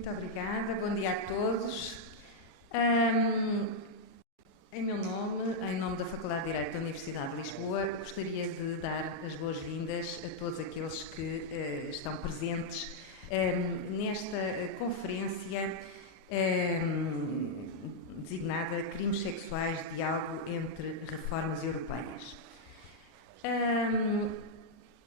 Muito obrigada, bom dia a todos. Em meu nome, em nome da Faculdade de Direito da Universidade de Lisboa, gostaria de dar as boas-vindas a todos aqueles que estão presentes nesta conferência designada Crimes Sexuais, Diálogo entre Reformas Europeias.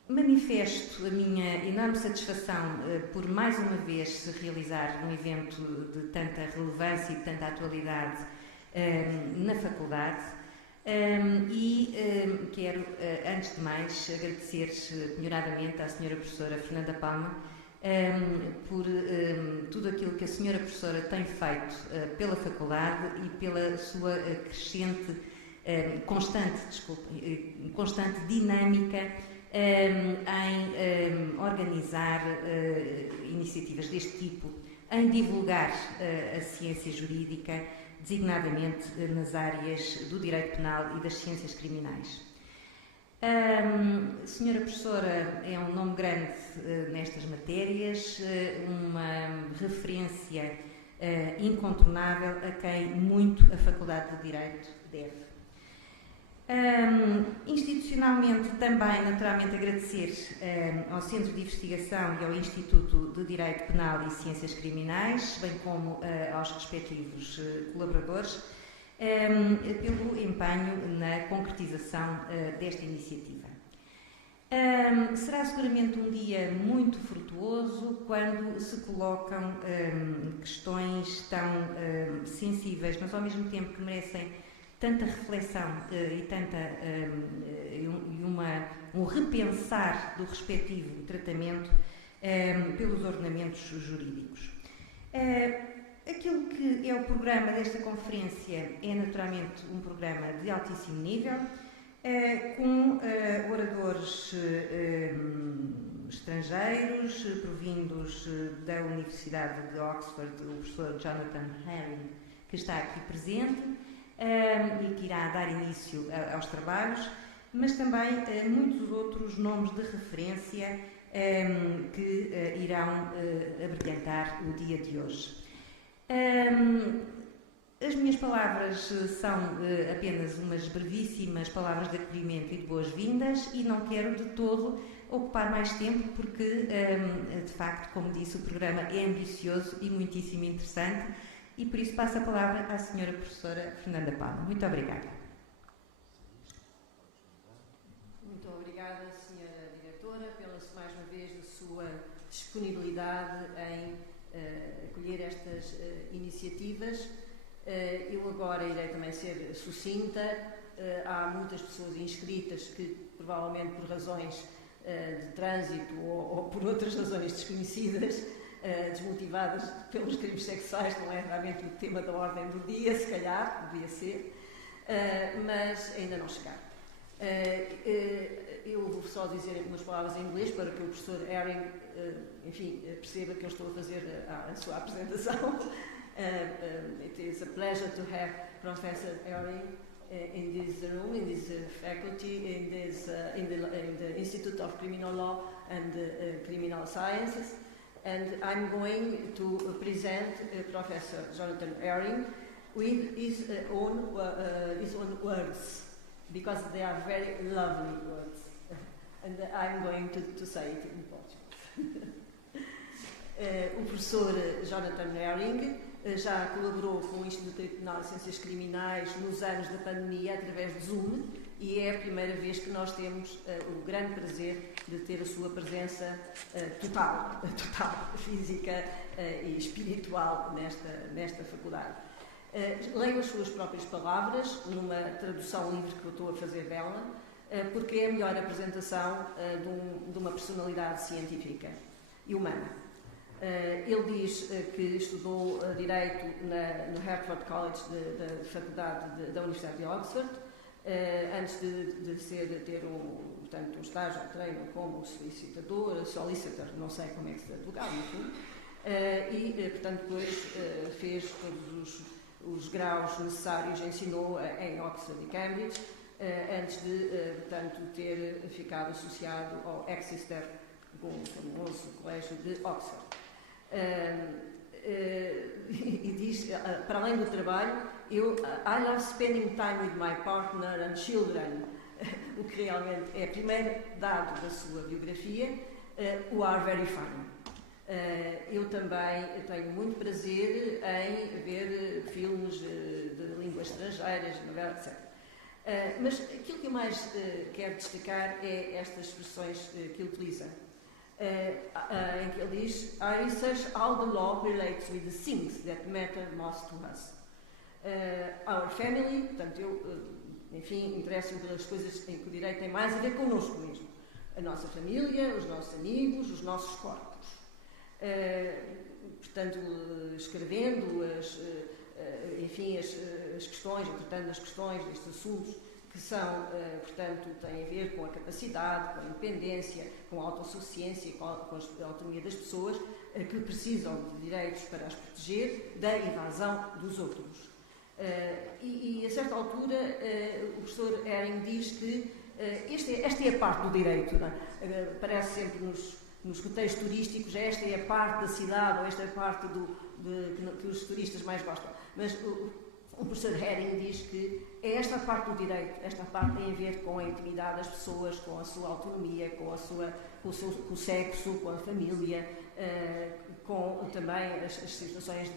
Manifesto a minha enorme satisfação por mais uma vez se realizar um evento de tanta relevância e de tanta atualidade na Faculdade e quero, antes de mais, agradecer penhoradamente à Sra. Professora Fernanda Palma por tudo aquilo que a Sra. Professora tem feito pela Faculdade e pela sua constante dinâmica em organizar iniciativas deste tipo, em divulgar a ciência jurídica, designadamente nas áreas do direito penal e das ciências criminais. A senhora professora é um nome grande nestas matérias, uma referência incontornável a quem muito a Faculdade de Direito deve. Institucionalmente também, naturalmente, agradecer ao Centro de Investigação e ao Instituto de Direito Penal e Ciências Criminais, bem como aos respectivos colaboradores, pelo empenho na concretização desta iniciativa. Será seguramente um dia muito frutuoso quando se colocam questões tão sensíveis, mas ao mesmo tempo que merecem tanta reflexão um repensar do respectivo tratamento pelos ordenamentos jurídicos. Aquilo que é o programa desta conferência é naturalmente um programa de altíssimo nível, com oradores estrangeiros, provindos da Universidade de Oxford, o professor Jonathan Herring, que está aqui presente, e que irá dar início aos trabalhos, mas também muitos outros nomes de referência que irão abrilhantar o dia de hoje. As minhas palavras são apenas umas brevíssimas palavras de acolhimento e de boas-vindas e não quero de todo ocupar mais tempo porque, de facto, como disse, o programa é ambicioso e muitíssimo interessante. E por isso passo a palavra à Sra. Professora Fernanda Palma. Muito obrigada. Muito obrigada, Sra. Diretora, mais uma vez, a sua disponibilidade em acolher estas iniciativas. Eu agora irei também ser sucinta. Há muitas pessoas inscritas que, provavelmente por razões de trânsito ou por outras razões desconhecidas, desmotivadas pelos crimes sexuais, não é realmente o tema da ordem do dia, se calhar, devia ser, mas ainda não chegaram. Eu vou só dizer umas palavras em inglês para que o professor Herring, perceba que eu estou a fazer a sua apresentação. It is a pleasure to have Professor Herring in this room, in this faculty, in the Institute of Criminal Law and Criminal Sciences. And I'm going to present Professor Jonathan Herring with his own words, because they are very lovely words. And I'm going to say it in Portuguese. O professor Jonathan Herring já colaborou com o Instituto de Penal e Ciências Criminais nos anos da pandemia através de Zoom e é a primeira vez que nós temos o grande prazer de ter a sua presença total, física e espiritual nesta faculdade. Leio as suas próprias palavras numa tradução livre que eu estou a fazer dela, porque é a melhor apresentação de uma personalidade científica e humana. Ele diz que estudou Direito no Exeter College da Faculdade da Universidade de Oxford, antes de ter um estágio ou treino como solicitor, não sei como é que se advogado, no fundo, e, portanto, depois fez todos os graus necessários, ensinou em Oxford e Cambridge, antes de, portanto, ter ficado associado ao Exeter, o famoso colégio de Oxford. para além do trabalho, I love spending time with my partner and children, o que realmente é primeiro dado da sua biografia, who are very funny. Eu também tenho muito prazer em ver filmes de línguas estrangeiras, novelas, etc. Mas aquilo que eu mais quero destacar é estas expressões que utiliza, em que ele diz: I research how the law relates with the things that matter most to us. Our family, portanto, enfim, interesso-me pelas coisas em que o direito tem mais a ver connosco mesmo. A nossa família, os nossos amigos, os nossos corpos. Portanto, escrevendo enfim, as questões, ou tratando as questões destes assuntos que são, portanto, têm a ver com a capacidade, com a independência, com a autossuficiência, com a autonomia das pessoas, que precisam de direitos para as proteger da invasão dos outros. E a certa altura, o professor Herring diz que esta é a parte do direito, não é? Parece sempre nos roteiros turísticos, esta é a parte da cidade, ou esta é a parte que os turistas mais gostam. Mas o professor Herring diz que é esta parte do direito, esta parte tem a ver com a intimidade das pessoas, com a sua autonomia, com o sexo, com a família, com também as situações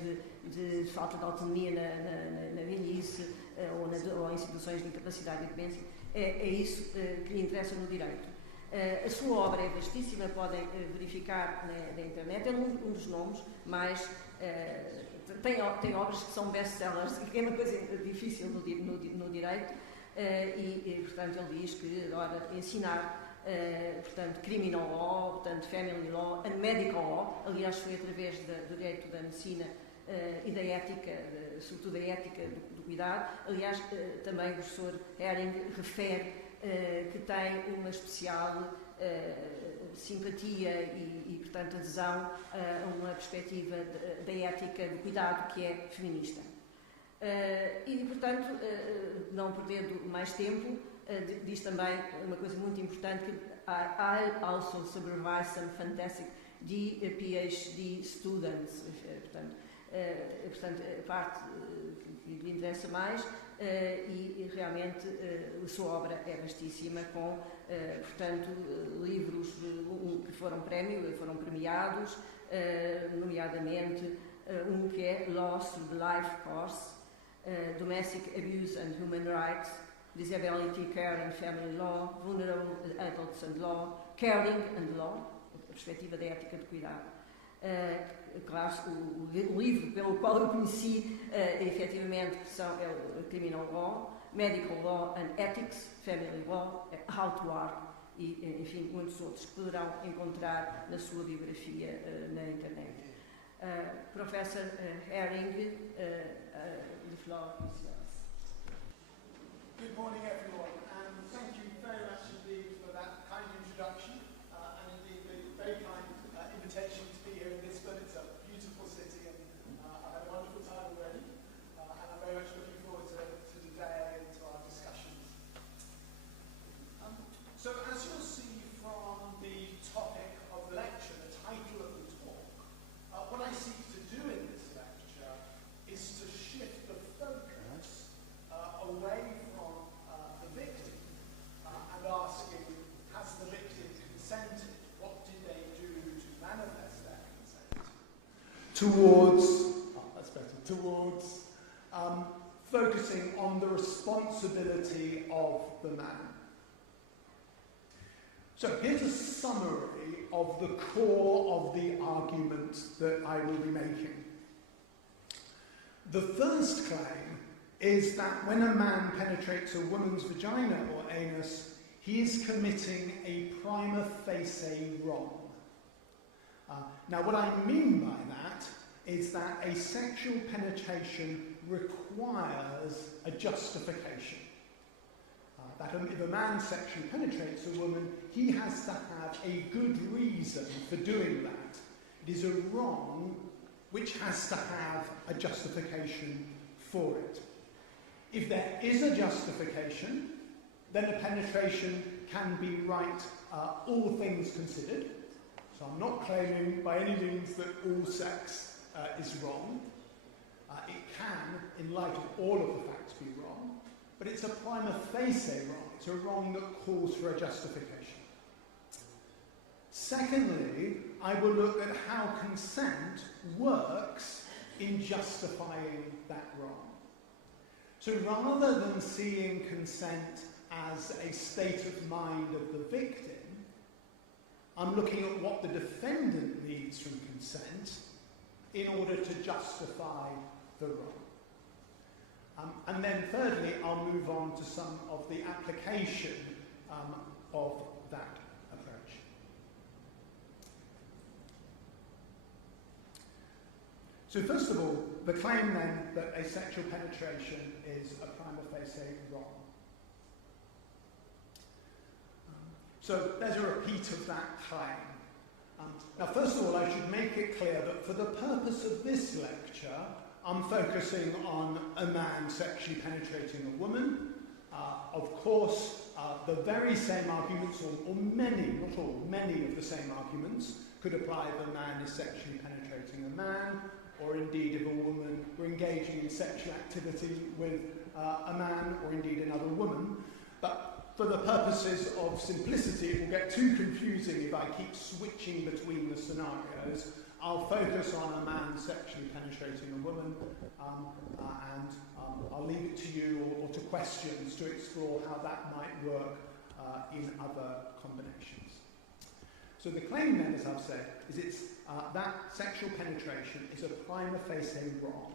de falta de autonomia na velhice, ou em situações de incapacidade e demência. É isso que lhe interessa no direito. A sua obra é vastíssima, podem verificar na internet, é um dos nomes, mas tem obras que são best-sellers, que é uma coisa difícil no direito, e portanto ele diz que adora ensinar, portanto, criminal law, portanto, family law and medical law. Aliás, foi através do direito da medicina e da ética, sobretudo da ética do cuidado. Aliás, também o professor Herring refere que tem uma especial simpatia e, portanto, adesão a uma perspectiva da ética do cuidado que é feminista. E, portanto, não perdendo mais tempo, diz também uma coisa muito importante, que I also supervise some fantastic PhD students, portanto, a parte que lhe interessa mais, e realmente a sua obra é vastíssima, com, portanto, livros que foram premiados, nomeadamente um que é Laws to the Life Course, Domestic Abuse and Human Rights, Disability Care and Family Law, Vulnerable Adults and Law, Caring and Law, a perspectiva da ética do cuidado. Claro, o livro pelo qual eu conheci, efetivamente, é o Criminal Law, Medical Law and Ethics, Family Law, How to Work, e, enfim, muitos outros que poderão encontrar na sua biografia na internet. Professor Herring, the floor is yours. Good morning, everyone, and thank you very much indeed for that kind introduction, and indeed the very kind invitation to be here in Lisbon. It's a beautiful city, and I've had a wonderful time already, and I'm very much looking forward to today and to our discussions. So as you'll see from the topic of the lecture, the title of the talk, what I seek to do in this lecture is to shift the focus away from the victim and asking, has the victim consented? What did they do to manifest their consent? Towards focusing on the responsibility of the man. So here's a summary of the core of the argument that I will be making. The first claim is that when a man penetrates a woman's vagina or anus, he is committing a prima facie wrong. Now, what I mean by that is that a sexual penetration requires a justification. That if a man sexually penetrates a woman, he has to have a good reason for doing that. It is a wrong which has to have a justification for it. If there is a justification, then a penetration can be right, all things considered. So I'm not claiming by any means that all sex is wrong. It can, in light of all of the facts, be wrong, but it's a prima facie wrong. It's a wrong that calls for a justification. Secondly, I will look at how consent works in justifying that wrong. So rather than seeing consent as a state of mind of the victim, I'm looking at what the defendant needs from consent in order to justify the wrong. And then thirdly, I'll move on to some of the application of that approach. So first of all, the claim then that a sexual penetration is a prima facie wrong. So there's a repeat of that claim. Now first of all, I should make it clear that for the purpose of this lecture, I'm focusing on a man sexually penetrating a woman. Of course, the very same arguments, or many, not all, many of the same arguments could apply if a man is sexually penetrating a man, or indeed if a woman were engaging in sexual activity with a man, or indeed another woman. But for the purposes of simplicity, it will get too confusing if I keep switching between the scenarios. I'll focus on a man sexually penetrating a woman, and I'll leave it to you or to questions to explore how that might work in other combinations. So the claim then, as I've said, is it's that sexual penetration is a prima facie wrong.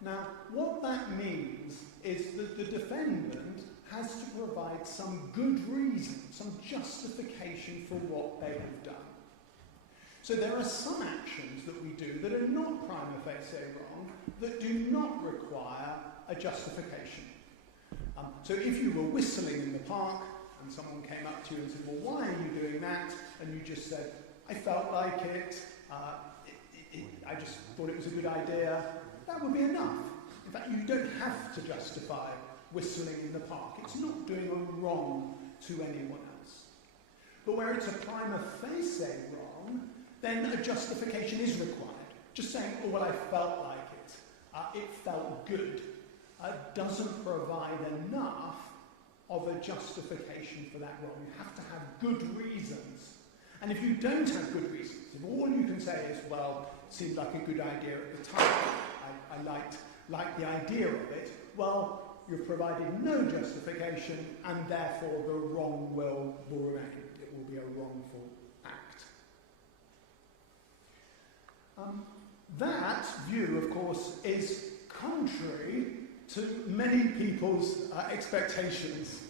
Now, what that means is that the defendant has to provide some good reason, some justification for what they have done. So there are some actions that we do that are not prima facie wrong, that do not require a justification. So if you were whistling in the park and someone came up to you and said, well, why are you doing that? And you just said, I felt like it, I just thought it was a good idea, that would be enough. In fact, you don't have to justify whistling in the park. It's not doing a wrong to anyone else. But where it's a prima facie wrong, then a justification is required. Just saying, oh, well, I felt like it, it felt good, doesn't provide enough of a justification for that wrong. You have to have good reasons. And if you don't have good reasons, if all you can say is, well, it seemed like a good idea at the time, I liked the idea of it, well, you've provided no justification, and therefore the wrong will remain. It will be a wrongful act. That view, of course, is contrary to many people's expectations.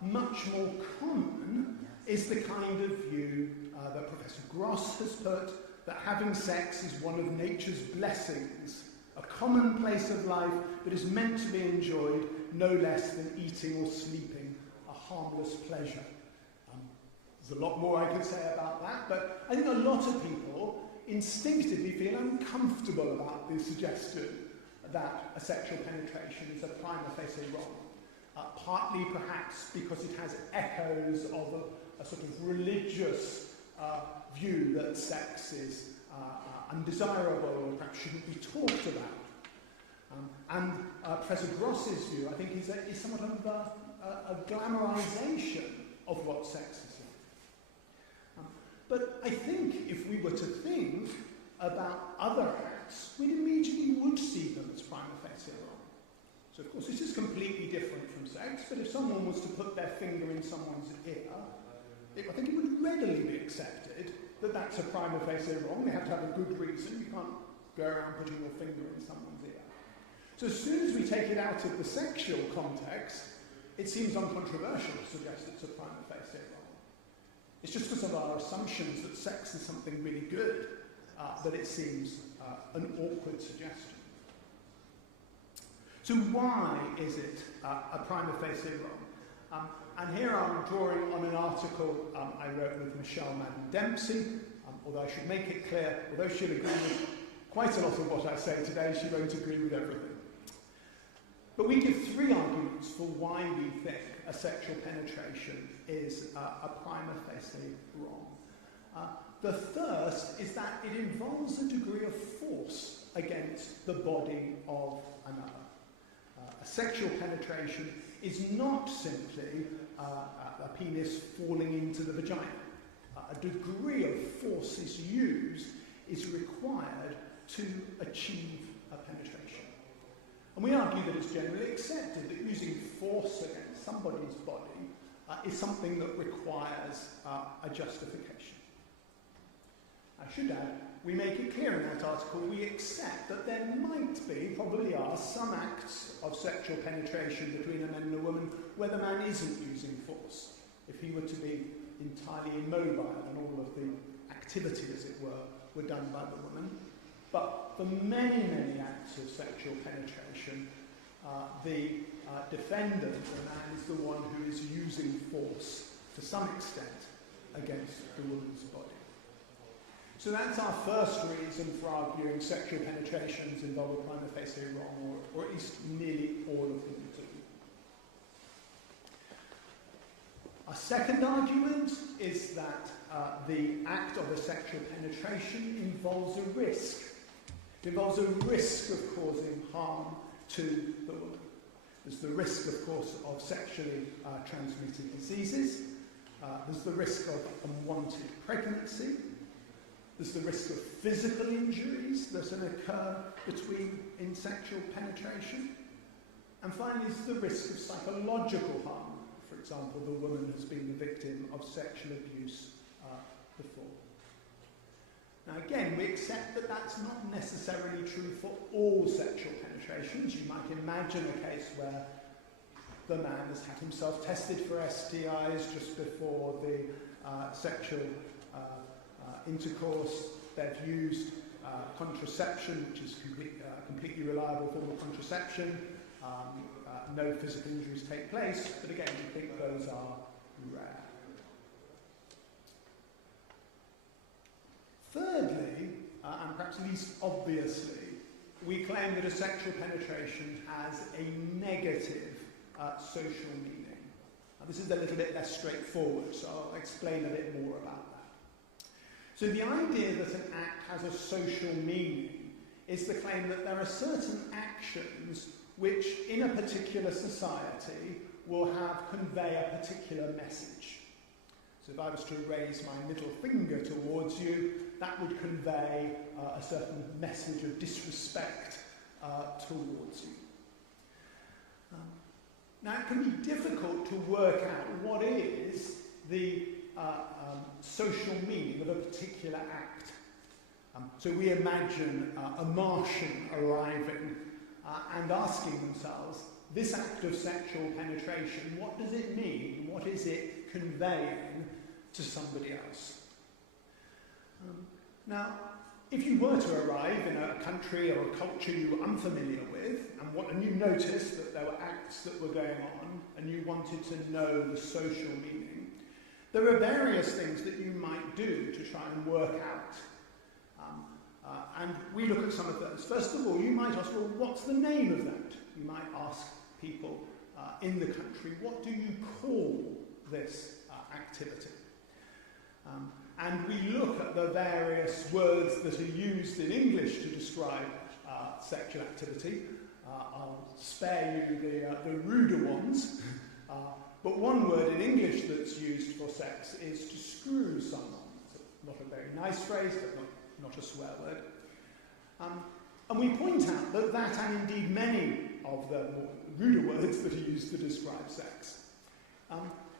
Much more common is the kind of view that Professor Gross has put, that having sex is one of nature's blessings, a commonplace of life that is meant to be enjoyed no less than eating or sleeping, a harmless pleasure. There's a lot more I could say about that, but I think a lot of people instinctively feel uncomfortable about the suggestion that a sexual penetration is a prima facie wrong. Partly perhaps because it has echoes of a sort of religious view that sex is undesirable or perhaps shouldn't be talked about. And Professor Gross's view, I think, is somewhat of a glamorization of what sex is like. But I think if we were to think about other acts, we immediately would see them as prima facie wrong. So of course this is completely different from sex, but if someone was to put their finger in someone's ear, I think it would readily be accepted that that's a prima facie wrong. They have to have a good reason. You can't go around putting your finger in someone's ear. So as soon as we take it out of the sexual context, it seems uncontroversial to suggest it's a prima facie wrong. It's just because of our assumptions that sex is something really good that it seems an awkward suggestion. So why is it a prima facie wrong? And here I'm drawing on an article I wrote with Michelle Madden-Dempsey, although I should make it clear, although she'll agree with quite a lot of what I say today, she won't agree with everything. But we give three arguments for why we think a sexual penetration is a prima facie wrong. The first is that it involves a degree of force against the body of another. A sexual penetration is not simply a penis falling into the vagina. A degree of force is required to achieve a penetration. And we argue that it's generally accepted that using force against somebody's body is something that requires a justification. I should add, we make it clear in that article we accept that there might be, probably are, some acts of sexual penetration between a man and a woman where the man isn't using force. If he were to be entirely immobile and all of the activity, as it were done by the woman. But for many, many acts of sexual penetration, the defendant, the man, is the one who is using force to some extent against the woman's body. So that's our first reason for arguing sexual penetrations involve a prima facie wrong, or at least nearly all of them do. Our second argument is that the act of a sexual penetration involves a risk. It involves a risk of causing harm to the woman. There's the risk, of course, of sexually transmitted diseases. There's the risk of unwanted pregnancy. There's the risk of physical injuries that can occur in sexual penetration. And finally, there's the risk of psychological harm. For example, the woman has been the victim of sexual abuse before. Now again, we accept that that's not necessarily true for all sexual penetrations. You might imagine a case where the man has had himself tested for STIs just before the sexual intercourse. They've used contraception, which is completely reliable form of contraception. No physical injuries take place, but again, we think those are rare. Thirdly, and perhaps least obviously, we claim that a sexual penetration has a negative social meaning. Now, this is a little bit less straightforward, so I'll explain a bit more about that. So the idea that an act has a social meaning is the claim that there are certain actions which, in a particular society, will convey a particular message. So if I was to raise my middle finger towards you, that would convey a certain message of disrespect towards you. Now, it can be difficult to work out what is the social meaning of a particular act. So we imagine a Martian arriving and asking themselves, this act of sexual penetration, what does it mean? What is it conveying to somebody else? Now, if you were to arrive in a country or a culture you were unfamiliar with, and you noticed that there were acts that were going on, and you wanted to know the social meaning, there are various things that you might do to try and work out. And we look at some of those. First of all, you might ask, well, what's the name of that? You might ask people in the country, what do you call this activity? And we look at the various words that are used in English to describe sexual activity. I'll spare you the ruder ones. But one word in English that's used for sex is to screw someone. It's not a very nice phrase, but not a swear word. And we point out that and indeed many of the more ruder words that are used to describe sex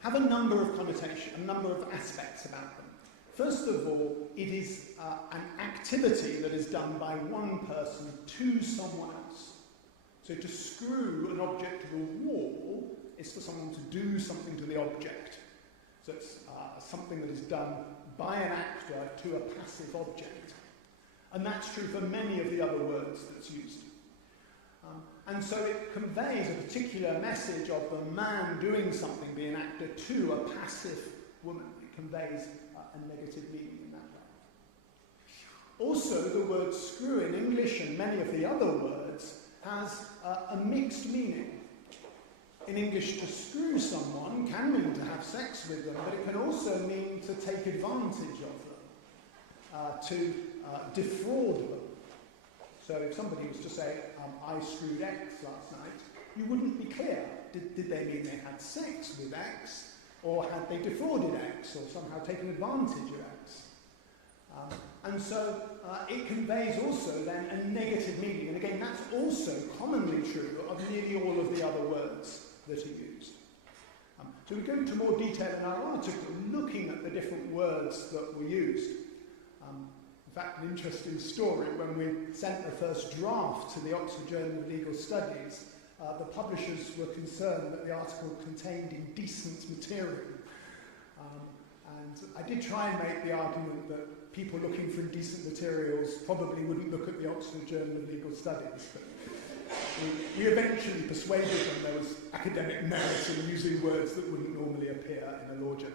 have a number of connotations, a number of aspects about them. First of all, it is an activity that is done by one person to someone else. So to screw an object to a wall is for someone to do something to the object. So it's something that is done by an actor to a passive object. And that's true for many of the other words that's used. And so it conveys a particular message of the man doing something, being an actor, to a passive woman. It conveys a negative meaning in that way. Also, the word screw in English and many of the other words has a mixed meaning. In English, to screw someone can mean to have sex with them, but it can also mean to take advantage of them, to defraud them. So if somebody was to say, I screwed X last night, you wouldn't be clear. Did they mean they had sex with X, or had they defrauded X, or somehow taken advantage of X? And so it conveys also then a negative meaning. And again, that's also commonly true of nearly all of the other words that are used. So we go into more detail in our article, looking at the different words that were used. In fact, an interesting story, when we sent the first draft to the Oxford Journal of Legal Studies, the publishers were concerned that the article contained indecent material. And I did try and make the argument that people looking for indecent materials probably wouldn't look at the Oxford Journal of Legal Studies. But we eventually persuaded them there was academic merit in using words that wouldn't normally appear in a law journal.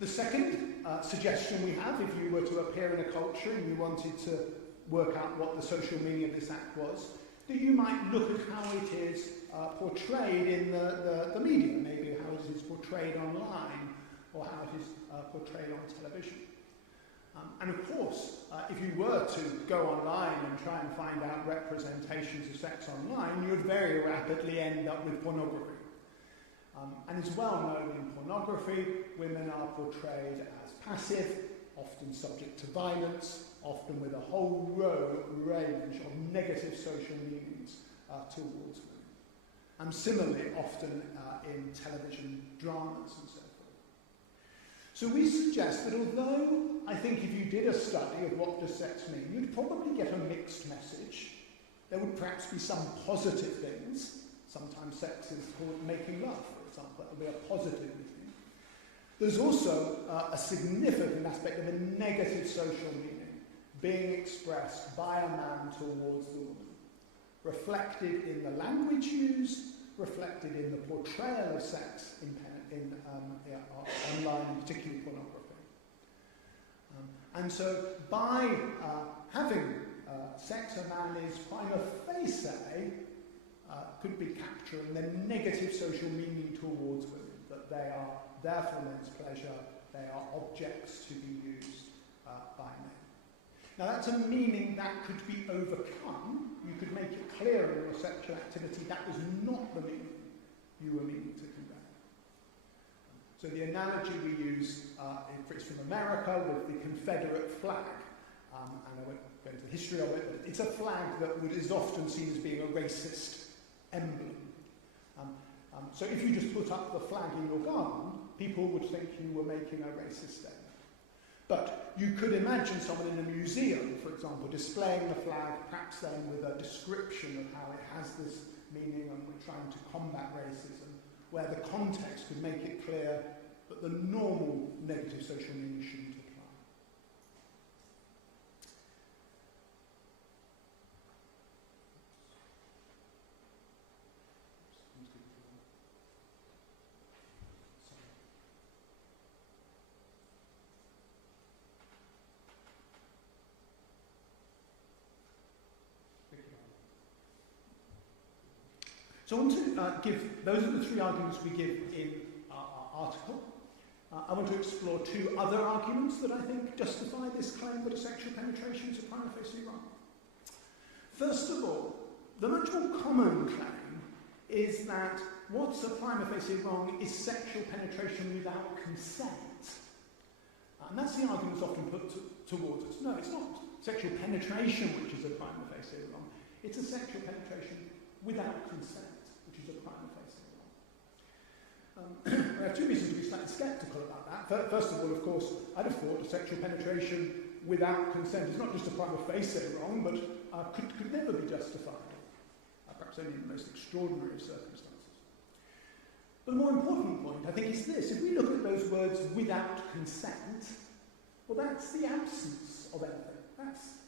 The second suggestion we have, if you were to appear in a culture and you wanted to work out what the social meaning of this act was, that you might look at how it is portrayed in the media, maybe how it is portrayed online, or how it is portrayed on television. And of course, if you were to go online and try and find out representations of sex online, you would very rapidly end up with pornography. And it's well known in pornography, women are portrayed as passive, often subject to violence, often with a whole range of negative social meanings towards women. And similarly, often in television dramas and so forth. So we suggest that although I think if you did a study of what does sex mean, you'd probably get a mixed message. There would perhaps be some positive things. Sometimes sex is called making love, for example. That would be a positive meaning. There's also a significant aspect of a negative social meaning being expressed by a man towards the woman, reflected in the language used, reflected in the portrayal of sex in online, particularly pornography. And so by having sex, a man is prima facie could be capturing the negative social meaning towards women, that they are there for men's pleasure, they are objects to be used by men. Now that's a meaning that could be overcome. You could make it clear in your sexual activity that was not the meaning you were meaning to convey. So the analogy we use is from America with the Confederate flag. And I won't go into the history of it, but it's a flag that is often seen as being a racist emblem. So if you just put up the flag in your garden, people would think you were making a racist statement. But you could imagine someone in a museum, for example, displaying the flag, perhaps then with a description of how it has this meaning and we're trying to combat racism, where the context could make it clear that the normal negative social meaning shouldn't apply. So I want to those are the three arguments we give in our article. I want to explore two other arguments that I think justify this claim that a sexual penetration is a prima facie wrong. First of all, the much more common claim is that what's a prima facie wrong is sexual penetration without consent. And that's the argument that's often put towards us. No, it's not sexual penetration which is a prima facie wrong. It's a sexual penetration without consent, which is a prima facie wrong. There are two reasons to be slightly sceptical about that. First of all, of course, I'd have thought a sexual penetration without consent is not just a prima facie wrong, but could never be justified, perhaps only in the most extraordinary of circumstances. But the more important point, I think, is this. If we look at those words without consent, well, that's the absence of anything.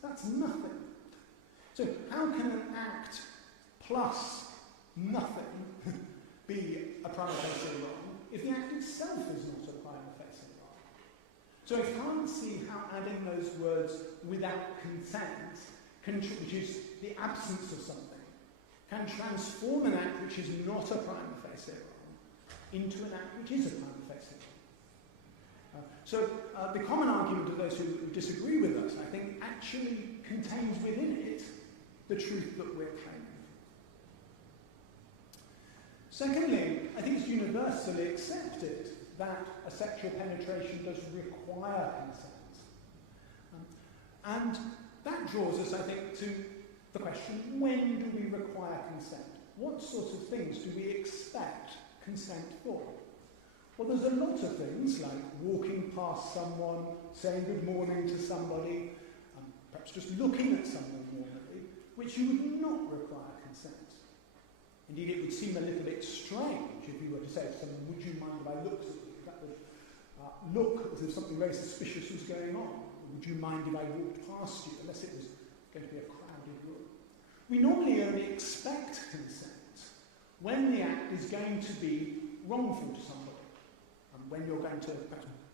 That's nothing. So how can an act plus nothing be a prima facie wrong if the act itself is not a prima facie wrong? So I can't see how adding those words without consent, which is the absence of something, can transform an act which is not a prima facie wrong into an act which is a prima facie wrong. So the common argument of those who disagree with us, I think, actually contains within it the truth that we're claiming. Secondly, I think it's universally accepted that a sexual penetration does require consent. And that draws us, I think, to the question, when do we require consent? What sorts of things do we expect consent for? Well, there's a lot of things, like walking past someone, saying good morning to somebody, perhaps just looking at someone normally, which you would not require consent. Indeed, it would seem a little bit strange if you were to say to someone, would you mind if I looked at you? That would look as if something very suspicious was going on. Would you mind if I walked past you, unless it was going to be a crowded room? We normally only expect consent when the act is going to be wrongful to somebody, and when you're going to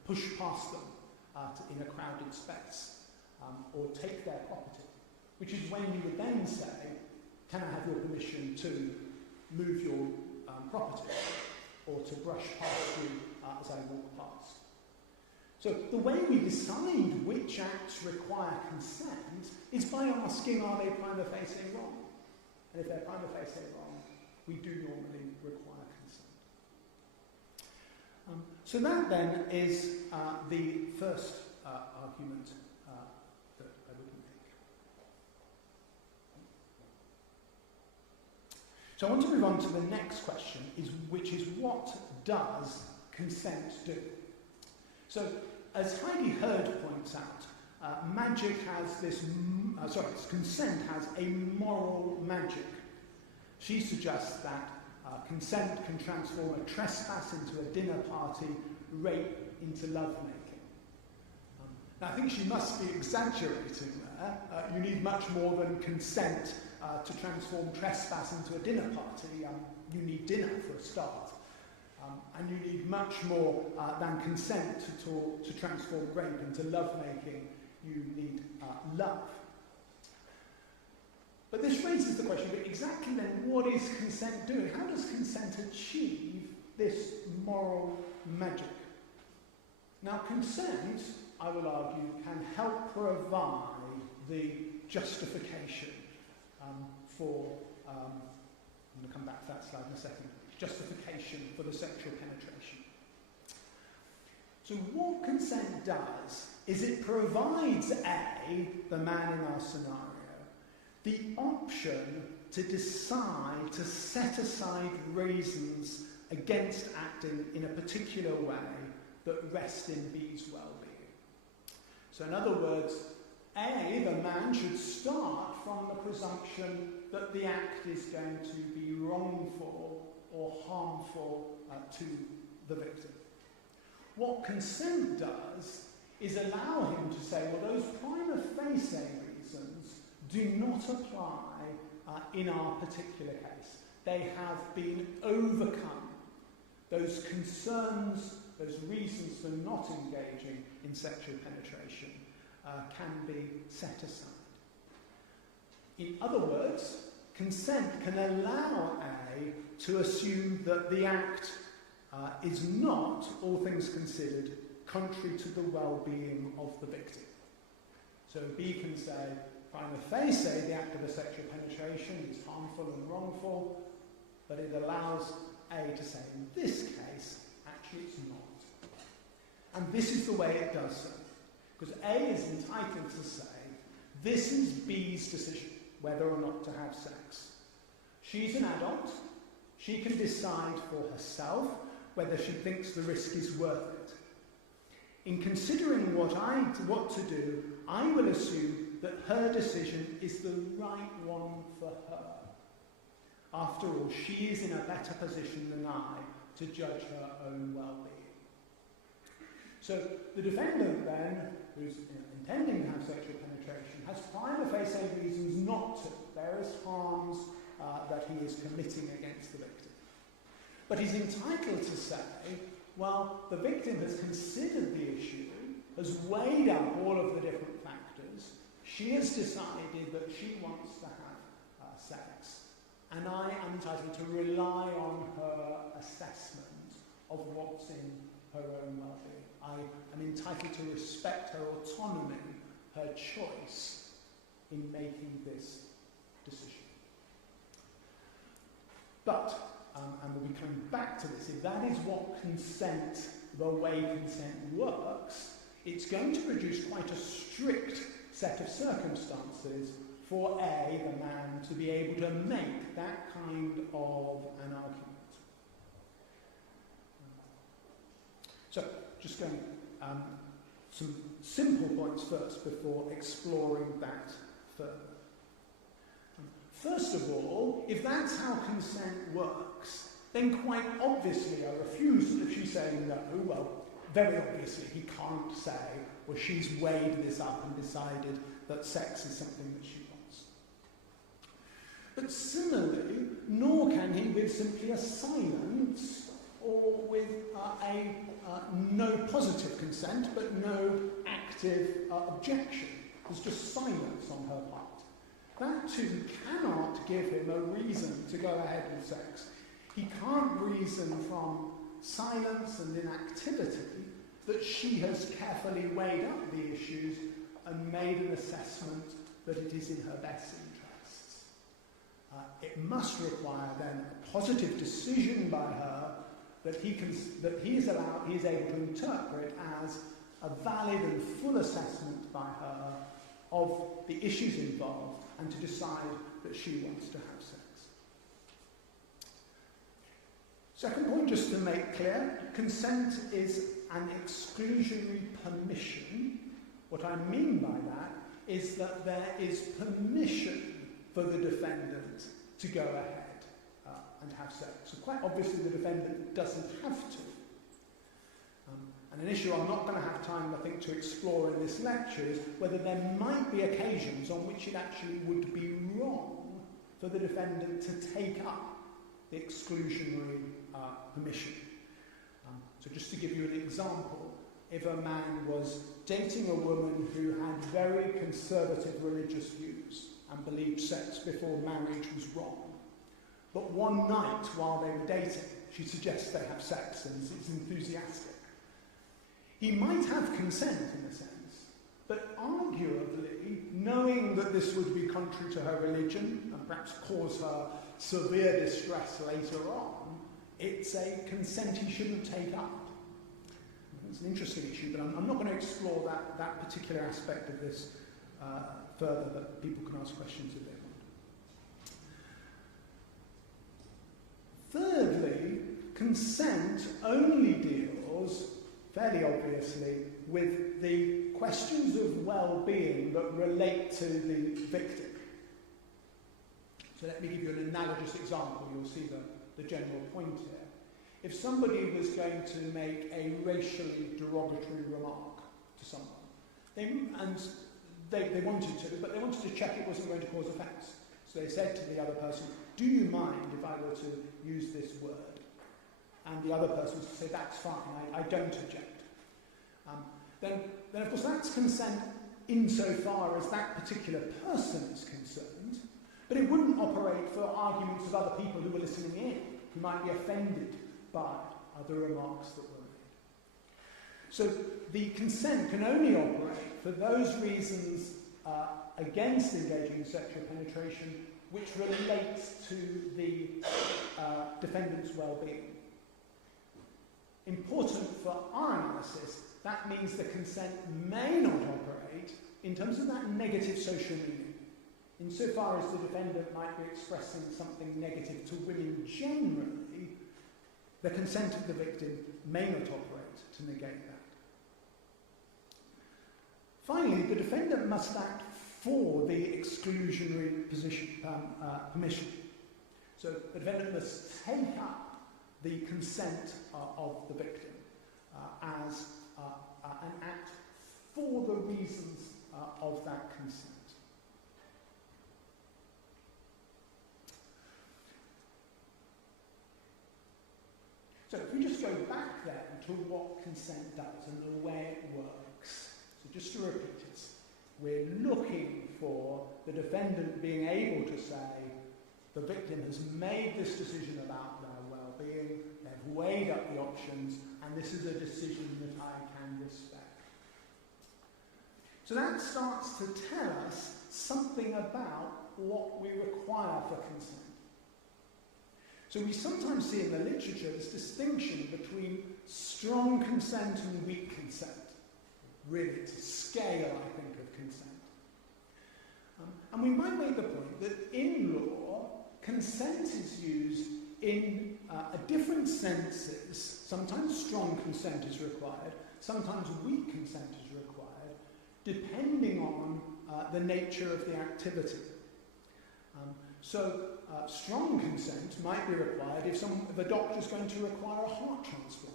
push past them in a crowded space, or take their property, which is when you would then say, can I have your permission to move your property, or to brush past you as I walk past. So the way we decide which acts require consent is by asking, are they prima facie wrong? And if they're prima facie wrong, we do normally require consent. So that then is the first argument that I would make. So I want to move on to the next question, which is what does consent do? So, as Heidi Herd points out, magic has this, consent has a moral magic. She suggests that consent can transform a trespass into a dinner party, rape into lovemaking. Now, I think she must be exaggerating there. You need much more than consent to transform trespass into a dinner party. You need dinner for a start. And you need much more than consent to transform rape into lovemaking. You need love. But this raises the question, but exactly then, what is consent doing? How does consent achieve this moral magic? Now, consent, I will argue, can help provide the justification for, I'm going to come back to that slide in a second, justification for the sexual penetration. So what consent does is it provides the man in our scenario, the option to decide to set aside reasons against acting in a particular way that rest in B's well-being. So in other words, the man should start from the presumption that the act is going to be wrongful or harmful to the victim. What consent does is allow him to say, well, those prima facie reasons do not apply in our particular case. They have been overcome. Those concerns, those reasons for not engaging in sexual penetration can be set aside. In other words, consent can allow to assume that the act is not, all things considered, contrary to the well-being of the victim. So B can say, prima facie, the act of a sexual penetration is harmful and wrongful, but it allows A to say, in this case, actually it's not. And this is the way it does so. Because A is entitled to say, this is B's decision, whether or not to have sex. She's an adult. She can decide for herself whether she thinks the risk is worth it. In considering what to do, I will assume that her decision is the right one for her. After all, she is in a better position than I to judge her own well-being. So the defendant then, who's intending to have sexual penetration, has prima facie reasons not to. There is harms that he is committing against the victim. But he's entitled to say, well, the victim has considered the issue, has weighed up all of the different factors, she has decided that she wants to have sex, and I am entitled to rely on her assessment of what's in her own well-being. I am entitled to respect her autonomy, her choice, in making this decision. But, and we'll be coming back to this, if that is what consent, the way consent works, it's going to produce quite a strict set of circumstances for the man to be able to make that kind of an argument. So, just going some simple points first before exploring that further. First of all, if that's how consent works, then quite obviously a refusal, if she's saying no, well, very obviously he can't say, well, she's weighed this up and decided that sex is something that she wants. But similarly, nor can he with simply a silence or with no positive consent, but no active objection. There's just silence on her part. That too cannot give him a reason to go ahead with sex. He can't reason from silence and inactivity that she has carefully weighed up the issues and made an assessment that it is in her best interests. It must require then a positive decision by her that he is able to interpret as a valid and full assessment by her of the issues involved and to decide that she wants to have sex. Second point, just to make clear, consent is an exclusionary permission. What I mean by that is that there is permission for the defendant to go ahead and have sex. So quite obviously the defendant doesn't have to. And an issue I'm not going to have time, I think, to explore in this lecture is whether there might be occasions on which it actually would be wrong for the defendant to take up the exclusionary permission. So just to give you an example, if a man was dating a woman who had very conservative religious views and believed sex before marriage was wrong, but one night while they were dating, she suggests they have sex and is enthusiastic, he might have consent in a sense, but arguably, knowing that this would be contrary to her religion and perhaps cause her severe distress later on, it's a consent he shouldn't take up. It's an interesting issue, but I'm not going to explore that particular aspect of this further, but people can ask questions if they want. Thirdly, consent only deals, fairly obviously, with the questions of well-being that relate to the victim. So let me give you an analogous example. You'll see the general point here. If somebody was going to make a racially derogatory remark to someone, they wanted to, but they wanted to check it wasn't going to cause offence. So they said to the other person, do you mind if I were to use this word? And the other person would say, that's fine, I don't object. Then of course that's consent insofar as that particular person is concerned, but it wouldn't operate for arguments of other people who were listening in, who might be offended by other remarks that were made. So the consent can only operate for those reasons against engaging in sexual penetration which relates to the defendant's well-being. Important for our analysis, that means the consent may not operate in terms of that negative social meaning. Insofar as the defendant might be expressing something negative to women generally, the consent of the victim may not operate to negate that. Finally, the defendant must act for the exclusionary permission. So the defendant must take up the consent of the victim as an act for the reasons of that consent. So if we just go back then to what consent does and the way it works. So just to repeat it, we're looking for the defendant being able to say the victim has made this decision about their well-being, they've weighed up the options, and this is a decision that I can respect. So that starts to tell us something about what we require for consent. So we sometimes see in the literature this distinction between strong consent and weak consent. Really, it's a scale, I think, of consent. And we might make the point that in law, consent is used in different senses. Sometimes strong consent is required, sometimes weak consent is required, depending on the nature of the activity. So strong consent might be required if a doctor is going to require a heart transplant.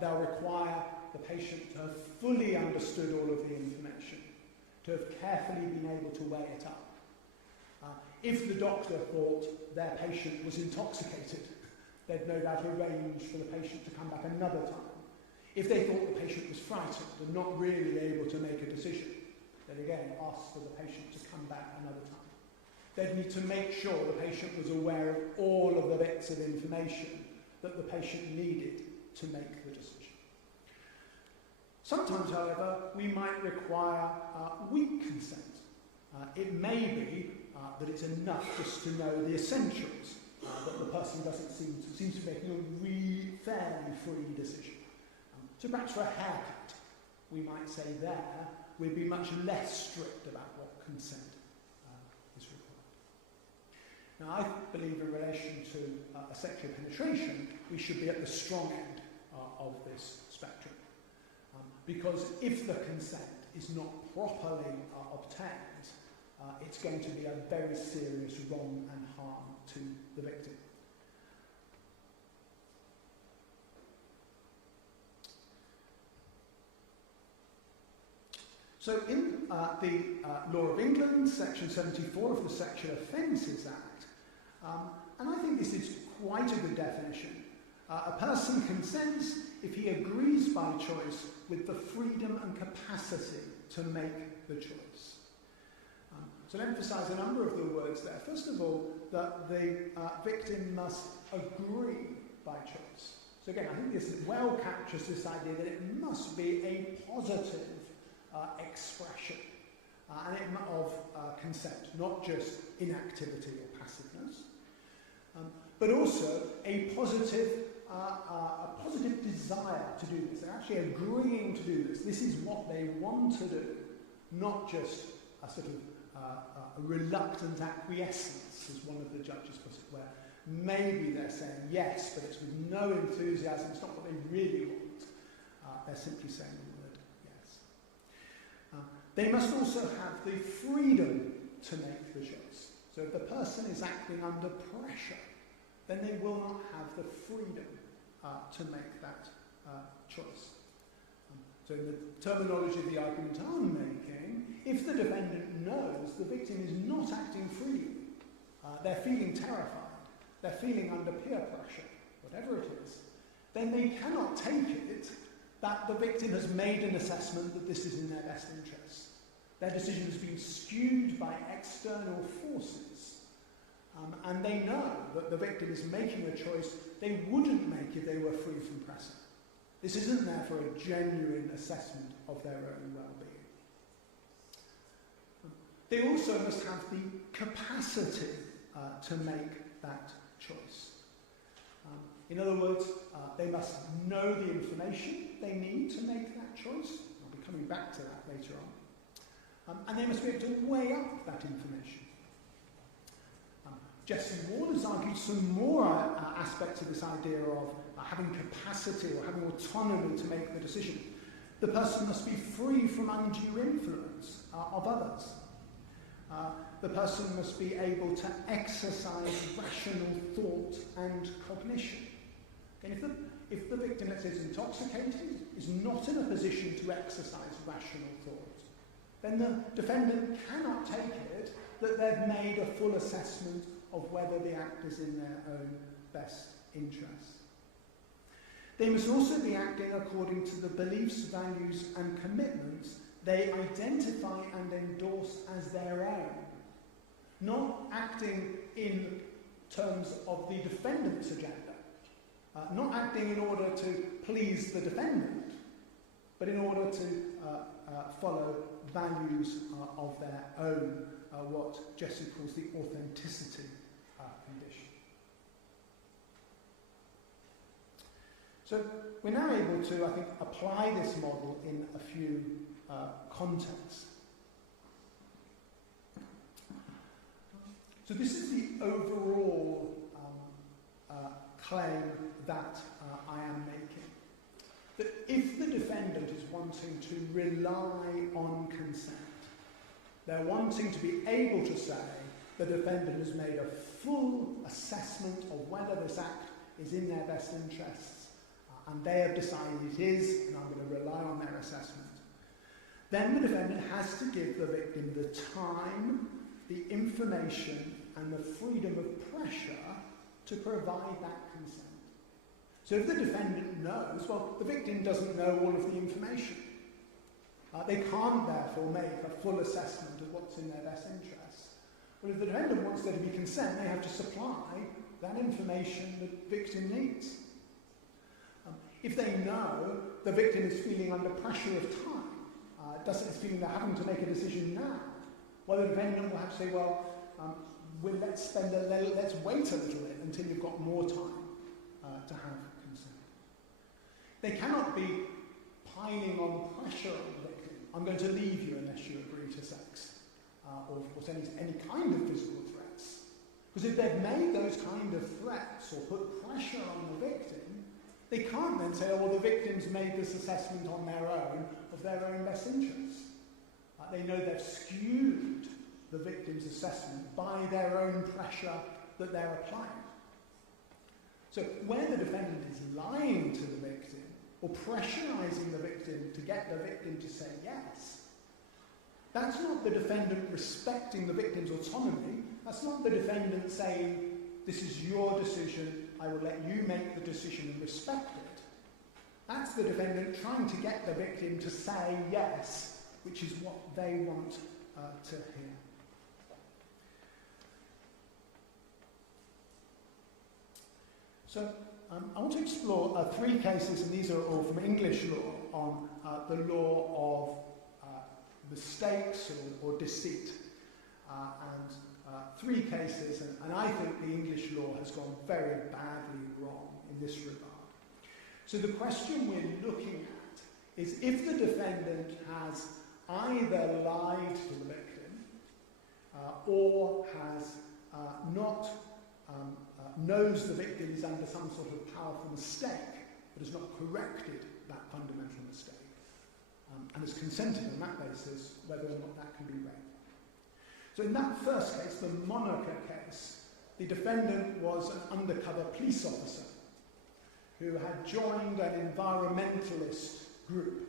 They'll require the patient to have fully understood all of the information, to have carefully been able to weigh it up. If the doctor thought their patient was intoxicated, they'd no doubt arrange for the patient to come back another time. If they thought the patient was frightened and not really able to make a decision, they'd again ask for the patient to come back another time. They'd need to make sure the patient was aware of all of the bits of information that the patient needed to make the decision. Sometimes, however, we might require weak consent. It may be that it's enough just to know the essentials, that the person doesn't seems to be making a fairly free decision. So perhaps for a haircut, we might say there, we'd be much less strict about what consent is required. Now, I believe in relation to a sexual penetration, we should be at the strong end of this spectrum. Because if the consent is not properly obtained, it's going to be a very serious wrong and harm to the victim. So in the Law of England, Section 74 of the Sexual Offences Act, and I think this is quite a good definition, a person consents if he agrees by choice with the freedom and capacity to make the choice. So I'll emphasise a number of the words there. First of all, that the victim must agree by choice. So again, I think this well captures this idea that it must be a positive expression of consent, not just inactivity or passiveness, but also a positive desire to do this. They're actually agreeing to do this. This is what they want to do, not just a sort of a reluctant acquiescence, as one of the judges put it, where maybe they're saying yes, but it's with no enthusiasm, it's not what they really want. They're simply saying the word yes. They must also have the freedom to make the choice. So if the person is acting under pressure, then they will not have the freedom to make that choice. So in the terminology of the argument I'm making, if the defendant knows the victim is not acting freely, they're feeling terrified, they're feeling under peer pressure, whatever it is, then they cannot take it that the victim has made an assessment that this is in their best interest. Their decision has been skewed by external forces, and they know that the victim is making a choice they wouldn't make if they were free from pressure. This isn't there for a genuine assessment of their own well-being. They also must have the capacity to make that choice. In other words, they must know the information they need to make that choice. I'll be coming back to that later on. And they must be able to weigh up that information. Jesse Ward has argued some more aspects of this idea of having capacity or having autonomy to make the decision. The person must be free from undue influence of others. The person must be able to exercise rational thought and cognition. And if the victim, let's say, is intoxicated, is not in a position to exercise rational thought, then the defendant cannot take it that they've made a full assessment of whether the act is in their own best interest. They must also be acting according to the beliefs, values and commitments they identify and endorse as their own, not acting in terms of the defendant's agenda, not acting in order to please the defendant, but in order to follow values of their own, what Jesse calls the authenticity condition. So we're now able to, I think, apply this model in a few contexts. So this is the overall claim that I am making. That if the defendant is wanting to rely on consent, they're wanting to be able to say the defendant has made a full assessment of whether this act is in their best interests, and they have decided it is, and I'm going to rely on their assessment, then the defendant has to give the victim the time, the information, and the freedom of pressure to provide that consent. So if the defendant knows, well, the victim doesn't know all of the information. They can't therefore make a full assessment of what's in their best interests. But if the defendant wants there to be consent, they have to supply that information the victim needs. If they know the victim is feeling under pressure of time, is feeling they're having to make a decision now, well, the defendant will have to say, well, let's wait a little bit until you've got more time to have consent. They cannot be piling on pressure on the victim. I'm going to leave you unless you agree to sex, or of course any kind of physical threats. Because if they've made those kind of threats or put pressure on the victim, they can't then say, oh, well, the victim's made this assessment on their own of their own best interests. They know they've skewed the victim's assessment by their own pressure that they're applying. So where the defendant is lying to the victim or pressurising the victim to get the victim to say yes, that's not the defendant respecting the victim's autonomy. That's not the defendant saying, this is your decision, I will let you make the decision and respect it. That's the defendant trying to get the victim to say yes, which is what they want to hear. So I want to explore three cases, and these are all from English law, on the law of mistakes or deceit. And three cases, and I think the English law has gone very badly wrong in this regard. So the question we're looking at is if the defendant has either lied to the victim or has knows the victim is under some sort of powerful mistake but has not corrected that fundamental mistake and has consented on that basis whether or not that can be read. So in that first case, the Monaco case, the defendant was an undercover police officer who had joined an environmentalist group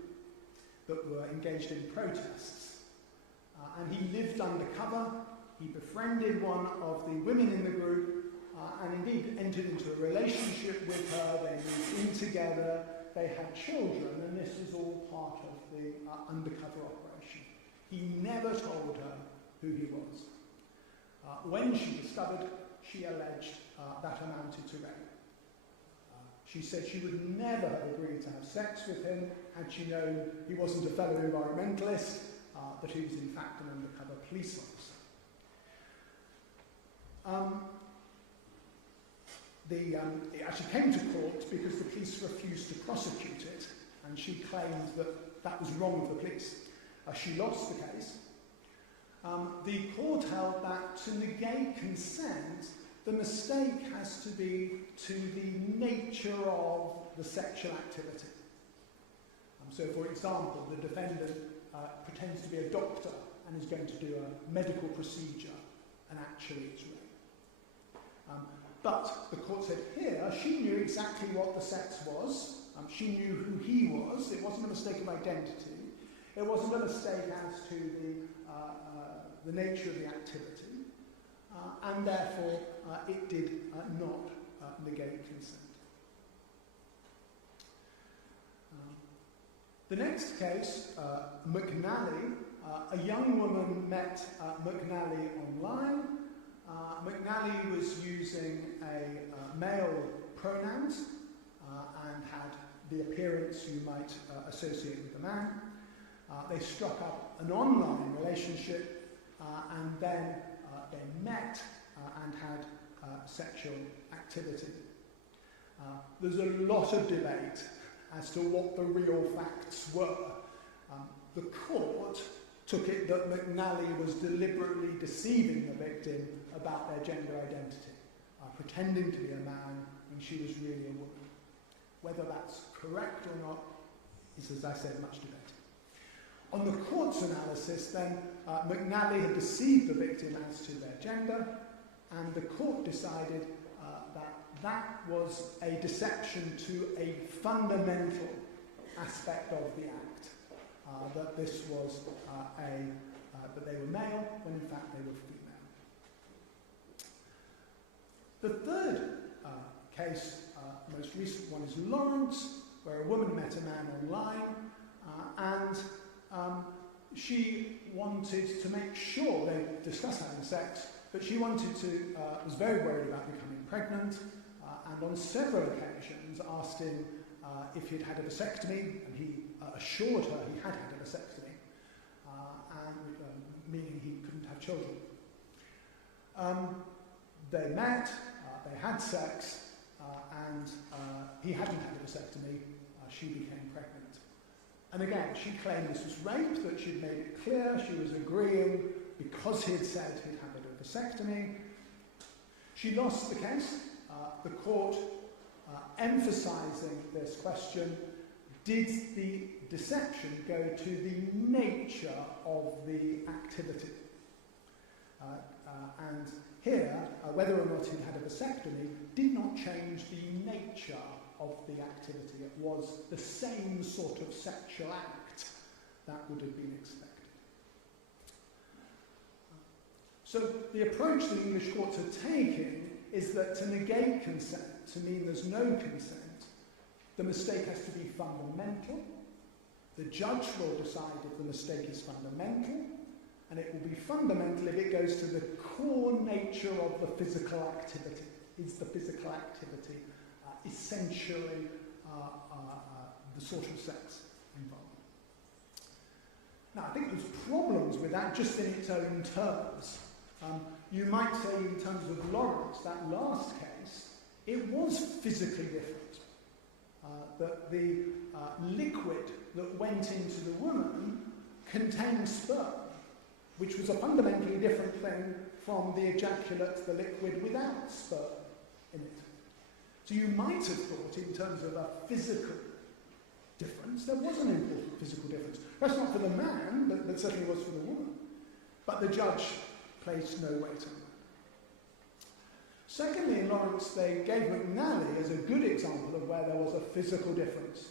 that were engaged in protests. And he lived undercover, he befriended one of the women in the group, and indeed entered into a relationship with her, they moved in together, they had children, and this is all part of the undercover operation. He never told her who he was. When she discovered, she alleged that amounted to rape. She said she would never have agreed to have sex with him had she known he wasn't a fellow environmentalist, that he was in fact an undercover police officer. It actually came to court because the police refused to prosecute it, and she claimed that that was wrong of the police. She lost the case. The court held that to negate consent, the mistake has to be to the nature of the sexual activity. So, for example, the defendant pretends to be a doctor and is going to do a medical procedure, and actually it's rape. But the court said here, she knew exactly what the sex was. She knew who he was. It wasn't a mistake of identity. It wasn't a mistake as to the nature of the activity. And therefore, it did not negate consent. The next case, McNally, a young woman met McNally online. McNally was using a male pronouns and had the appearance you might associate with a man. they struck up an online relationship and then they met and had sexual activity. There's a lot of debate as to what the real facts were. The court took it that McNally was deliberately deceiving the victim about their gender identity, pretending to be a man when she was really a woman. Whether that's correct or not is, as I said, much debate. On the court's analysis, then, McNally had deceived the victim as to their gender, and the court decided that was a deception to a fundamental aspect of the act, that this was that they were male when in fact they were female. The third case, most recent one, is Lawrence, where a woman met a man online, and she wanted to make sure, they discussed having sex, but she wanted to, was very worried about becoming pregnant, and on several occasions asked him if he'd had a vasectomy, and he assured her he had had a vasectomy, meaning he couldn't have children. They met, they had sex, and he hadn't had a vasectomy, she became pregnant. And again, she claimed this was rape, that she'd made it clear she was agreeing because he'd said he'd had a vasectomy. She lost the case. The court, emphasising this question, did the deception go to the nature of the activity? And here, whether or not he'd had a vasectomy did not change the nature of the activity. It was the same sort of sexual act that would have been expected. So the approach the English courts are taking is that to negate consent, to mean there's no consent, the mistake has to be fundamental. The judge will decide if the mistake is fundamental, and it will be fundamental if it goes to the core nature of the physical activity. Is the physical activity essentially the sort of sex involved? Now, I think there's problems with that just in its own terms. You might say in terms of Lawrence, that last case, it was physically different. That the liquid that went into the woman contained sperm, which was a fundamentally different thing from the ejaculate, the liquid without sperm in it. So you might have thought in terms of a physical difference, there was an important physical difference. Perhaps not for the man, but certainly was for the woman. But the judge placed no weight on that. Secondly, in Lawrence, they gave McNally as a good example of where there was a physical difference,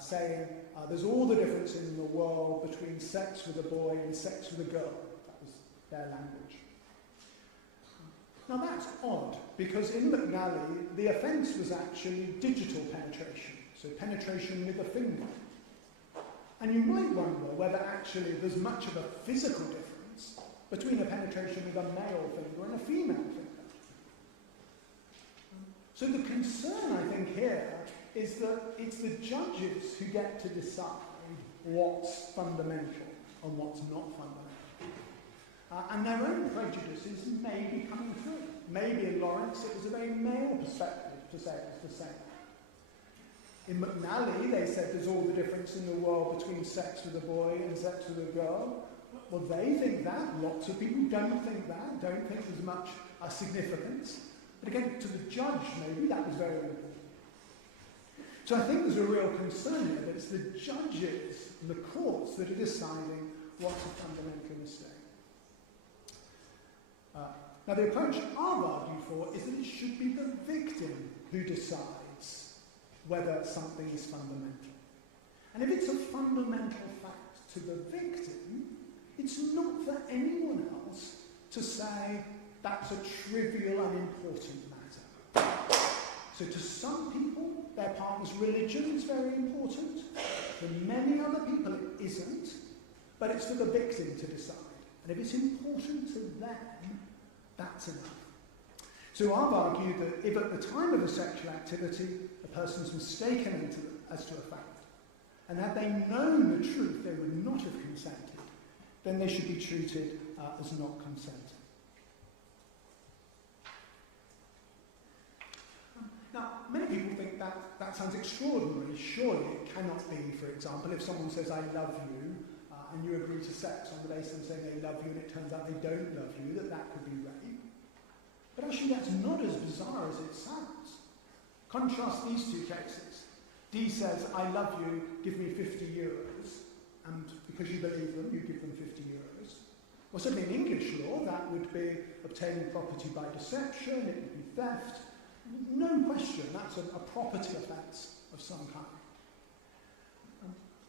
saying there's all the difference in the world between sex with a boy and sex with a girl. That was their language. Now that's odd, because in McNally, the offence was actually digital penetration, so penetration with a finger. And you might wonder whether actually there's much of a physical difference between a penetration with a male finger and a female finger. So the concern, I think, here is that it's the judges who get to decide what's fundamental and what's not fundamental. And their own prejudices may be coming through. Maybe in Lawrence it was a very male perspective to say it was the same. In McNally they said there's all the difference in the world between sex with a boy and sex with a girl. Well, they think that. Lots of people don't think that, don't think there's much significance. But again, to the judge, maybe that was very important. So I think there's a real concern here that it's the judges and the courts that are deciding what's a fundamental mistake. Now, the approach I've argued for is that it should be the victim who decides whether something is fundamental. And if it's a fundamental fact to the victim, it's not for anyone else to say that's a trivial, unimportant matter. So to some people, their partner's religion is very important. For many other people, it isn't. But it's for the victim to decide. And if it's important to them, that's enough. So I've argued that if at the time of a sexual activity, a person's mistaken as to a fact, and had they known the truth, they would not have consented, then they should be treated as not consenting. Now, many people think that sounds extraordinary. Surely it cannot be, for example, if someone says, I love you, and you agree to sex on the basis of saying they love you and it turns out they don't love you, that could be rape. But actually that's not as bizarre as it sounds. Contrast these two cases. D says, I love you, give me 50 euros, and because you believe them, you give them 50 euros. Well, certainly in English law, that would be obtaining property by deception, it would be theft. No question, that's a property offence of some kind.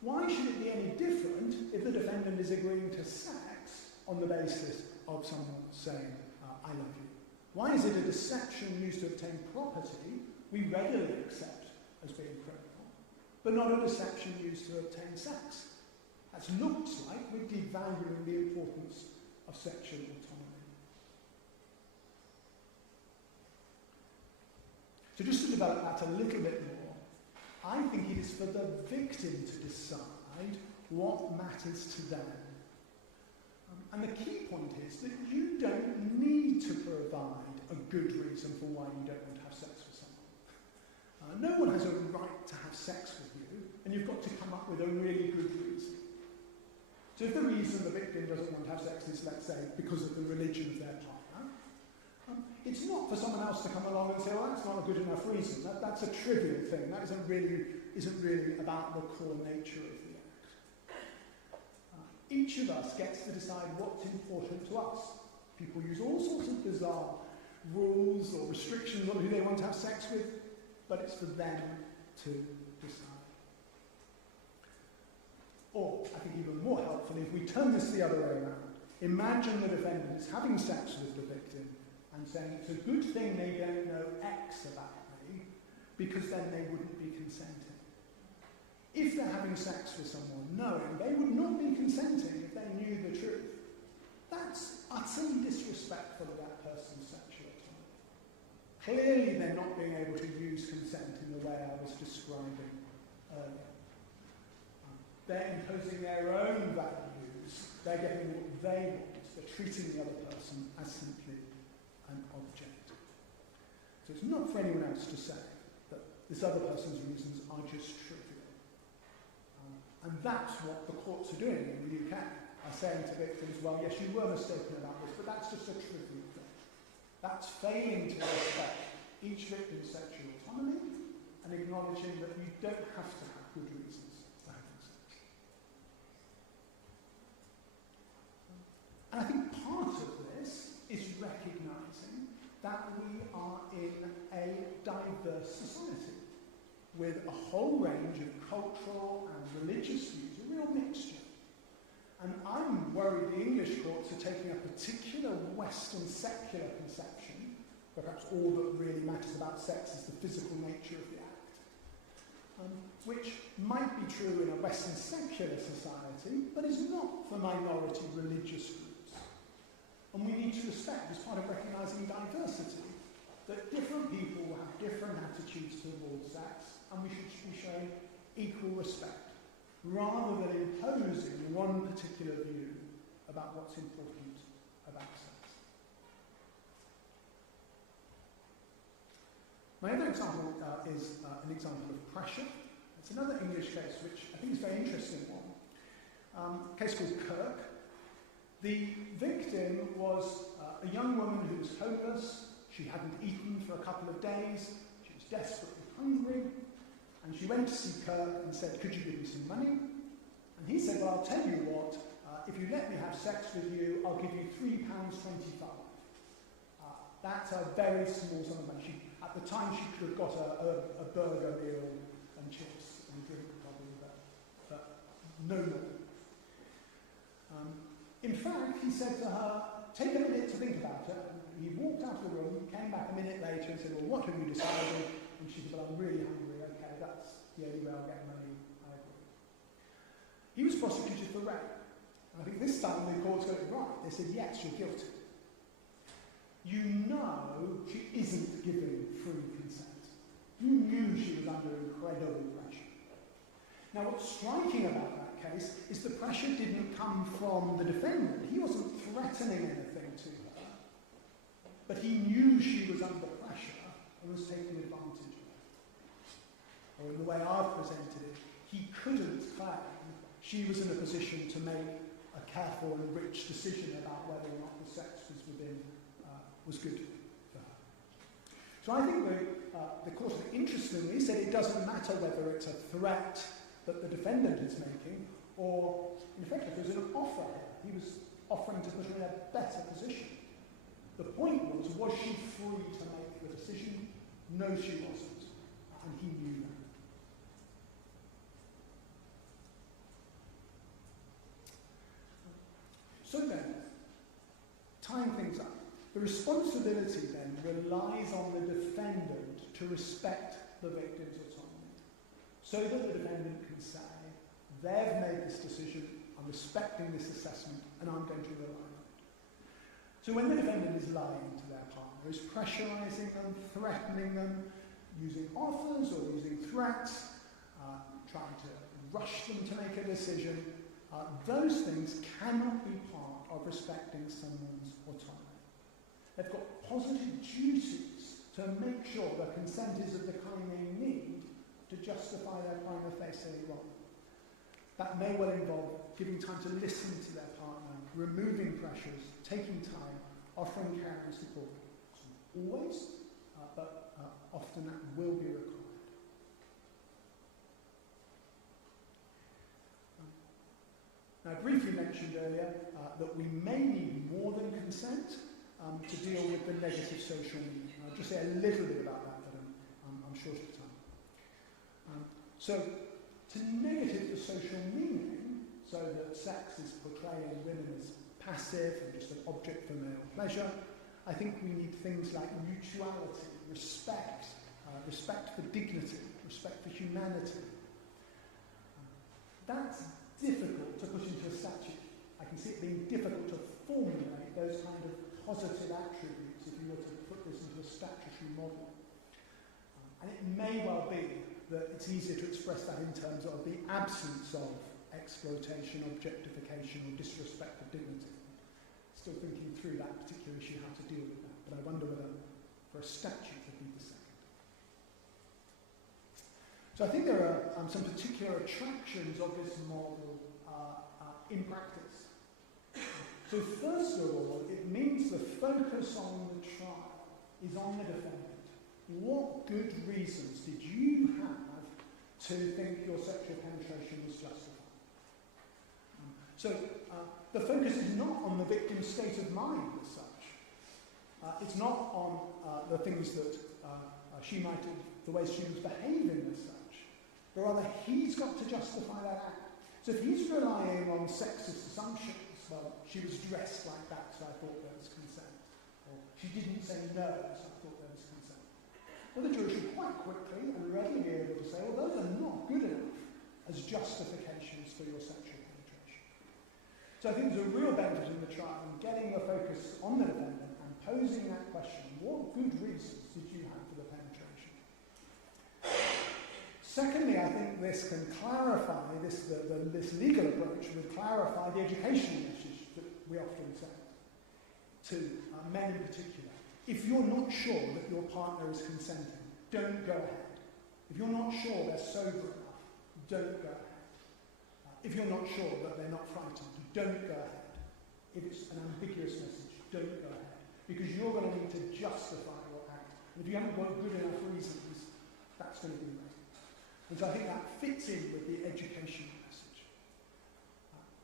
Why should it be any different if the defendant is agreeing to sex on the basis of someone saying, I love you? Why is it a deception used to obtain property we readily accept as being criminal, but not a deception used to obtain sex? That looks like we're devaluing the importance of sexual autonomy. So just to develop that a little bit more, I think it is for the victim to decide what matters to them. And the key point is that you don't need to provide a good reason for why you don't want to have sex with someone. No one has a right to have sex with you, and you've got to come up with a really good reason. So if the reason the victim doesn't want to have sex is, let's say, because of the religion of their partner, it's not for someone else to come along and say, well, that's not a good enough reason. That's a trivial thing. That isn't really about the core nature of the act. Each of us gets to decide what's important to us. People use all sorts of bizarre rules or restrictions on who they want to have sex with, but it's for them to decide. Or, I think even more helpfully, if we turn this the other way around, imagine the defendant is having sex with the victim and saying it's a good thing they don't know X about me, because then they wouldn't be consenting. If they're having sex with someone knowing they would not be consenting if they knew the truth, that's utterly disrespectful of that person's sexual autonomy. Clearly they're not being able to use consent in the way I was describing earlier. They're imposing their own values, they're getting what they want, they're treating the other person as simply an object. So it's not for anyone else to say that this other person's reasons are just trivial. And that's what the courts are doing in the UK, are saying to victims, well, yes, you were mistaken about this, but that's just a trivial thing. That's failing to respect each victim's sexual autonomy and acknowledging that you don't have to have good reasons for having sex. And I think part of this is recognising that we are in a diverse society with a whole range of cultural and religious views, a real mixture. And I'm worried the English courts are taking a particular Western secular conception, perhaps all that really matters about sex is the physical nature of the act, which might be true in a Western secular society, but is not for minority religious groups. And we need to respect, as part of recognising diversity, that different people will have different attitudes towards sex, and we should be showing equal respect, rather than imposing one particular view about what's important about sex. My other example is an example of pressure. It's another English case which I think is a very interesting one. A case called Kirk. The victim was a young woman who was homeless. She hadn't eaten for a couple of days. She was desperately hungry. And she went to see Kirk and said, could you give me some money? And he said, well, I'll tell you what, if you let me have sex with you, I'll give you £3.25. That's a very small sum of money. At the time, she could have got a burger meal and chips and drink probably, but no more. In fact, he said to her, take a minute to think about it. And he walked out of the room, came back a minute later and said, well, what have you decided? And she said, well, I'm really hungry. Okay, that's the only way I'll get money. I agree. He was prosecuted for rape. And I think this time the courts got it right. They said, yes, you're guilty. You know she isn't giving free consent. You knew she was under incredible pressure. Now, what's striking about that case is the pressure didn't come from the defendant. He wasn't threatening anything to her, but he knew she was under pressure and was taking advantage of it. Or in the way I've presented it, he couldn't claim she was in a position to make a careful and rich decision about whether or not the sex was good for her. So I think the court, interestingly, said it doesn't matter whether it's a threat that the defendant is making, or in effect, if there's an offer here, he was offering to put her in a better position. The point was she free to make the decision? No, she wasn't, and he knew that. So then, tying things up, the responsibility then relies on the defendant to respect the victim's autonomy, so that the defendant can say, they've made this decision, I'm respecting this assessment, and I'm going to rely on it. So when the defendant is lying to their partner, is pressurising them, threatening them, using offers or using threats, trying to rush them to make a decision, those things cannot be part of respecting someone's autonomy. They've got positive duties to make sure the consent is of the kind they need to justify their prima facie wrong. That may well involve giving time to listen to their partner, removing pressures, taking time, offering care and support. Not always, but often that will be required. Now, I briefly mentioned earlier that we may need more than consent to deal with the negative social meaning. I'll just say a little bit about that, but I'm short of time. So, to negative the social meaning, so that sex is portraying women as passive and just an object for male pleasure, I think we need things like mutuality, respect, respect for dignity, respect for humanity. That's difficult to put into a statute. I can see it being difficult to formulate those kind of positive attributes if you were to put this into a statutory model. And it may well be that it's easier to express that in terms of the absence of exploitation, objectification, or disrespect of dignity. Still thinking through that particular issue, how to deal with that, but I wonder whether for a statute it would be the same. So I think there are some particular attractions of this model in practice. So first of all, it means the focus on the trial is on the defendant. What good reasons did you have to think your sexual penetration was justified? So the focus is not on the victim's state of mind as such. It's not on the things that she might have, the way she was behaving as such, but rather he's got to justify that act. So if he's relying on sexist assumptions, well, she was dressed like that, so I thought there was consent. Or she didn't say no, so I thought there was consent. Well, the jury should quite quickly and readily be able to say, well, those are not good enough as justifications for your sexual penetration. So I think there's a real benefit in the trial in getting the focus on the defendant and posing that question, what good reasons did you have for the penetration? Secondly, I think this can clarify, this legal approach would clarify the educational message that we often send to men in particular. If you're not sure that your partner is consenting, don't go ahead. If you're not sure they're sober enough, don't go ahead. If you're not sure that they're not frightened, don't go ahead. If it's an ambiguous message, don't go ahead. Because you're going to need to justify your act. And if you haven't got good enough reasons, that's going to be right. And so I think that fits in with the educational message.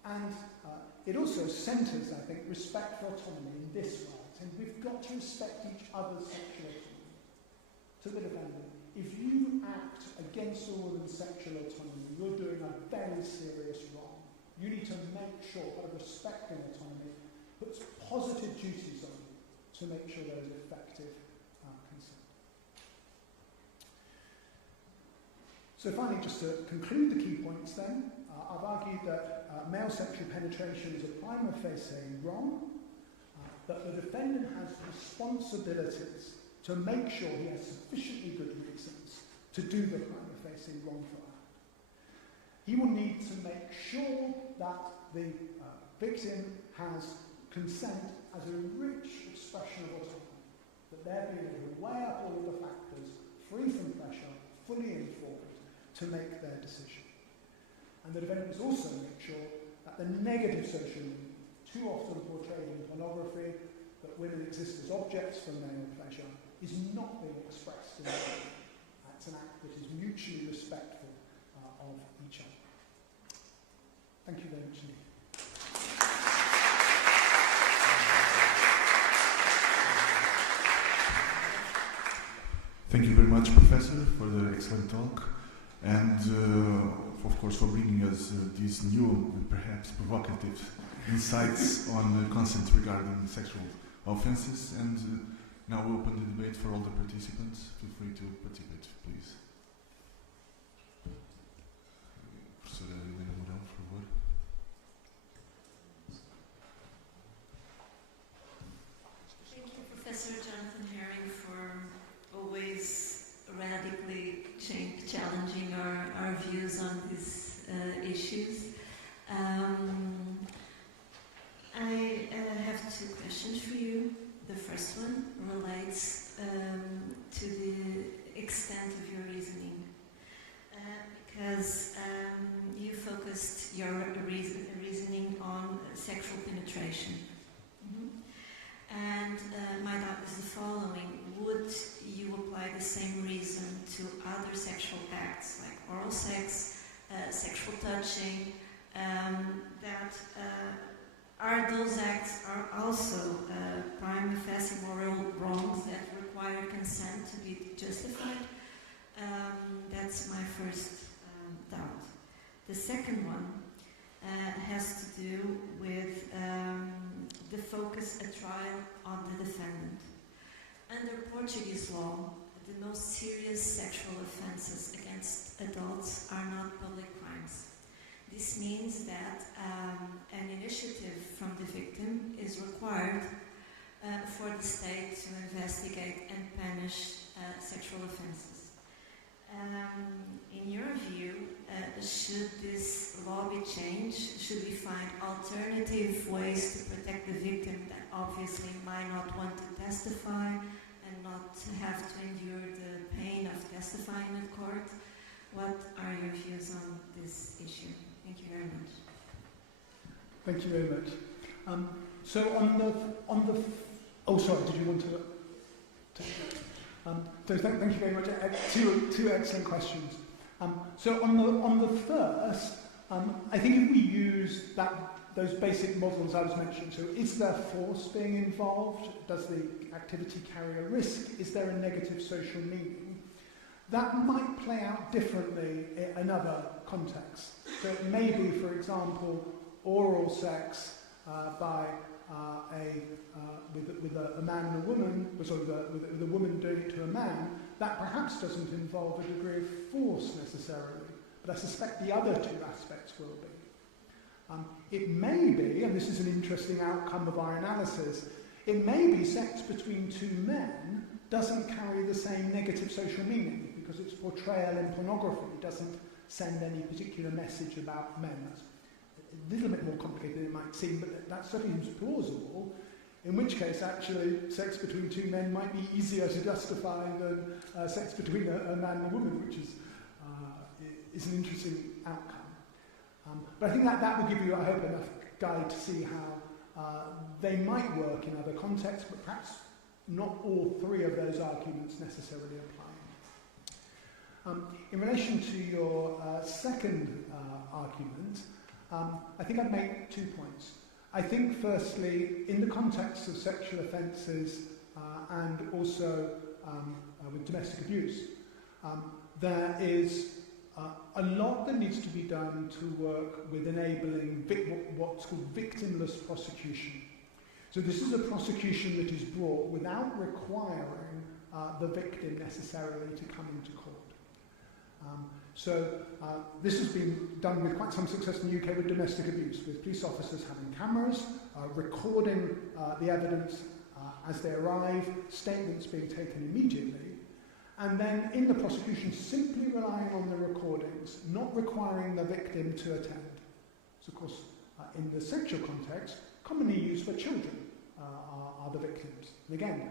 And it also centres, I think, respect for autonomy in this way. And we've got to respect each other's sexual autonomy. To the defendant, if you act against a woman's sexual autonomy, you're doing a very serious wrong. You need to make sure that respecting autonomy puts positive duties on you to make sure there is effective consent. So finally, just to conclude the key points then, I've argued that male sexual penetration is a prima facie wrong, that the defendant has responsibilities to make sure he has sufficiently good reasons to do the prima facie wrongful act. He will need to make sure that the victim has consent as a rich expression of autonomy, that they're being able to weigh up all of the factors, free from pressure, fully informed, to make their decision. And the defendant must also make sure that the negative social meaning, too often portrayed in pornography, that women exist as objects for male pleasure, is not being expressed in the way. It's an act that is mutually respectful of each other. Thank you very much indeed. Thank you very much, Professor, for the excellent talk, and of course for bringing us these new and perhaps provocative insights on consent regarding sexual offences. And now we open the debate for all the participants. Feel free to participate, please. Professora Helena Mourão, por favor. Thank you, Professor Jonathan Herring, for always radically challenging our views on these issues. I have two questions for you. The first one relates to the extent of your reasoning, because you focused your reasoning on sexual penetration. And my doubt is the following: would you apply the same reason to other sexual acts like oral sex, sexual touching, that are those acts are also prima facie moral wrongs that require consent to be justified? That's my first doubt. The second one has to do with the focus at trial on the defendant. Under Portuguese law, the most serious sexual offences against adults are not public crimes. This means that an initiative from the victim is required for the state to investigate and punish sexual offences. In your view, should this law be changed? Should we find alternative ways to protect the victim that obviously might not want to testify and not have to endure the pain of testifying in court? What are your views on this issue? Thank you very much. Thank you very much. So on the oh, sorry, did you want to take that? So thank you very much. Two excellent questions. So on the first, I think if we use those basic models I was mentioning, so is there force being involved? Does the activity carry a risk? Is there a negative social meaning? That might play out differently in other contexts. So it may be, for example, oral sex with a man and a woman, with a woman doing it to a man, that perhaps doesn't involve a degree of force necessarily, but I suspect the other two aspects will be. It may be, and this is an interesting outcome of our analysis, it may be sex between two men doesn't carry the same negative social meaning because its portrayal in pornography doesn't send any particular message about men. That's a little bit more complicated than it might seem, but that certainly seems plausible, in which case actually sex between two men might be easier to justify than sex between a man and a woman, which is an interesting outcome. But I think that will give you, I hope, enough guide to see how they might work in other contexts, but perhaps not all three of those arguments necessarily apply. In relation to your second argument, I think I'd make 2 points. I think, firstly, in the context of sexual offences and also with domestic abuse, there is a lot that needs to be done to work with enabling what's called victimless prosecution. So this is a prosecution that is brought without requiring the victim necessarily to come into court. This has been done with quite some success in the UK with domestic abuse, with police officers having cameras, recording the evidence as they arrive, statements being taken immediately, and then in the prosecution simply relying on the recordings, not requiring the victim to attend. So of course, in the sexual context, commonly used for children are the victims. And again,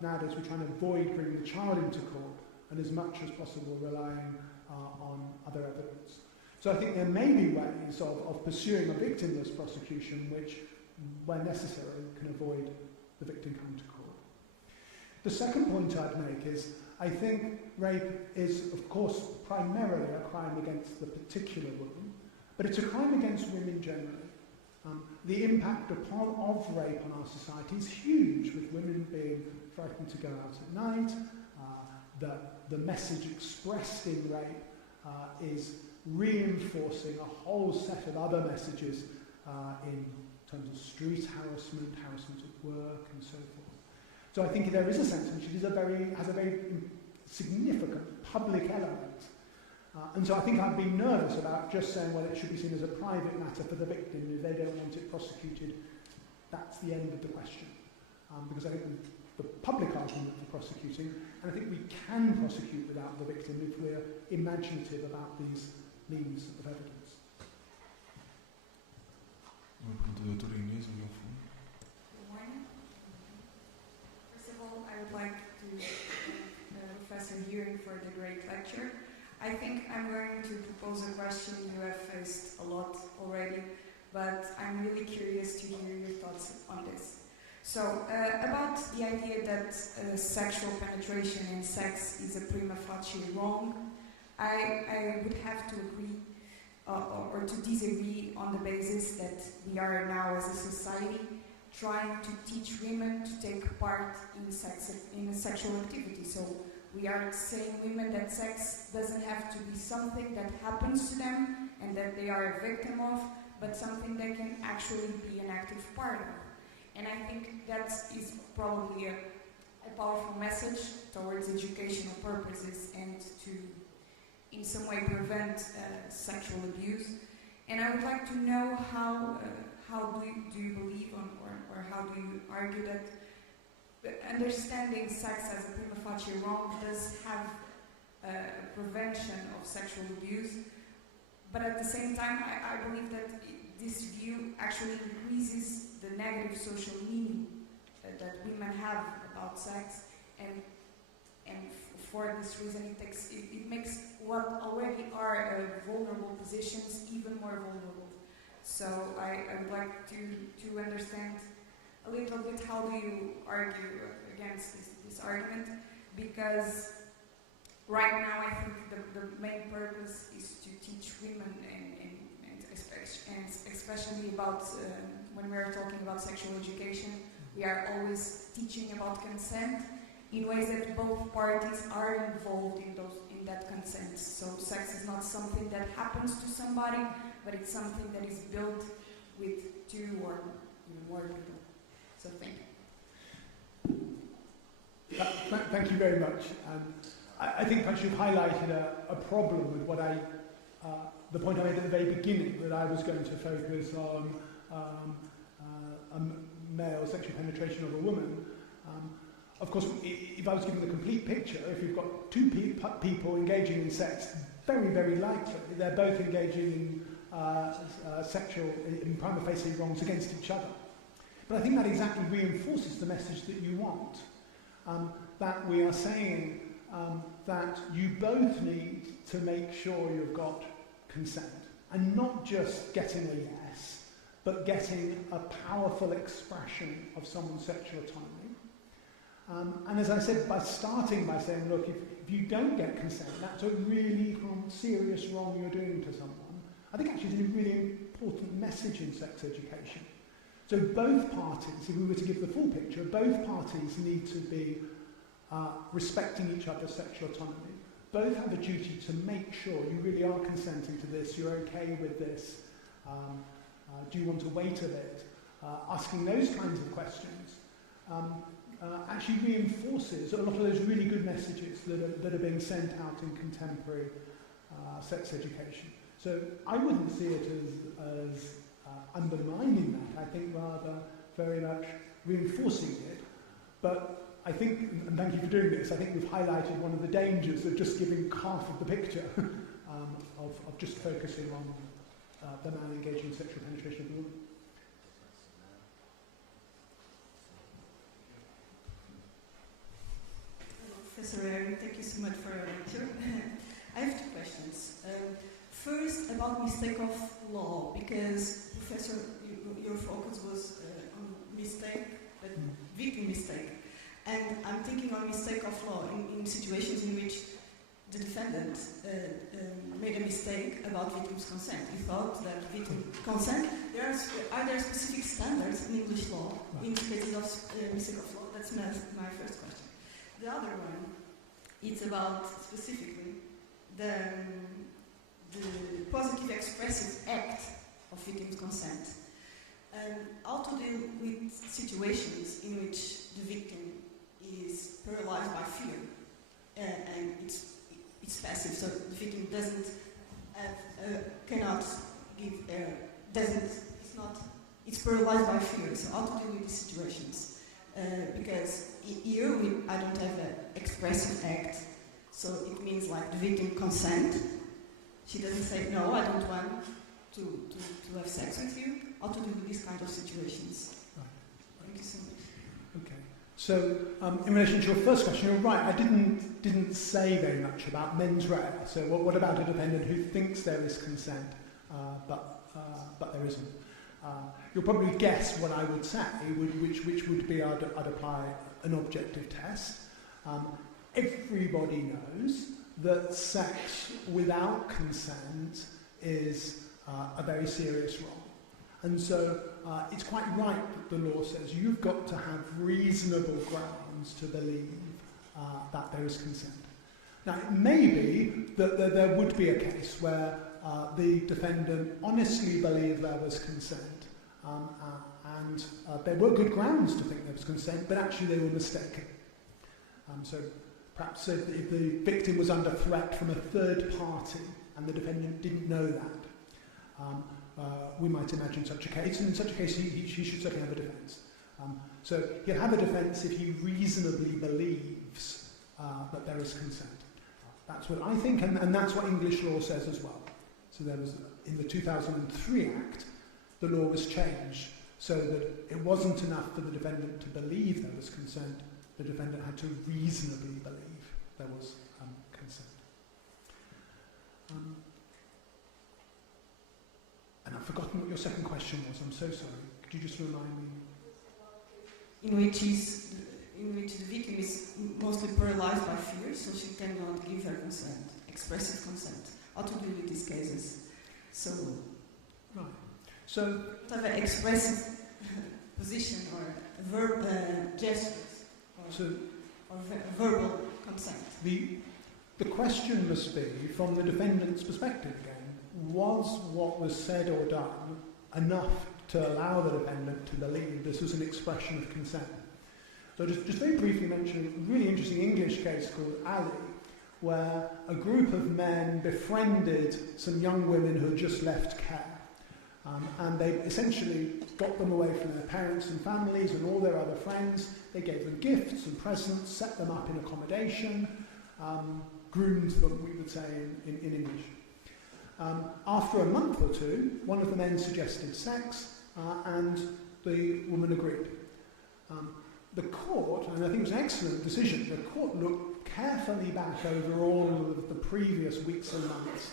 nowadays we're trying to avoid bringing the child into court and as much as possible relying on other evidence. So I think there may be ways of pursuing a victimless prosecution which, where necessary, can avoid the victim coming to court. The second point I'd make is, I think rape is, of course, primarily a crime against the particular woman, but it's a crime against women generally. The impact of rape on our society is huge, with women being frightened to go out at night. The message expressed in rape is reinforcing a whole set of other messages in terms of street harassment, harassment at work, and so forth. So I think there is a sense in which it is has a very significant public element. And so I think I'd be nervous about just saying, well, it should be seen as a private matter for the victim. If they don't want it prosecuted, that's the end of the question. Because I think the public argument for prosecuting, and I think we can prosecute without the victim if we're imaginative about these means of evidence. Good morning. First of all, I would like to thank Professor Herring for the great lecture. I think I'm going to propose a question you have faced a lot already, but I'm really curious to hear your thoughts on this. So, about the idea that sexual penetration in sex is a prima facie wrong, I would have to agree or to disagree on the basis that we are now as a society trying to teach women to take part in sexual activity. So we are saying women that sex doesn't have to be something that happens to them and that they are a victim of, but something they can actually be an active part of. And I think that is probably a powerful message towards educational purposes and to, in some way, prevent sexual abuse. And I would like to know how do you believe or how do you argue that understanding sex as a prima facie wrong does have a prevention of sexual abuse, but at the same time I believe that this view actually increases the negative social meaning that women have about sex, and for this reason it makes what already are vulnerable positions even more vulnerable. So I would like to understand a little bit how do you argue against this argument, because right now I think the main purpose is to teach women and especially about when we are talking about sexual education, we are always teaching about consent in ways that both parties are involved in that consent. So sex is not something that happens to somebody, but it's something that is built with two or even more people. So thank you. Thank you very much. I think perhaps you've highlighted a problem with what the point I made at the very beginning, that I was going to focus on male sexual penetration of a woman. Of course, if I was given the complete picture, if you've got two people engaging in sex, very, very likely they're both engaging in prima facie wrongs against each other. But I think that exactly reinforces the message that you want, that we are saying that you both need to make sure you've got consent, and not just getting a yes, but getting a powerful expression of someone's sexual autonomy. And as I said, by starting by saying, look, if you don't get consent, that's a really serious wrong you're doing to someone, I think actually it's a really important message in sex education. So both parties, if we were to give the full picture, both parties need to be respecting each other's sexual autonomy. Both have a duty to make sure you really are consenting to this, you're okay with this, do you want to wait a bit? Asking those kinds of questions actually reinforces a lot of those really good messages that are being sent out in contemporary sex education. So I wouldn't see it as undermining that, I think rather very much reinforcing it. But I think, and thank you for doing this, I think we've highlighted one of the dangers of just giving half of the picture, of just focusing on the man engaging in sexual penetration of the woman. Professor Herring, thank you so much for your lecture. I have two questions. First, about mistake of law, because Professor, your focus was on mistake, but victim mistake. And I'm thinking on mistake of law in situations in which the defendant made a mistake about victim's consent. He thought that victim consent, are there specific standards in English law in cases of mistake of law? That's my first question. The other one, it's about specifically the positive expressive act of victim's consent. How to deal with situations in which the victim is paralyzed by fear and it's passive, so the victim doesn't have, cannot give, it's paralyzed by fear. So how to deal with these situations? Because here I don't have an expressive act, so it means like the victim consent. She doesn't say, no, I don't want to have sex with you. How to deal with these kind of situations? Right. Thank you so much. Okay. So, in relation to your first question, you're right. I didn't say very much about mens rea. So, what about a defendant who thinks there is consent, but there isn't? You'll probably guess what I would say, which would be I'd apply an objective test. Everybody knows that sex without consent is a very serious wrong. And so it's quite right that the law says you've got to have reasonable grounds to believe that there is consent. Now, it may be that there would be a case where the defendant honestly believed there was consent, and there were good grounds to think there was consent, but actually they were mistaken. So perhaps if the victim was under threat from a third party and the defendant didn't know that, we might imagine such a case, and in such a case he should certainly have a defence. So he'll have a defence if he reasonably believes that there is consent. That's what I think, and that's what English law says as well. So there was, in the 2003 Act, the law was changed so that it wasn't enough for the defendant to believe there was consent, the defendant had to reasonably believe there was consent. And I've forgotten what your second question was, I'm so sorry. Could you just remind me? In which the victim is mostly paralyzed by fear, so she cannot give her consent, expressive consent. How to deal with these cases? So, right. So, have an expressive position or gestures or verbal consent. The question must be, from the defendant's perspective again, was what was said or done enough to allow the defendant to believe this was an expression of consent? So just very briefly mention a really interesting English case called Ali, where a group of men befriended some young women who had just left care. And they essentially got them away from their parents and families and all their other friends. They gave them gifts and presents, set them up in accommodation, groomed them, we would say in English. After a month or two, one of the men suggested sex, and the woman agreed. The court, and I think it was an excellent decision, the court looked carefully back over all of the previous weeks and months.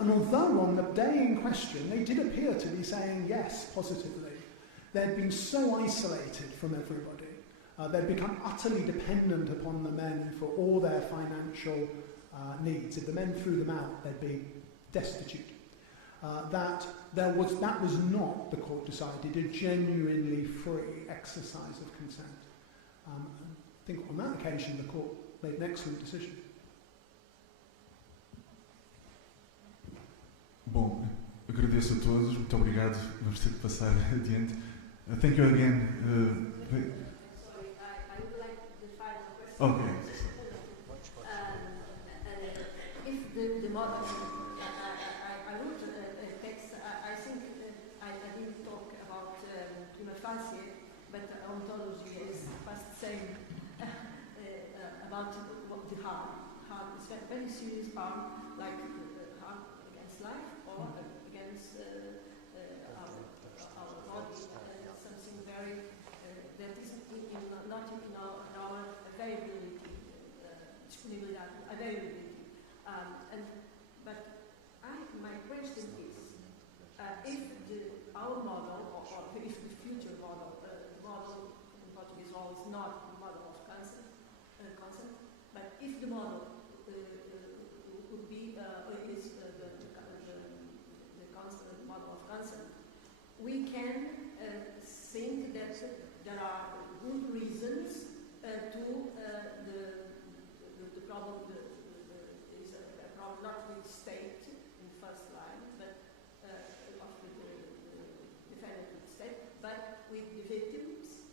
And although on the day in question they did appear to be saying yes positively, they'd been so isolated from everybody, they'd become utterly dependent upon the men for all their financial needs. If the men threw them out, they'd be destitute. That was not, the court decided, a genuinely free exercise of consent. I think on that occasion the court made an excellent decision. Bom, agradeço a todos, muito obrigado, vamos ter que passar adiante. Thank you again. Sorry, I would like the final question. Okay. If the model, I wrote a text, I think I didn't talk about prima facie, but ontology is fast same not the harm. Harm is very serious harm, like harm against life or against our body. Something very that is not in our availability, disponibility, availability. But my question is, if our model, or if the future model, the model in Portuguese law is not the model of consent, but if the model would be is the constant model of consent, we can think that there are good reasons to the problem is a problem not with the state in the first line, but of the defendant with the state, but with the victims.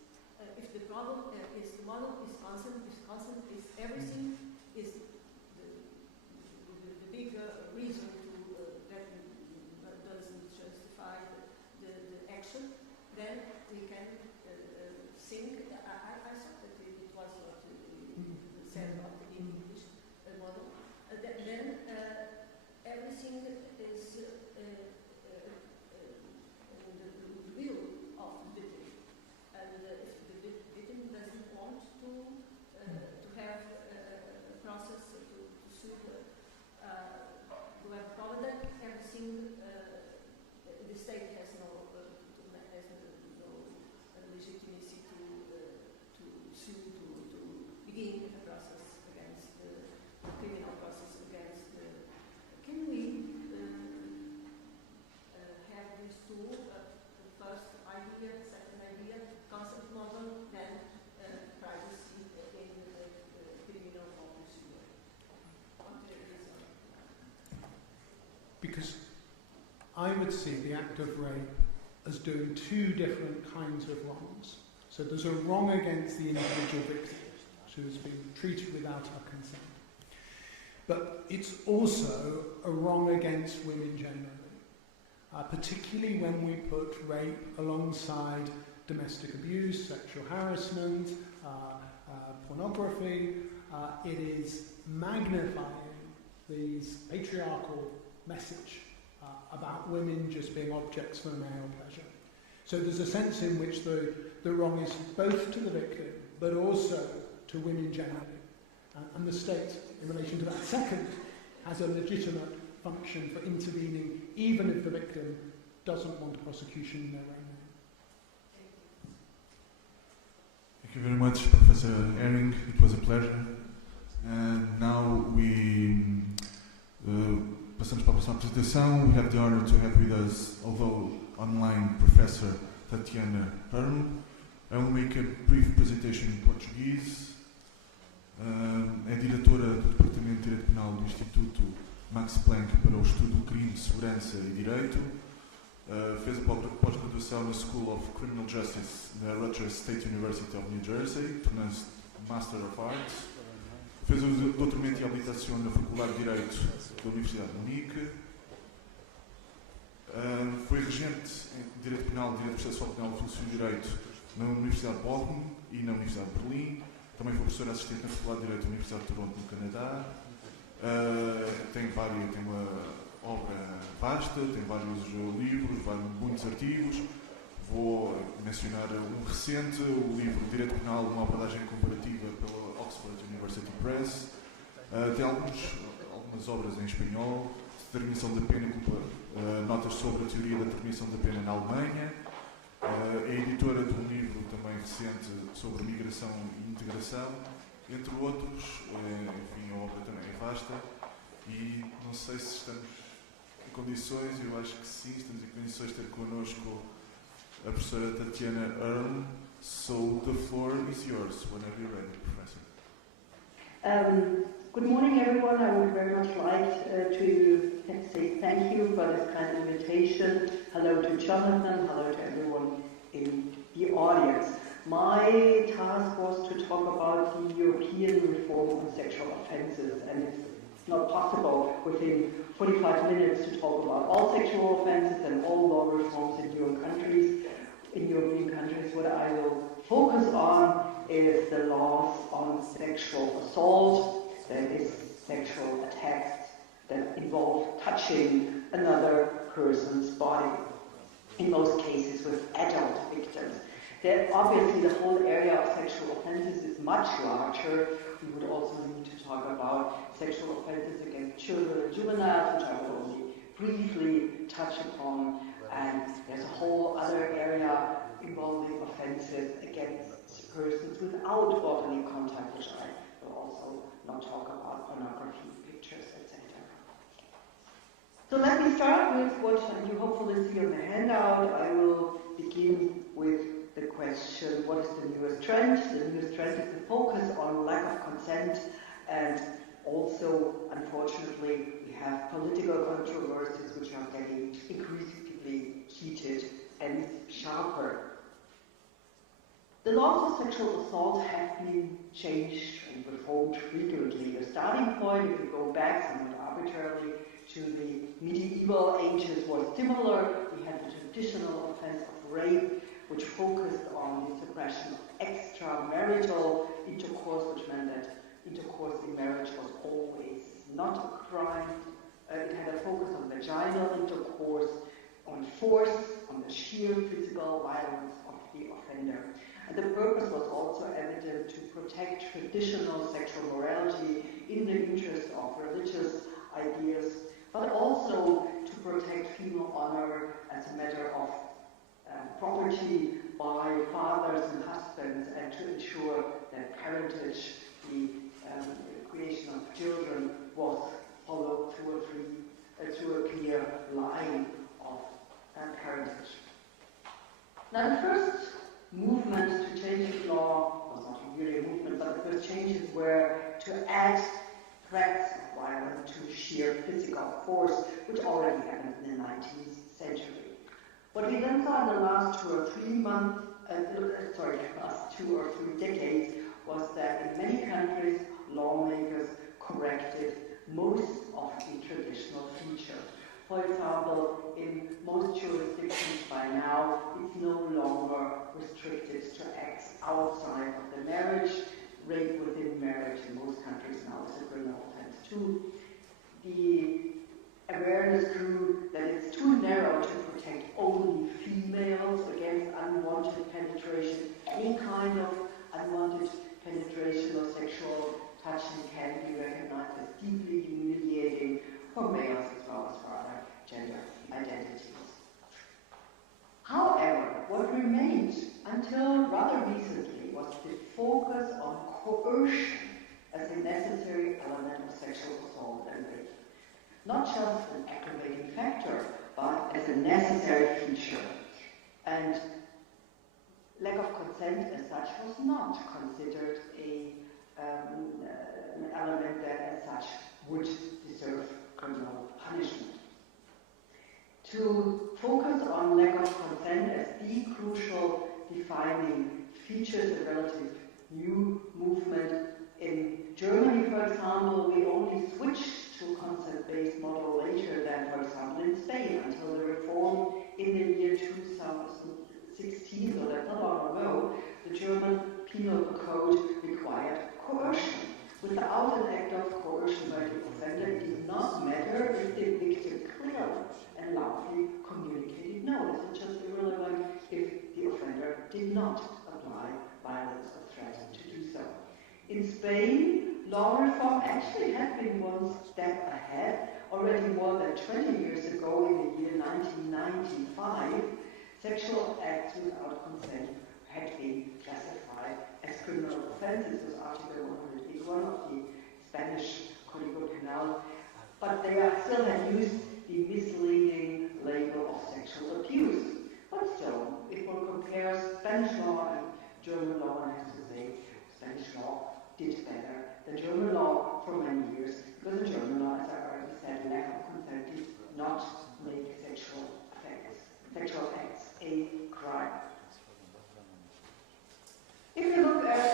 If the problem is the model is constant, is everything is the big reason to that doesn't justify the action, then we can think. I thought that it was what said about the English model. Then everything is the will of the victim, and if the victim doesn't want to have a process to sue, to have a problem, then everything the state has no legitimacy to sue, to begin a process against the criminal process against the. Can we have these two? First idea, second idea, consent model, then privacy in the criminal procedure. Because I would see the act of rape as doing two different kinds of wrongs. So there's a wrong against the individual victim, who has been treated without her consent. But it's also a wrong against women generally, particularly when we put rape alongside domestic abuse, sexual harassment, pornography. It is magnifying these patriarchal message about women just being objects for male pleasure. So there's a sense in which the wrong is both to the victim, but also to women generally. And the state, in relation to that second, has a legitimate function for intervening, even if the victim doesn't want a prosecution in their own name. Thank you very much, Professor Herring. It was a pleasure. And now passamos para a próxima apresentação. We have the honor to have with us, although online, Professor Tatjana Hörnle. I will make a brief presentation in Portuguese. É diretora do Departamento de Direito Penal do Instituto Max-Planck para o estudo do crime, segurança e direito. Fez a pós-graduação na School of Criminal Justice na Rutgers State University of New Jersey, tornando-se Master of Arts. Fez o doutoramento e habilitação na Faculdade de Direito da Universidade de Munique. Foi regente em Direito Penal, Direito Processual Penal e Filosofia do Direito na Universidade de Palma e na Universidade de Berlim. Também foi professora assistente na Faculdade de Direito da Universidade de Toronto, no Canadá. Tem uma obra vasta, tem vários livros, muitos artigos. Vou mencionar um recente, o livro Direito Penal, uma abordagem comparativa pela Oxford University Press. Tem algumas obras em espanhol, determinação da pena, notas sobre a teoria da determinação da pena na Alemanha. É editora de um livro também recente sobre migração e integração, entre outros. Enfim, a obra também é vasta e não sei se estamos em condições, eu acho que sim, estamos em condições de ter connosco a professora Tatjana Hörnle. So the floor is yours whenever you're ready, Professor. Good morning, everyone. I would very much like to say thank you for this kind of invitation. Hello to Jonathan, hello to everyone in the audience. My task was to talk about the European reform on sexual offences, and it's not possible within 45 minutes to talk about all sexual offences and all law reforms in European countries. What I will focus on is the laws on sexual assault, that is sexual attacks that involve touching another person's body, in most cases with adult victims. Then obviously the whole area of sexual offences is much larger. We would also need to talk about sexual offences against children and juveniles, which I will only briefly touch upon. And there's a whole other area involving offences against persons without bodily contact, which I will also not talk about, pornography, pictures, etc. So let me start with what you hopefully see on the handout. I will begin with the question, what is the newest trend? The newest trend is the focus on lack of consent, and also, unfortunately, we have political controversies which are getting increasingly heated and sharper. The laws of sexual assault have been changed and reformed frequently. The starting point, if you go back somewhat arbitrarily to the medieval ages, was similar. We had the traditional offense of rape, which focused on the suppression of extramarital intercourse, which meant that intercourse in marriage was always not a crime. It had a focus on vaginal intercourse, on force, on the sheer physical violence of the offender. And the purpose was also evident to protect traditional sexual morality in the interest of religious ideas, but also to protect female honor as a matter of property by fathers and husbands, and to ensure that parentage, the creation of children, was followed through a clear line of parentage. Now, the first movement to change the law was not really a movement, but the first changes were to add threats of violence to sheer physical force, which already happened in the 19th century. What we then saw in the last 2 or 3 decades was that in many countries, lawmakers corrected most of the traditional features. For example, in most jurisdictions by now, it's no longer restricted to acts outside of the marriage. Rape within marriage in most countries now is a criminal offense too. The awareness grew that it's too narrow to protect only females against unwanted penetration. Any kind of unwanted penetration or sexual touching can be recognized as deeply humiliating for males as well as for other gender identities. However, what remained until rather recently was the focus on coercion as a necessary element of sexual assault and rape. Not just an aggravating factor, but as a necessary feature. And lack of consent as such was not considered an element that as such would deserve criminal punishment. To focus on lack of consent as the crucial defining feature is a relative new movement. In Germany, for example, we only switched to a consent-based model later than, for example, in Spain, until the reform in the year 2016, so that's not long ago. The German penal code required coercion. Without an act of coercion by the offender, it did not matter if the victim clearly and loudly communicated no. This is just irrelevant if the offender did not apply violence or threat to do so. In Spain, law reform actually had been one step ahead. Already more than 20 years ago, in the year 1995, sexual acts without consent had been classified as criminal offenses with Article 181 of the Spanish Código Penal, but they still had used the misleading label of sexual abuse. But still, if one compares Spanish law and German law, one has to say Spanish law did better than German law for many years, because in German law, as I already said, lack of consent did not make sexual acts a crime. If you look at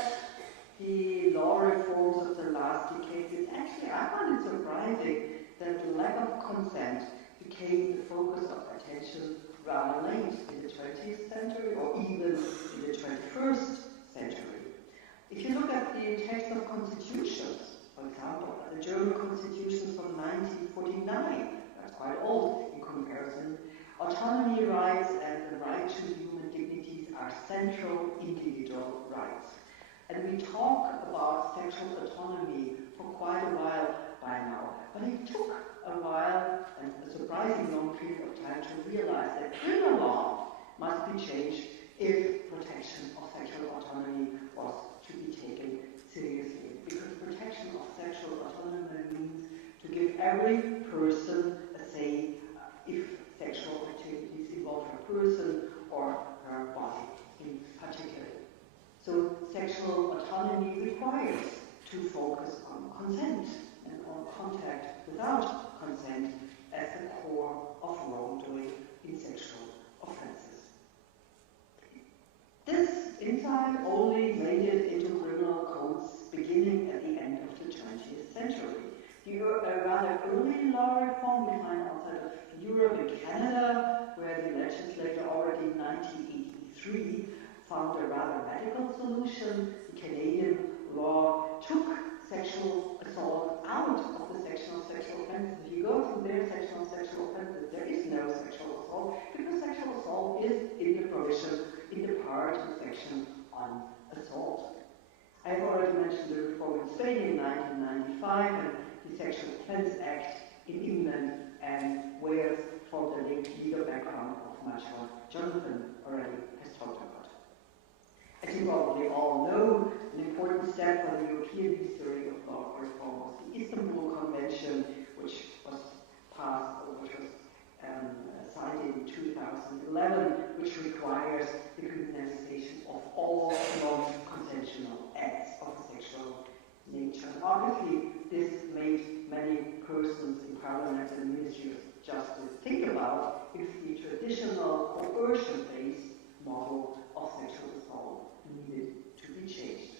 the law reforms of the last decade, I find it surprising that the lack of consent became the focus of attention rather late in the 20th century or even in the 21st century. If you look at the text of constitutions, for example, the German constitution from 1949, that's quite old in comparison, autonomy rights and the right to human dignities are central individual rights. And we talk about sexual autonomy for quite a while by now, but it took a while and a surprisingly long period of time to realize that criminal law must be changed if protection of sexual autonomy was to be taken seriously. Because protection of sexual autonomy means to give every person a say if sexual activities involve her person or her body in particular. So sexual autonomy requires to focus on consent and on contact without consent as the core of wrongdoing in sexual offenses. This insight only made it into criminal codes beginning at the end of the 20th century. The rather early law reform we find outside of Europe and Canada, where the legislature already in 1983 found a rather radical solution. The Canadian law took sexual assault out of the section of sexual offenses. If you go through their section of sexual offenses, there is no sexual assault, because sexual assault is in the provision, in the part of the section on assault. I've already mentioned the reform in Spain in 1995 and the Sexual Offence Act in England and Wales for the legal background of much what Jonathan already has talked about. As you probably all know, an important step for the European history of law reform was the Istanbul Convention, which was passed, or which was signed in 2011, which requires the criminalization of all non-consensual acts of a sexual nature. And obviously, this made many persons in Parliament and Ministry of Justice think about if the traditional coercion-based model of sexual assault needed to be changed.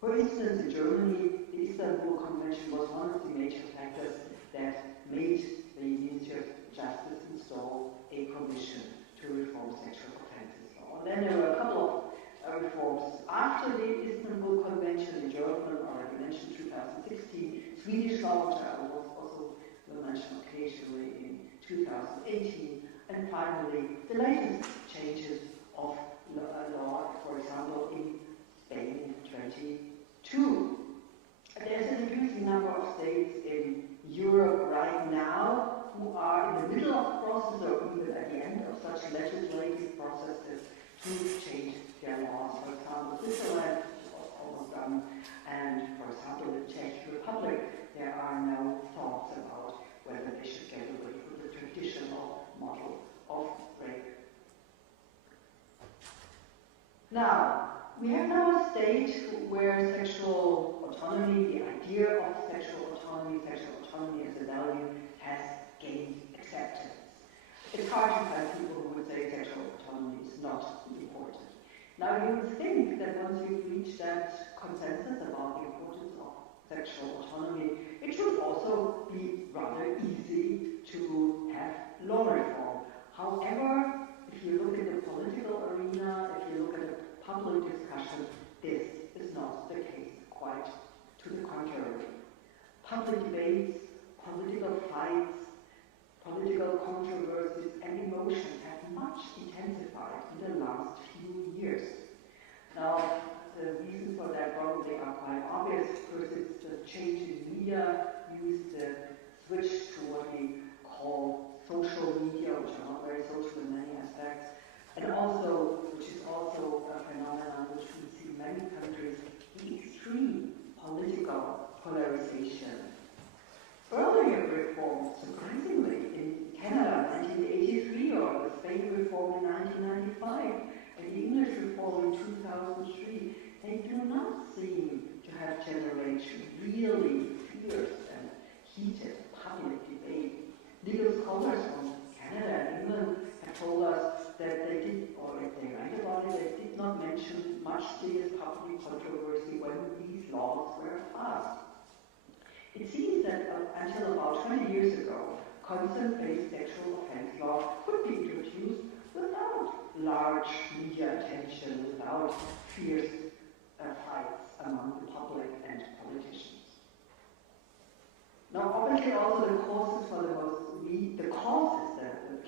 For instance, in Germany, the Istanbul Convention was one of the major factors that made the Ministry of Justice install a commission to reform sexual offences law. And then there were a couple of reforms after the Istanbul Convention. The German, already mentioned, 2016, Swedish law, which I also will mention occasionally in 2018, and finally the latest changes of law, for example, in Spain in 2022. There's an increasing number of states in Europe right now who are in the middle of the process or even at the end of such legislative processes to change their laws. For example, Switzerland is almost done, and for example, in the Czech Republic, there are no thoughts about whether they should get away from the traditional model of rape. Now, we have now a state where sexual autonomy, the idea of sexual autonomy as a value, has gained acceptance. It's hard to find people who would say sexual autonomy is not important. Now, you would think that once you've reached that consensus about the importance of sexual autonomy, it should also be rather easy to have law reform. However, if you look at the political arena, if you look at the public discussion, this is not the case, quite to the contrary. Public debates, political fights, political controversies and emotions have much intensified in the last few years. Now, the reasons for that probably are quite obvious. First, it's the change in media use, the switch to what we call social media, which are not very social in many aspects, and also, which is also a phenomenon which we see in many countries, the extreme political polarization. Earlier reforms, surprisingly, in Canada in 1983, or the Spain reform in 1995, and the English reform in 2003, they do not seem to have generated really fierce and heated public debate. Legal scholars from Canada and England have told us that they did, or if they write about it, they did not mention much serious public controversy when these laws were passed. It seems that until about 20 years ago, consent-based sexual offense law could be introduced without large media attention, without fierce fights among the public and politicians. Now, obviously, also the causes for the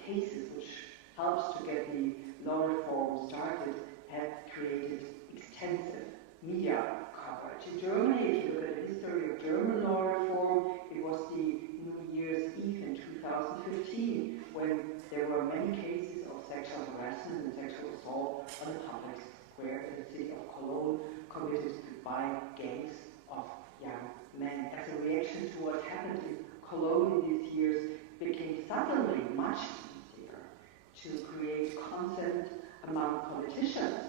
cases which helped to get the law reform started have created extensive media coverage. In Germany, if you look at the history of German law reform, it was the New Year's Eve in 2015 when there were many cases of sexual harassment and sexual assault on the public square in the city of Cologne committed by gangs of young men. As a reaction to what happened in Cologne in these years, it became suddenly much easier to create consent among politicians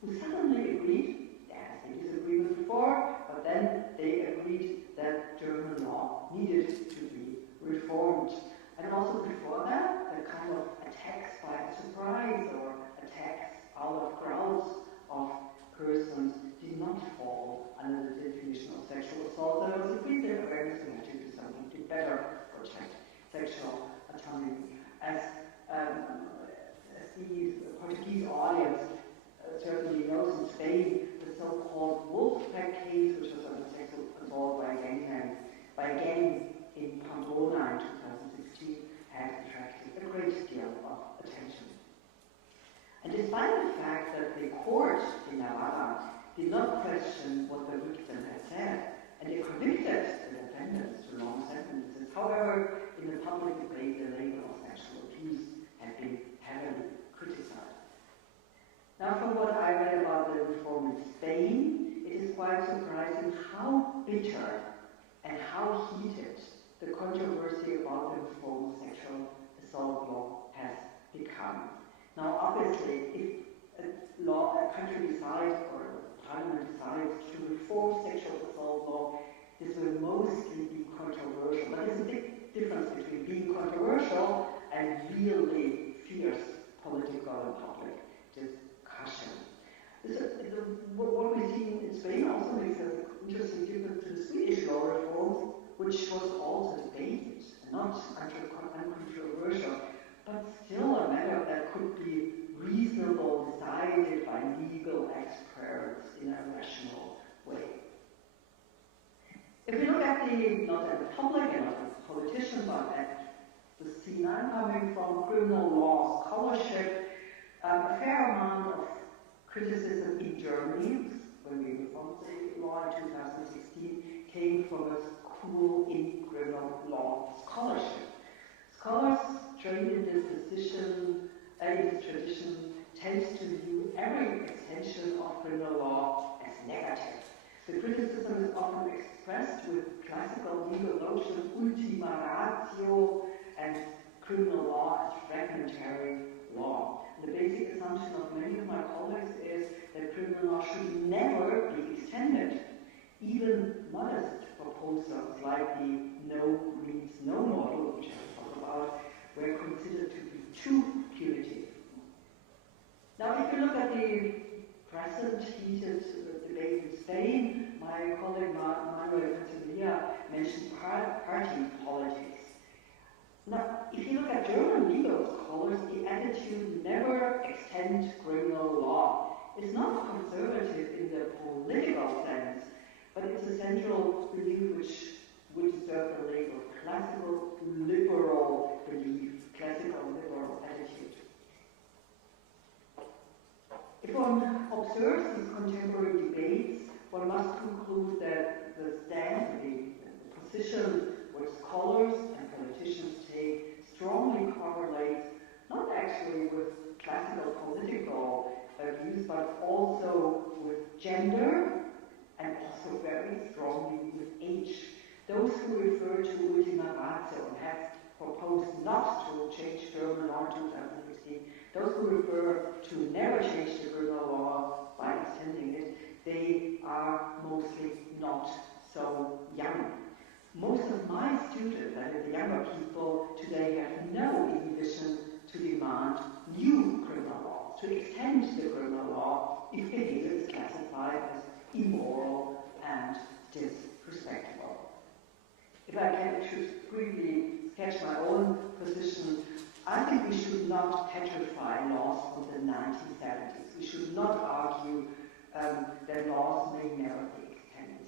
who suddenly agreed, there has been disagreement before, but then they agreed that German law needed to be reformed. And also before that, the kind of attacks by surprise or attacks out of crowds of persons did not fall under the definition of sexual assault. There was a greater awareness we had to do something to better protect sexual autonomy. As the Portuguese audience certainly knows, in Spain, the so-called Wolfpack case, which was on sexual assault by a gang in Pamplona in 2016, had attracted a great deal of attention. And despite the fact that the court in Navarra did not question what the victim had said, and they convicted the defendants to long sentences, however, in the public debate, the label of sexual abuse had been heavily criticized. Now, from what I read about the reform in Spain, it is quite surprising how bitter and how heated the controversy about the reform of sexual assault law has become. Now, obviously, if a country decides or a parliament decides to reform sexual assault law, this will mostly be controversial. But there's a big difference between being controversial and really fierce political and public discussion. What we see in Spain also makes an interesting difference to the Swedish law reform, which was also debated, not uncontroversial, but still a matter that could be reasonable, decided by legal experts in a rational way. If we look at not at the public and not at the politicians, but at the scene I'm coming from, criminal law scholarship, a fair amount of criticism in Germany, when we reformed the law in 2016, came from a school in criminal law scholarship. Scholars trained in this tradition tend to view every extension of criminal law as negative. The criticism is often expressed with classical legal notions, ultima ratio, and criminal law as fragmentary law. The basic assumption of many of my colleagues is that criminal law should never be extended. Even modest proposals like the no means no model, which I talked about, were considered to be too punitive. Now, if you look at the present heated debate in Spain, my colleague Manuel mentioned party politics. Now, if you look at German legal scholars, the attitude never extend criminal law is not conservative in the political sense, but it's a central belief which would deserve the label of classical liberal belief, classical liberal attitude. If one observes these contemporary debates, one must conclude that the stand, the position which scholars and politicians take strongly correlates not actually with classical political views, but also with gender and also very strongly with age. Those who refer to ultima ratio and have proposed not to change German law in 2016, those who refer to never change the criminal law by extending it, they are mostly not so young. Most of my students, that is the younger people, today have no ambition to demand new criminal law, to extend the criminal law if behavior is classified as immoral and disrespectful. If I can just briefly sketch my own position, I think we should not petrify laws from the 1970s. We should not argue that laws may never be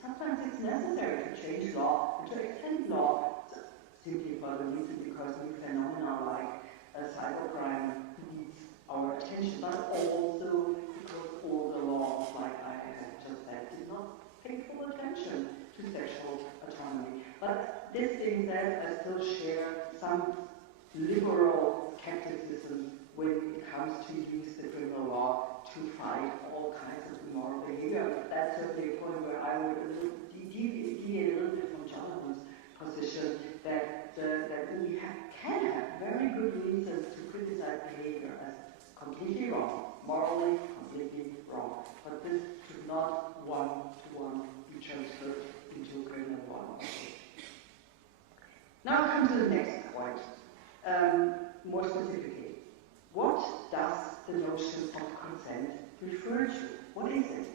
sometimes it's necessary to change law and to extend law simply for the reason because new phenomena like cybercrime needs our attention, but also because all the laws, like I have just said, did not pay full attention to sexual autonomy. But this being said, I still share some liberal skepticism when it comes to use the criminal law to fight all kinds of immoral behavior. That's certainly a point where I would deviate a little bit from Jonathan's position that we can have very good reasons to criticize behavior as completely wrong, morally completely wrong. But this should not one-to-one be transferred into a criminal law. Now come to the next point. More specifically, what does the notion of consent refer to? What is it?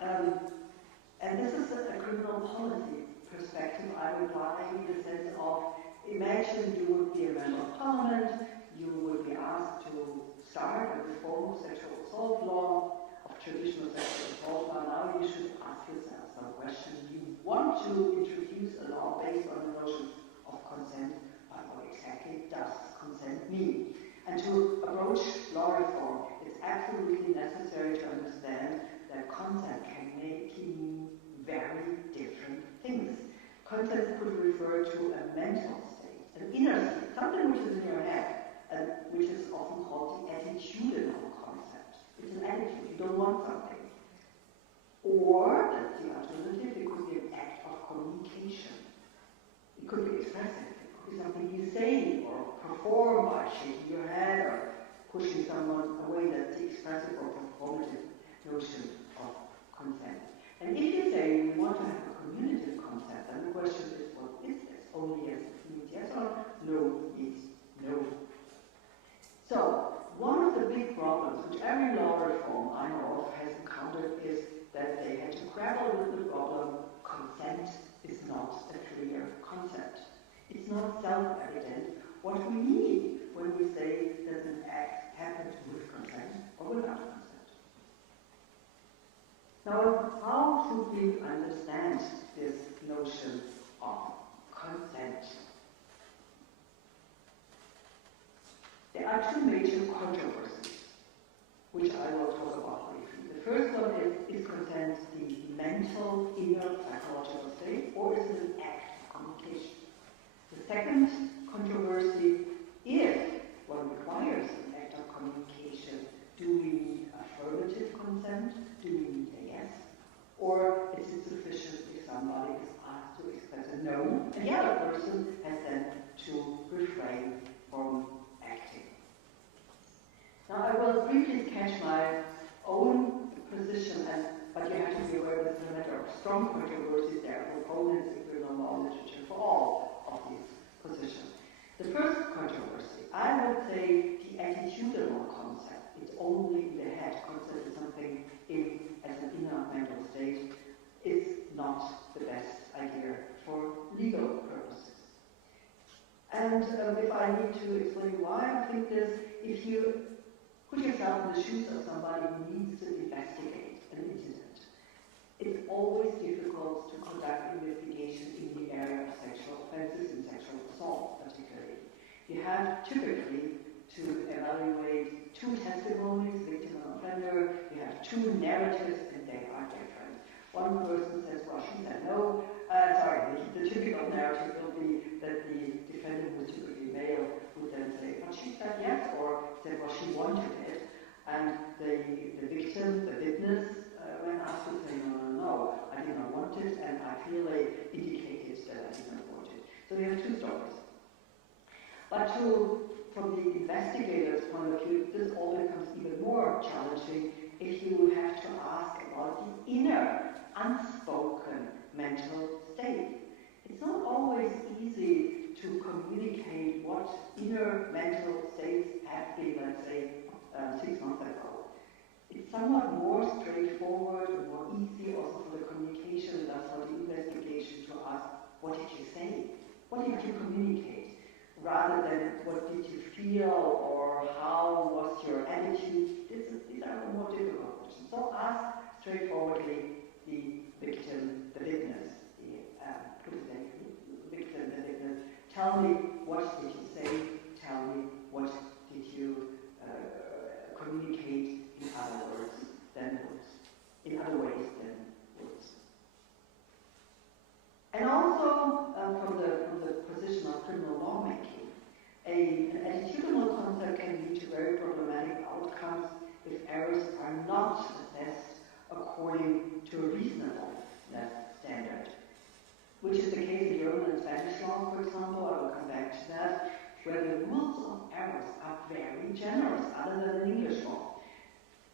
And this is a criminal policy perspective I would apply in the sense of, imagine you would be a member of parliament, you would be asked to start a reform of sexual assault law, of traditional sexual assault law. Now you should ask yourself some question. You want to introduce a law based on the notion of consent, but what exactly does consent mean? And to approach law reform, it's absolutely necessary to understand that consent can mean very different things. Consent could refer to a mental state, an inner state, something which is in your head, and which is often called the attitudinal concept. It's an attitude, you don't want something. Or, that's the alternative, it could be an act of communication. It could be expressive, it could be something you say or perform by shaking your head or pushing someone away. That's the expressive or performative notion of consent. And if you say we want to have a communicative consent, then the question is, what is this? Only yes means yes or no means no. So, one of the big problems which every law reform I know of has encountered is that they had to grapple with the problem consent is not a clear concept. It's not self-evident what we mean when we say that an act happened with consent or without consent. Now, how should we understand this notion of consent? There are two major controversies, which I will talk about briefly. The first one is consent the mental, inner, psychological state, or is it an act of communication? The second controversy, if one requires an act of communication, do we need affirmative consent? Do we need a yes? Or is it sufficient if somebody is asked to express a no, and the other person has then to refrain from acting? Now I will briefly sketch my own position, but you have to be aware that it's a matter of strong controversies. There are proponents in criminal law literature for all of these positions. The first controversy, I would say the attitudinal concept. It's only in the head. Concept is something as an inner mental state, is not the best idea for legal purposes. And if I need to explain why I think this, if you put yourself in the shoes of somebody who needs to investigate an incident, it's always difficult to conduct investigation in the area of sexual offenses and sexual assault particularly. You have typically to evaluate two testimonies, victim and offender. You have two narratives, and they are different. One person says, well, she said no. The typical narrative will be that the defendant, who is typically male, would then say, well, she said yes, or said, well, she wanted it. And the victim, the witness, when asked, would say, no, I did not want it, and I clearly indicated that I did not want it. So we have two stories. But from the investigator's point of view, this all becomes even more challenging if you have to ask about the inner, unspoken mental state. It's not always easy to communicate what inner mental states have been, let's say, 6 months ago. It's somewhat more straightforward and more easy also for the communication and thus for the investigation to ask, what did you say? What did you communicate? Rather than what did you feel or how was your attitude. These are the more difficult questions. So ask straightforwardly the victim, the witness, victim, the witness, tell me what did you say, tell me what did you communicate in other words than words, in other ways than words. And also from the position of criminal lawmaking, an attitudinal concept can lead to very problematic outcomes if errors are not assessed according to a reasonableness standard, which is the case in German and Spanish law, for example. I will come back to that, where the rules of errors are very generous, other than in English law.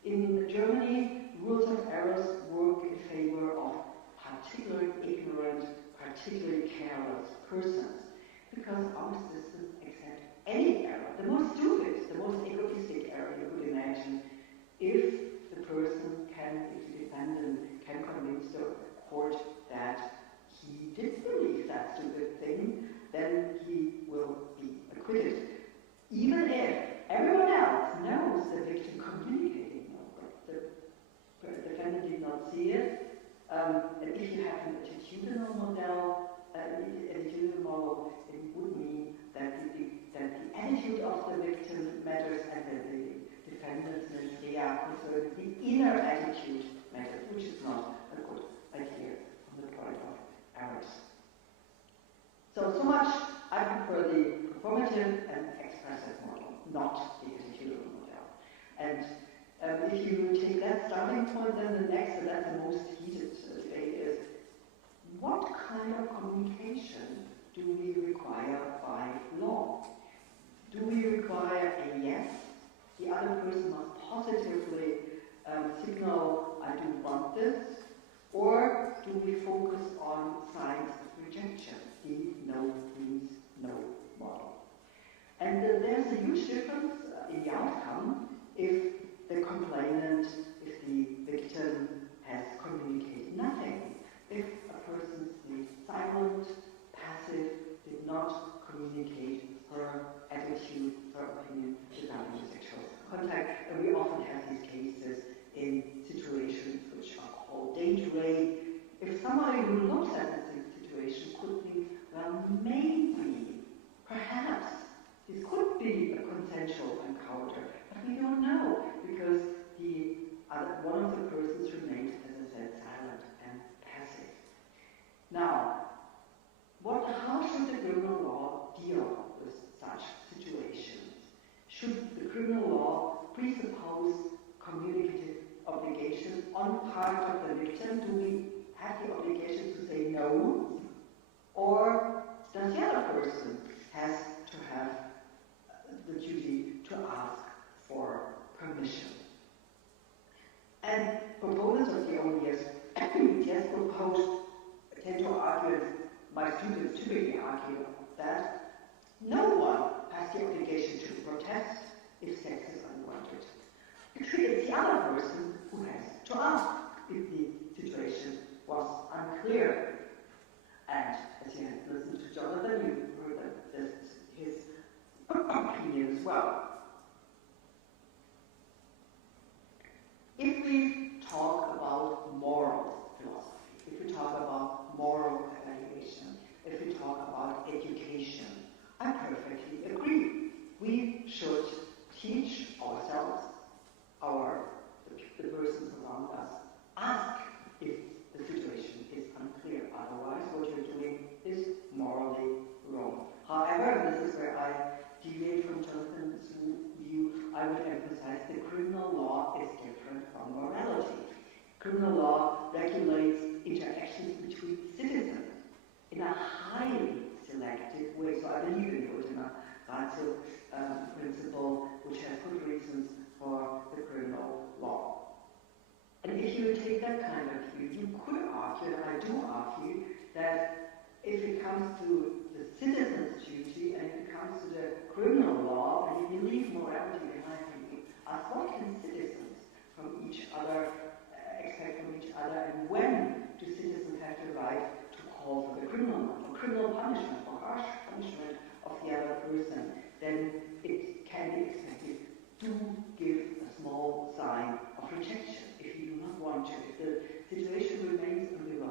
In Germany, rules of errors work in favor of particularly ignorant, particularly careless persons, because our system accepts any error, the most stupid, the most egoistic error you could imagine, if the person if the defendant can convince the court that he did believe that stupid thing, then he will be acquitted. Even if everyone else knows the victim communicated, but the defendant did not see it, and if you have an attitudinal model, it would mean that the attitude of the victim matters and that the defendant's the inner attitude matters, which is not a good idea from the point of errors. So much I prefer the performative and expressive model, not the attitudinal model. And if you take that starting point, then the next, and that's the most heated debate, is what kind of communication do we require by law? Do we require a yes? The other person must positively signal, I do want this, or do we focus on signs of rejection? The no means no model. And there's a huge difference in the outcome if the complainant, if the victim has communicated nothing. If a person stays silent, passive, did not communicate her attitude, her opinion regarding sexual contact, and we often have these cases in situations which are called danger rate. If somebody who looks at this situation could think, well, maybe, perhaps, this could be a consensual encounter, but we don't know, because one of the persons remained, as I said, silent and passive. Now, how should the criminal law deal with such situations? Should the criminal law presuppose communicative obligations on part of the victim? Do we have the obligation to say no? Or does the other person has to have the duty to ask for permission? And proponents of the OES proposed tend to argue, my students typically argue, that no one has the obligation to protest if sex is unwanted. It's the other person who has to ask if the situation was unclear. And as you have listened to Jonathan, you heard that his opinion as well. If we talk about moral philosophy, if we talk about moral evaluation, if we talk about education, I perfectly agree. We should teach ourselves, the persons around us, ask if the situation is unclear. Otherwise, what you're doing is morally wrong. However, this is where I deviate from Jonathan's view. I would emphasize the criminal law is different from morality. Criminal law regulates interactions between citizens in a highly selective way. So I believe in the ultima ratio principle, which has good reasons for the criminal law. And if you take that kind of view, you could argue, and I do argue, that if it comes to the citizen's duty and if it comes to the criminal law, and you leave morality behind, you ask what can citizens from each other expect from each other, and when do citizens have the right to call for the criminal punishment, or harsh punishment of the other person, then it can be expected to give a small sign of rejection if you do not want to. If the situation remains ambiguous,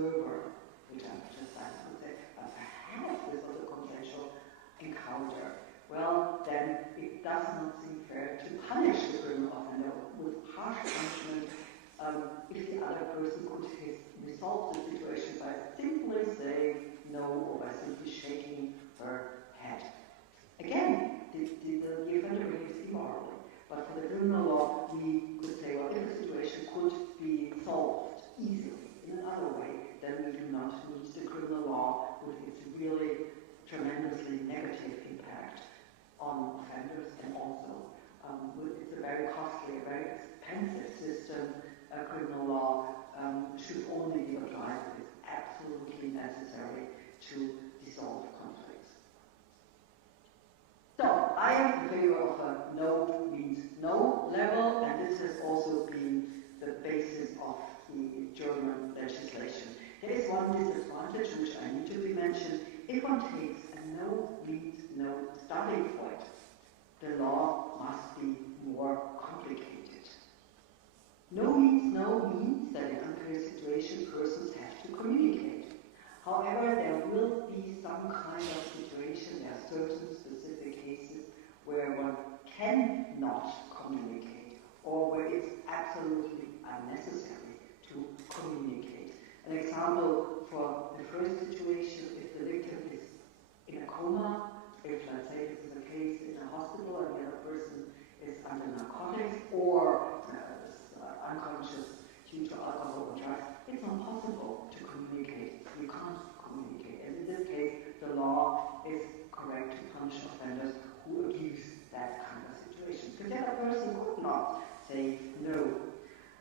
observer, which I'm just like to say, but perhaps this was a consensual encounter. Well, then it does not seem fair to punish the criminal offender with harsh punishment if the other person could resolve the situation by simply saying no or by simply shaking her head. Again, the offender behaves immorally, but for the criminal law, we could say, well, if the situation could be solved easily in another way, then we do not need the criminal law with its really tremendously negative impact on offenders, and also it's a very costly, a very expensive system. Criminal law should only be applied if it's absolutely necessary to dissolve conflicts. So, I am in favor of a no means no level, and this has also been the basis of the German legislation. There is one disadvantage which I need to be mentioned. If one takes a no means no starting point, the law must be more complicated. No means no means that in unclear situation persons have to communicate. However, there will be some kind of situation, there are certain specific cases where one cannot communicate or where it's absolutely unnecessary to communicate. An example for the first situation, if the victim is in a coma, if let's say this is a case in a hospital and the other person is under narcotics or unconscious due to alcohol or drugs, it's not possible to communicate. You can't communicate. And in this case, the law is correct to punish offenders who abuse that kind of situation. Because the other person could not say no.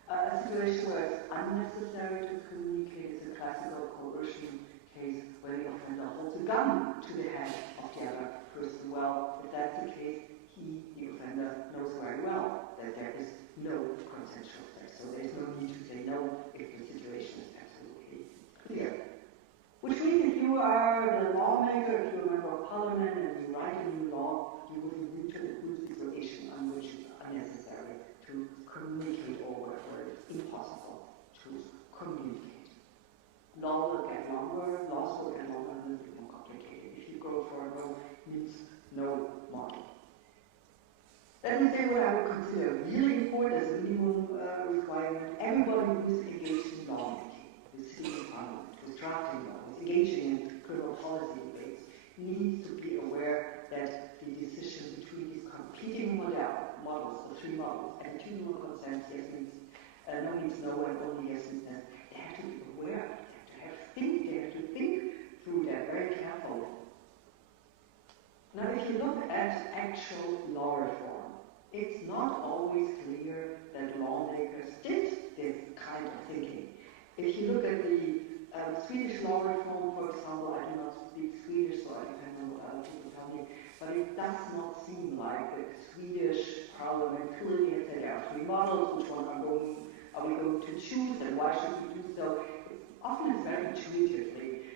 A situation where it's unnecessary to communicate is a classical coercion case where the offender holds a gun to the head of the other person. Well, if that's the case, the offender, knows very well that there is no consensual sex. So there's no need to say no if the situation is absolutely clear. Which means if you are the lawmaker, if you're a member of parliament and you write a new law, you will need to include situation on which it's unnecessary to communicate over, or it's impossible to communicate. Law will get longer, laws will get longer, and a little bit more complicated. If you go for a no means no model. Let me say what I would consider really important as a minimum requirement. Everybody who is engaged in lawmaking, who is sitting in parliament, who is drafting law, who is engaging in criminal policy debates, needs to be aware that the decision between these competing models, the three models, attitudinal consent, yes means no means no, and only yes means yes, they have to be aware, they have to think through that very carefully. Now, if you look at actual law reform, it's not always clear that lawmakers did this kind of thinking. If you look at the Swedish law reform, for example, I do not speak Swedish, so I depend on what other people tell me, but it does not seem like the Swedish parliament clearly said there are three models, which one are we going to choose, and why should we do so? Often it's very intuitively.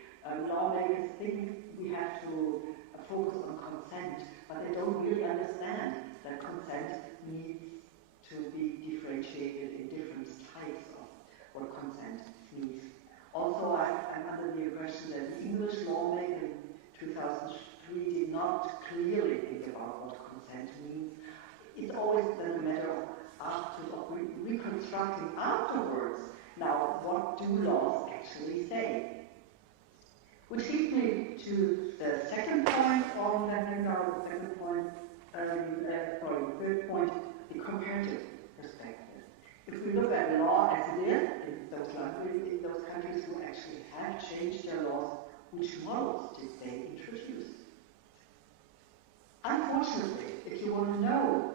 Lawmakers think we have to focus on consent, but they don't really understand that consent needs to be differentiated in different types of what consent means. Also, I'm under the impression that the English lawmaker in 2003 did not clearly think about what consent means. It's always been a matter of reconstructing afterwards. Now, what do laws actually say? Which leads me to the second point on that handout, the third point, the comparative perspective. If we look at law as it is in those countries who actually have changed their laws, which models did they introduce? Unfortunately, if you want to know,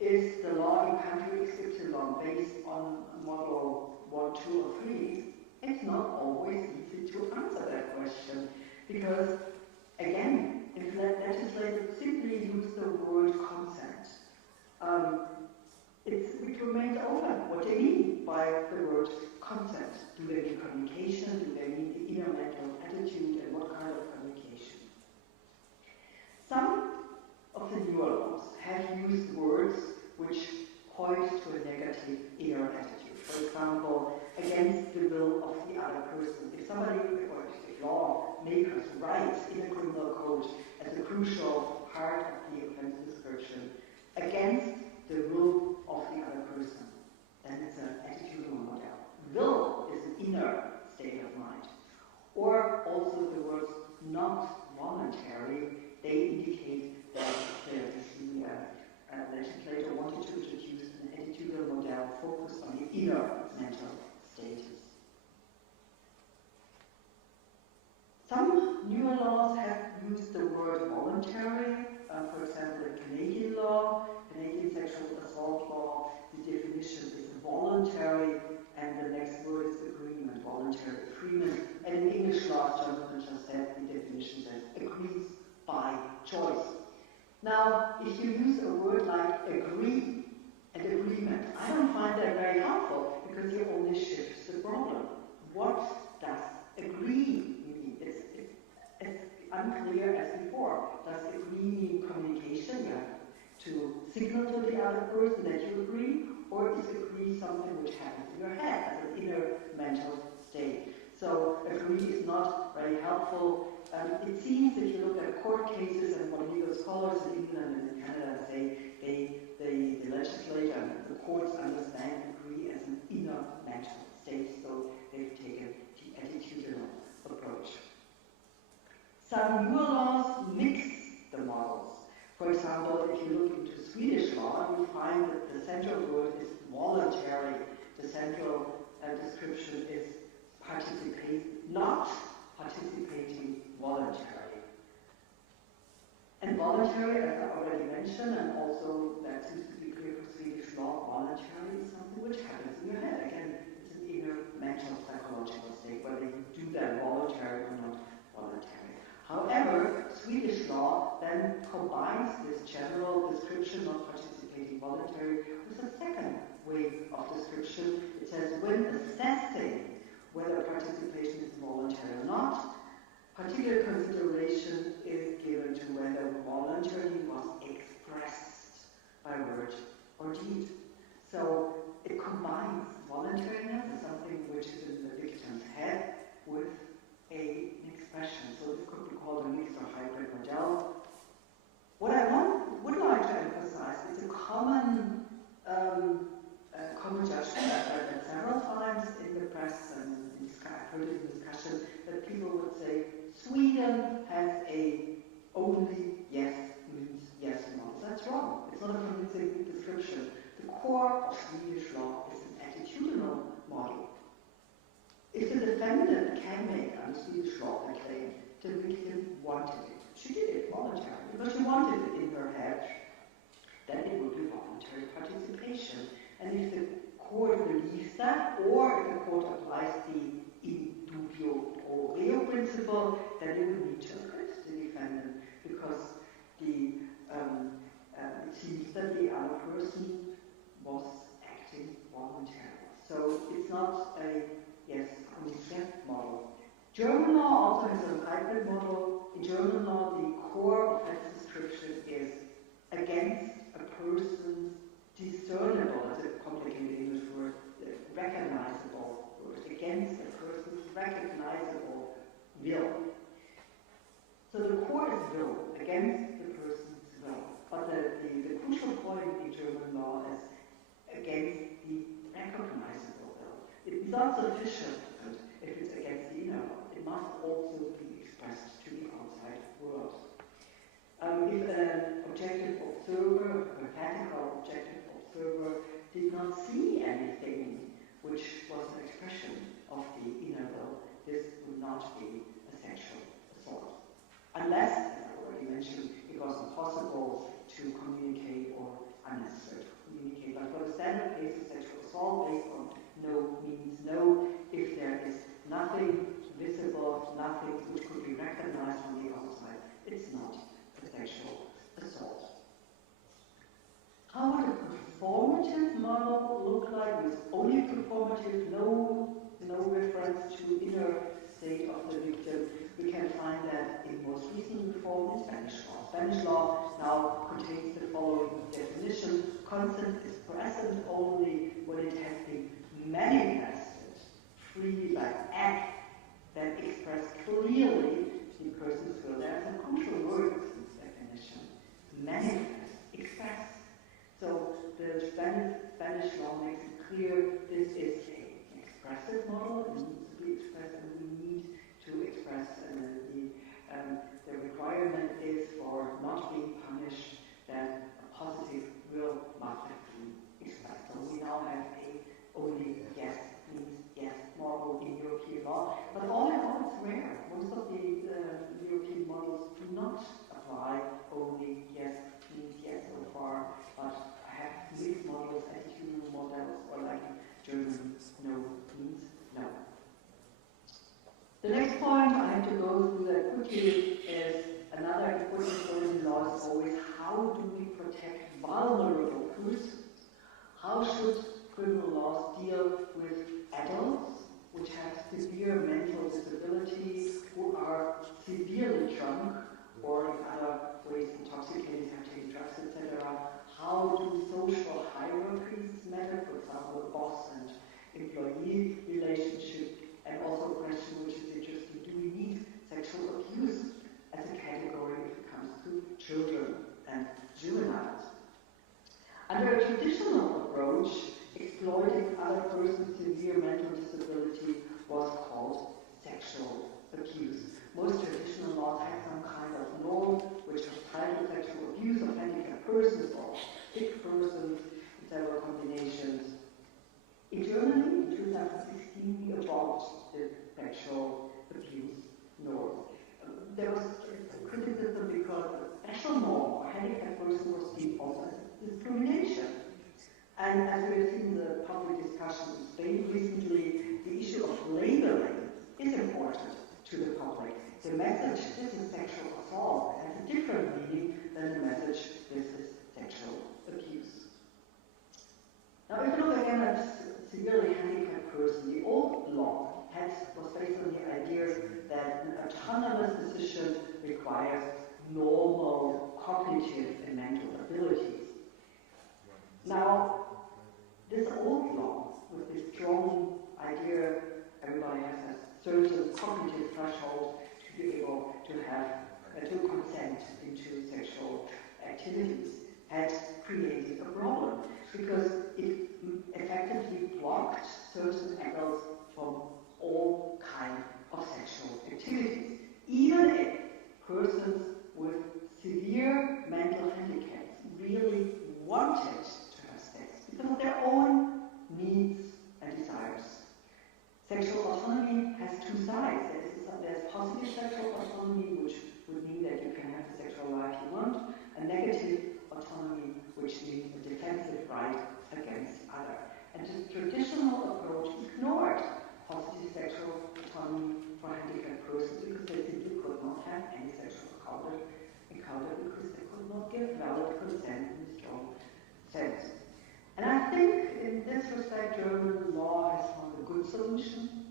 is the law in country XY based on model 1, 2, or 3, it's not always easy to answer that question, because, again, if legislators simply use the word consent, it remains open what they mean by the word consent. Do they mean communication? Do they mean the inner mental attitude, and what kind of communication? Some of the newer laws have used words which point to a negative inner attitude. For example, against the will other person. If somebody, or if lawmakers write in a criminal code as a crucial part of the offense description against the will of the other person, then it's an attitudinal model. Will is an inner state of mind. Or also the words not voluntary, they indicate that the legislator wanted to introduce an attitudinal model focused on the inner mental status. Some newer laws have used the word voluntary. For example, in Canadian law, Canadian sexual assault law, the definition is voluntary, and the next word is agreement, voluntary agreement. And in English law, as Jonathan just said, the definition says agrees by choice. Now, if you use a word like agree and agreement, I don't find that very helpful because it only shifts the problem. What does agree mean? It's as unclear as before. Does agree mean communication? You have to signal to the other person that you agree, or is agree something which happens in your head as an inner mental state? So agree is not very helpful. It seems if you look at court cases and what legal scholars in England and in Canada say, the legislator and the courts understand agree as an inner mental state, so they've taken the attitudinal approach. Some newer laws mix the models. For example, if you look into Swedish law, you find that the central word is voluntary. The central description is not participating voluntary. And voluntary, as I already mentioned, and also that seems to be clear for Swedish law, voluntary is something which happens in your head. Again, it's an inner mental psychological state, whether you do that voluntary or not voluntary. However, Swedish law then combines this general description of participating voluntary with a second way of description. It says, when assessing whether participation is voluntary or not, particular consideration is given to whether voluntary was expressed by word or deed. So it combines voluntariness as something which is in the victim's head with an expression. So this could be called a mixed or hybrid model. What I would like to emphasize is a common judgment I've read several times in the press and I've heard in discussion that people would say Sweden has a only yes means yes model. That's wrong. It's not a convincing description. The core of Swedish law is an attitudinal model. If the defendant can make under Swedish law the claim the victim wanted it, she did it voluntarily because she wanted it in her head, then it would be voluntary participation. And if the court believes that, or if the court applies the in dubio pro reo principle, then it would need to acquit the defendant because it seems that the other person was acting voluntarily. So it's not a yes model. German law also has a hybrid model. In German law, the core offense description is against a person's discernible, that's a complicated English word, recognizable word, against a person's recognizable will. So the core is will, against the person's will. But the crucial point in German law is against the recognizable will. It's not sufficient if it's against the inner will. It must also be expressed to the outside world. If an objective observer, a hypothetical objective observer, did not see anything which was an expression of the inner will, this would not be a sexual assault. Unless, as I already mentioned, it was impossible to communicate or unnecessary to communicate. But for the standard case of sexual assault based on no means no, if there is nothing visible, nothing which could be recognized from the outside, it's not a sexual assault. How would a performative model look like with only performative, no reference to inner state of the victim? We can find that in most recent reform in Spanish law. Spanish law now contains the following definition: consent is present only when it has been manifested free like act that express clearly the person's will. There's a crucial word in this definition, manifest, express. So the Spanish law makes it clear this is an expressive model, it needs to be expressed, and we need to express, the requirement is for not being punished that a positive will must have been expressed. So we now have only yes means yes model in European law, but all in all it's rare. Most of the European models do not apply only yes means yes so far, but have mixed models, attitudinal models, or like German no means no. The next point I have to go through that quickly is another important point in law is always how do we protect vulnerable persons? How should criminal laws deal with adults which have severe mental disabilities, who are severely drunk, or in other ways intoxicated, have taken drugs, etc.? How do social hierarchies matter? For example, the boss and employee relationship, and also a question which is interesting, do we need sexual abuse as a category if it comes to children and juveniles? Under a traditional approach, exploiting other person's severe mental disability was called sexual abuse. Most traditional laws had some kind of norm which was tied to sexual abuse of handicapped persons or sick persons in several combinations. In Germany, in 2016, we abolished the sexual abuse norm. There was criticism because the special norm for handicapped person was seen also as discrimination. And as we have seen in the public discussion in Spain recently, the issue of labeling is important to the public. The message, this is sexual assault, has a different meaning than the message, this is sexual abuse. Now, if you look again at a severely handicapped person, the old law was based on the idea that an autonomous decision requires normal cognitive and mental abilities. Now, this old law, with this strong idea everybody has a certain cognitive threshold to be able to have to consent into sexual activities, had created a problem because it effectively blocked certain adults from all kinds of sexual activities, even if persons with severe mental handicaps really wanted to have sex because of their own needs and desires. Sexual autonomy has two sides. There's positive sexual autonomy, which would mean that you can have the sexual life you want, and negative autonomy, which means a defensive right against other. And the traditional approach ignored positive sexual autonomy for handicapped persons because they simply could not have any sexual encounter because they could not give valid consent in a strong sense. And I think in this respect, German law has found a good solution.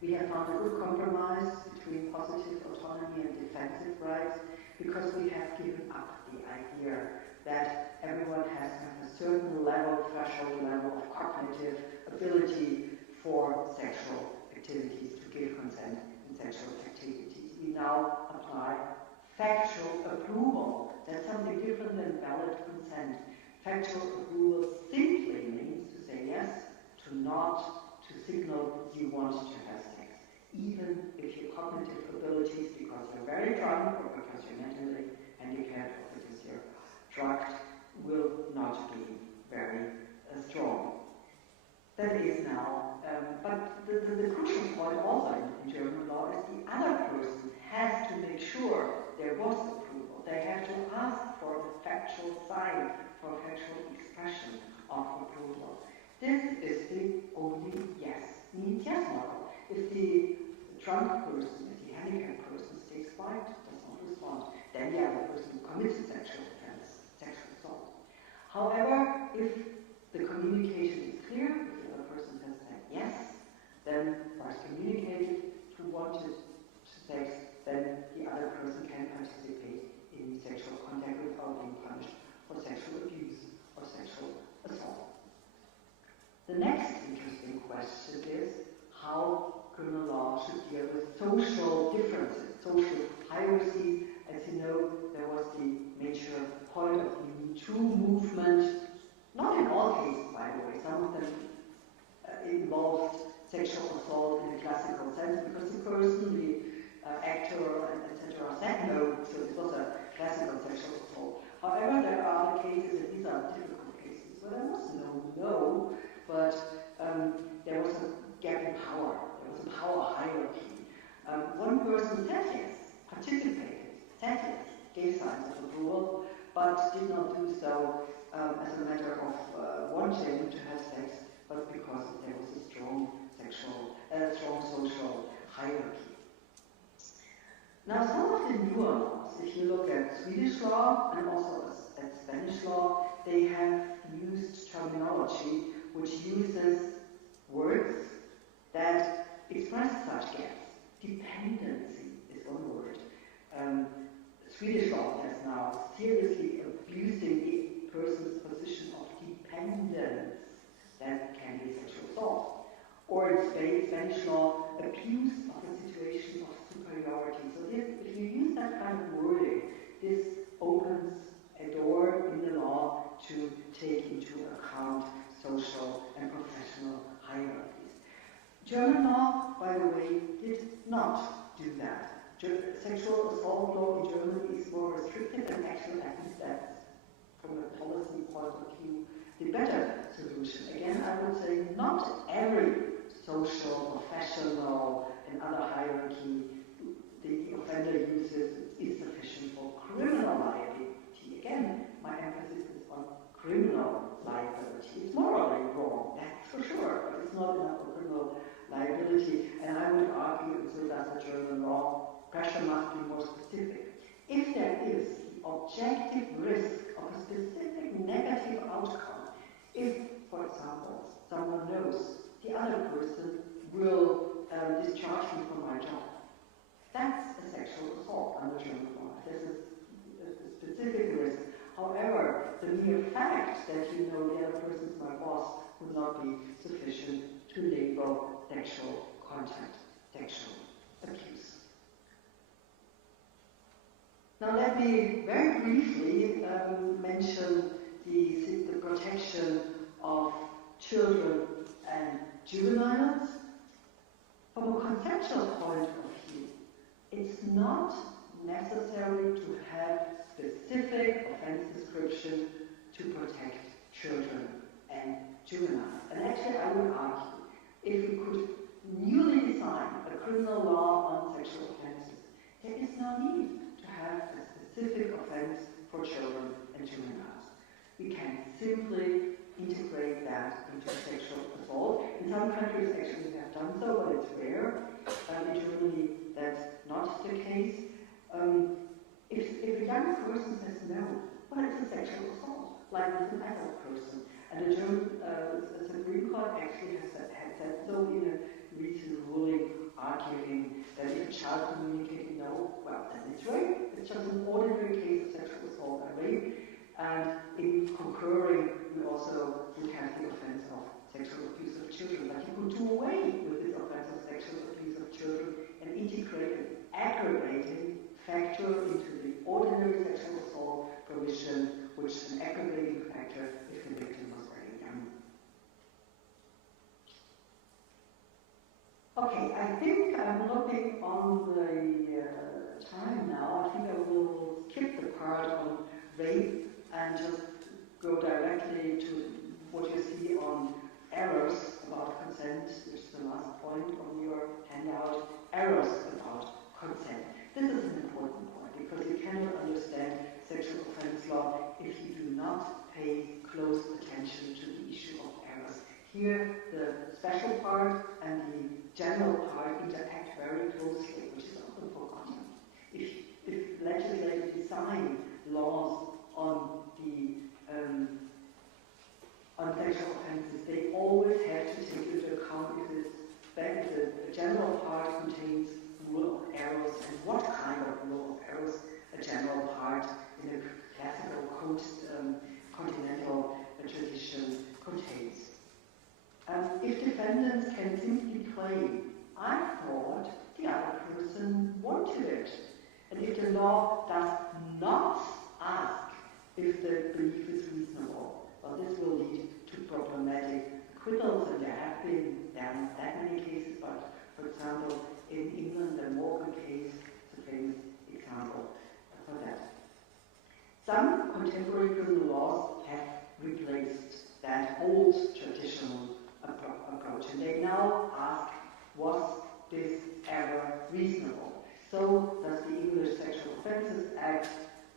We have found a good compromise between positive autonomy and defensive rights because we have given up the idea that everyone has a certain level, threshold level of cognitive ability for sexual activities, to give consent in sexual activities. We now apply factual approval. That's something different than valid consent. Factual approval simply means to say yes, to not, to signal you want to have sex, even if your cognitive abilities, because you're very drunk or because you're mentally handicapped or because you're drugged, will not be very strong. That is now, but the crucial point also in German law is the other person has to make sure there was approval. They have to ask for the factual sign, for factual expression of approval. This is the only yes means yes model. If the drunk person, if the handicapped person stays quiet, does not respond, then the other person commits a sexual offense, sexual assault. However, if the communication is clear, if the other person has said yes, then or is communicated who wanted sex, then the other person can participate in sexual contact without being punished for sexual abuse or sexual assault. The next interesting question is, how criminal law should deal with social differences, social hierarchies. As you know, there was the major point of the Me Too movement, not in all cases, by the way. Some of them involved sexual assault in a classical sense, because the person, the actor, etc., said no, so it was a classical sexual assault. However, there are other cases, and these are difficult cases, where there was no, but there was a gap in power. There was a power hierarchy. One person said yes, participated, said yes, gave signs of approval, but did not do so as a matter of wanting to have sex, but because there was a strong social hierarchy. Now, some of the newer laws, if you look at Swedish law and also at Spanish law, they have used terminology which uses words that express such gaps. Dependency is one word. Swedish law is now seriously abusing the person's position of dependence. That can be sexual assault. Or in Spanish law, abuse of a situation of superiority. So if you use that kind of wording, this opens a door in the law to take into account social and professional hierarchies. German law, by the way, did not do that. Sexual assault law in Germany is more restrictive, and actually I think that's, from a policy point of view, the better solution. Again, I would say not every social, professional, and other hierarchy the offender uses is sufficient for criminal liability. Again, my emphasis is on criminal liability. It's morally wrong, that's for sure, but it's not enough for criminal liability. And I would argue, and so does the German law, pressure must be more specific. If there is the objective risk of a specific negative outcome, if, for example, someone knows the other person will discharge me from my job, that's a sexual assault under German law. There's a specific risk. However, the mere fact that you know the other person is my boss would not be sufficient to label sexual contact, sexual abuse. Now let me very briefly mention the protection of children and juveniles. From a conceptual point of view, it's not necessary to have specific offense description to protect children and juveniles. And actually, I would argue, if we could newly design a criminal law on sexual offenses, there is no need to have a specific offense for children and juveniles. We can simply integrate that into sexual assault. In some countries actually have done so, but it's rare. In Germany, that's not the case. If a young person says no, well, it's a sexual assault, like with an adult person. And the German Supreme Court actually has said so in a recent ruling, arguing that if a child communicates no, well, then it's rape. It's just an ordinary case of sexual assault and rape. And in concurring, we also would have the offense of sexual abuse of children. But you could do away with this offense of sexual abuse of children and integrate an aggravating factor into the ordinary sexual assault provision, which is an aggravating factor if the victim was very young. Okay, I think I'm looking on the time now. I think I will skip the part on rape and just go directly to what you see on errors about consent, which is the last point on your handout. Errors about consent. This is an important point because you cannot understand sexual offense law if you do not pay close attention to the issue of errors. Here, the special part and the general part interact very closely, which is often forgotten. If legislators design laws on on sexual offenses, they always have to take into account if the general part contains rule of errors and what kind of rule of errors a general part in a classical continental tradition contains. If defendants can simply claim, I thought the other person wanted it. And if the law does not ask if the belief is reasonable, well, this will lead to problematic acquittals, and there are not that many cases, but for example, in England, the Morgan case is a famous example for that. Some contemporary criminal laws have replaced that old traditional approach, and they now ask, was this ever reasonable? So does the English Sexual Offences Act,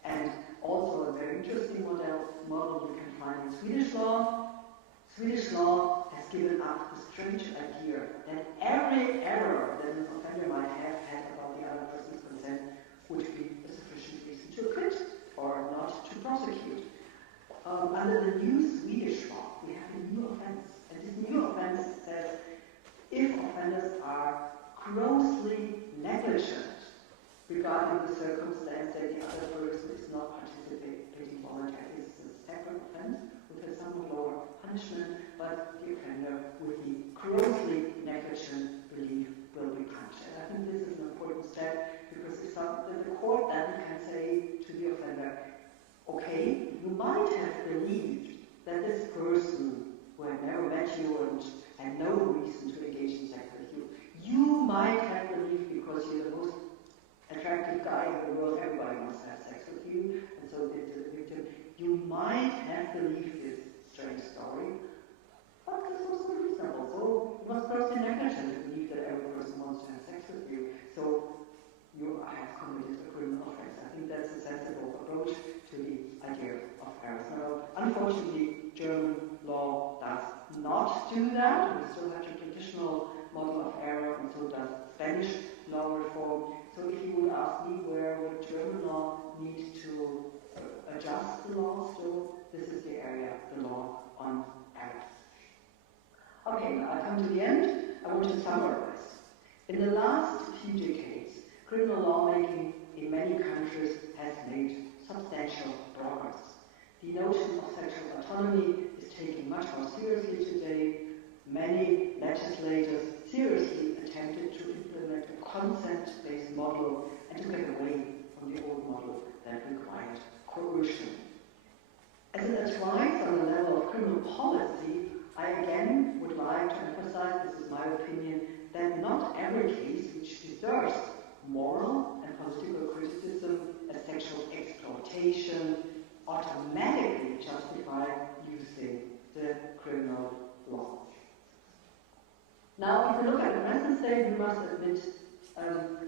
and also a very interesting model you can find in Swedish law. Swedish law has given up the strange idea that every error that an offender might have had about the other person's consent would be a sufficient reason to acquit or not to prosecute. Under the new Swedish law, we have a new offense, and this new offense says if offenders are grossly negligent regarding the circumstance that the other person is not participating voluntarily, this is a separate offense with a somewhat lower punishment, but the offender with the grossly negligent belief will be punished. And I think this is an important step, because it's something that the court then can say to the offender, okay, you might have believed that this person who had never met you and had no reason to engage in sex with you, you might have believed because you're the most attractive guy in the world, everybody wants to have sex with you, and so the victim, you might have believed this strange story, but this was not reasonable, so it was grossly negligent to believe that every person wants to have sex with you, so you have committed a criminal offense. I think that's a sensible approach to the idea of errors. Now, unfortunately, German law does not do that. We still have the traditional model of error, and so does Spanish law reform. So if you would ask me where would German law need to adjust the law, so this is the area, the law on errors. Okay, now I come to the end. I want to summarize. In the last few decades, criminal lawmaking in many countries has made substantial progress. The notion of sexual autonomy is taken much more seriously today. Many legislators seriously attempted to implement a consent-based model and to get away from the old model that required coercion. As an advice on the level of criminal policy, I again would like to emphasize, this is my opinion, that not every case which deserves moral and political criticism as sexual exploitation automatically justify using the criminal law. Now, if we look at the present state, we must admit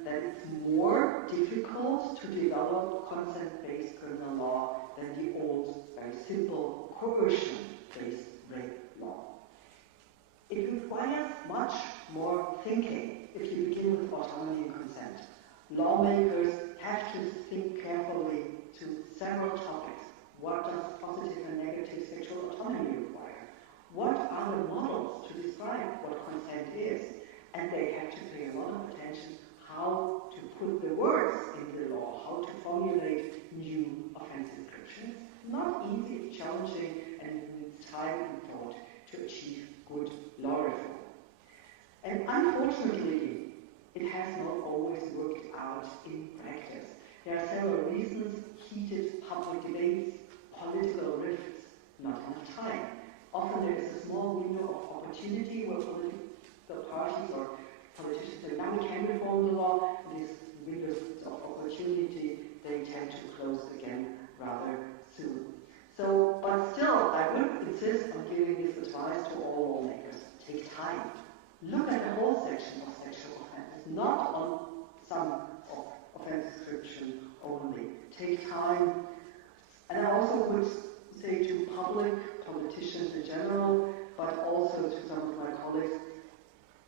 that it's more difficult to develop consent-based criminal law than the old, very simple coercion-based rape law. It requires much more thinking if you begin with autonomy and consent. Lawmakers have to think carefully to several topics. What does positive and negative sexual autonomy require? What are the models to describe what consent is? And they have to pay a lot of attention how to put the words in the law, how to formulate new offense descriptions. Not easy, it's challenging, and it needs time and thought to achieve good law reform. And unfortunately, it has not always worked out in practice. There are several reasons: heated public debates, political rifts, not enough time. Often there is a small window of opportunity where political parties or politicians say, now we can reform the law. These windows of opportunity, they tend to close again rather soon. So, but still, I would insist on giving this advice to all lawmakers. Take time. Look at the whole section of sexual offences, not on some offence description only. Take time. And I also would say to politicians in general, but also to some of my colleagues,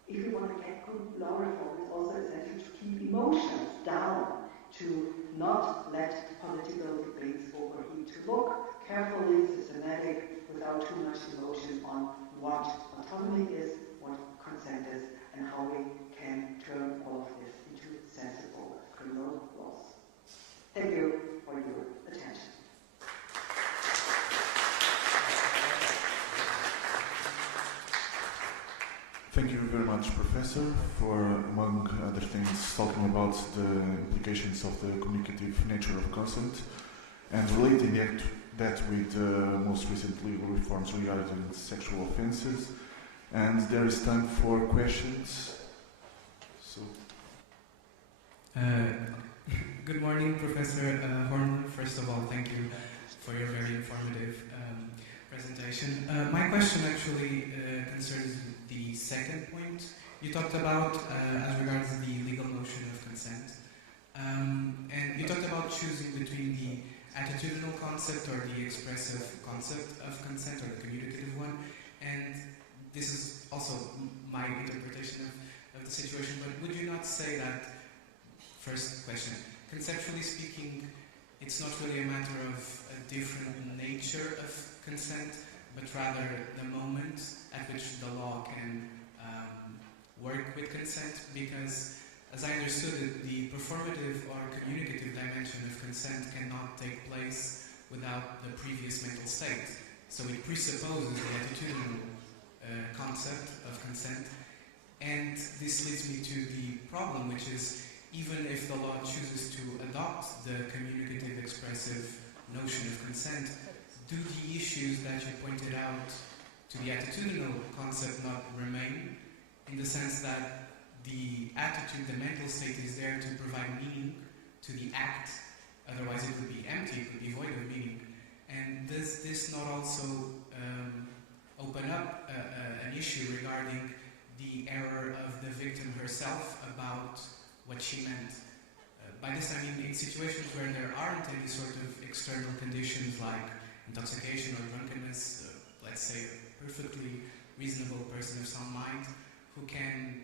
if you want to get good law reform, it's also essential to keep emotions down, to not let political debates overheat, to look carefully, systematic, without too much emotion on what autonomy is, what consent is, and how we can turn all of this into sensible criminal laws. Thank you for your attention. Thank you very much, Professor, for, among other things, talking about the implications of the communicative nature of consent and relating that with most recent legal reforms regarding sexual offences. And there is time for questions. So, good morning, Professor Hörnle. First of all, thank you for your very informative presentation. My question actually concerns the second point you talked about as regards the legal notion of consent. And you talked about choosing between the attitudinal concept or the expressive concept of consent, or the communicative one. And this is also my interpretation of the situation, but would you not say that, first question, conceptually speaking, it's not really a matter of a different nature of consent, but rather the moment at which the law can work with consent? Because, as I understood it, the performative or communicative dimension of consent cannot take place without the previous mental state. So it presupposes the attitudinal concept of consent. And this leads me to the problem, which is, even if the law chooses to adopt the communicative expressive notion of consent, do the issues that you pointed out to the attitudinal concept not remain, in the sense that the attitude, the mental state, is there to provide meaning to the act, otherwise it would be empty, it would be void of meaning. And does this not also open up an issue regarding the error of the victim herself about what she meant? By this I mean in situations where there aren't any sort of external conditions like intoxication or drunkenness, let's say a perfectly reasonable person of sound mind who can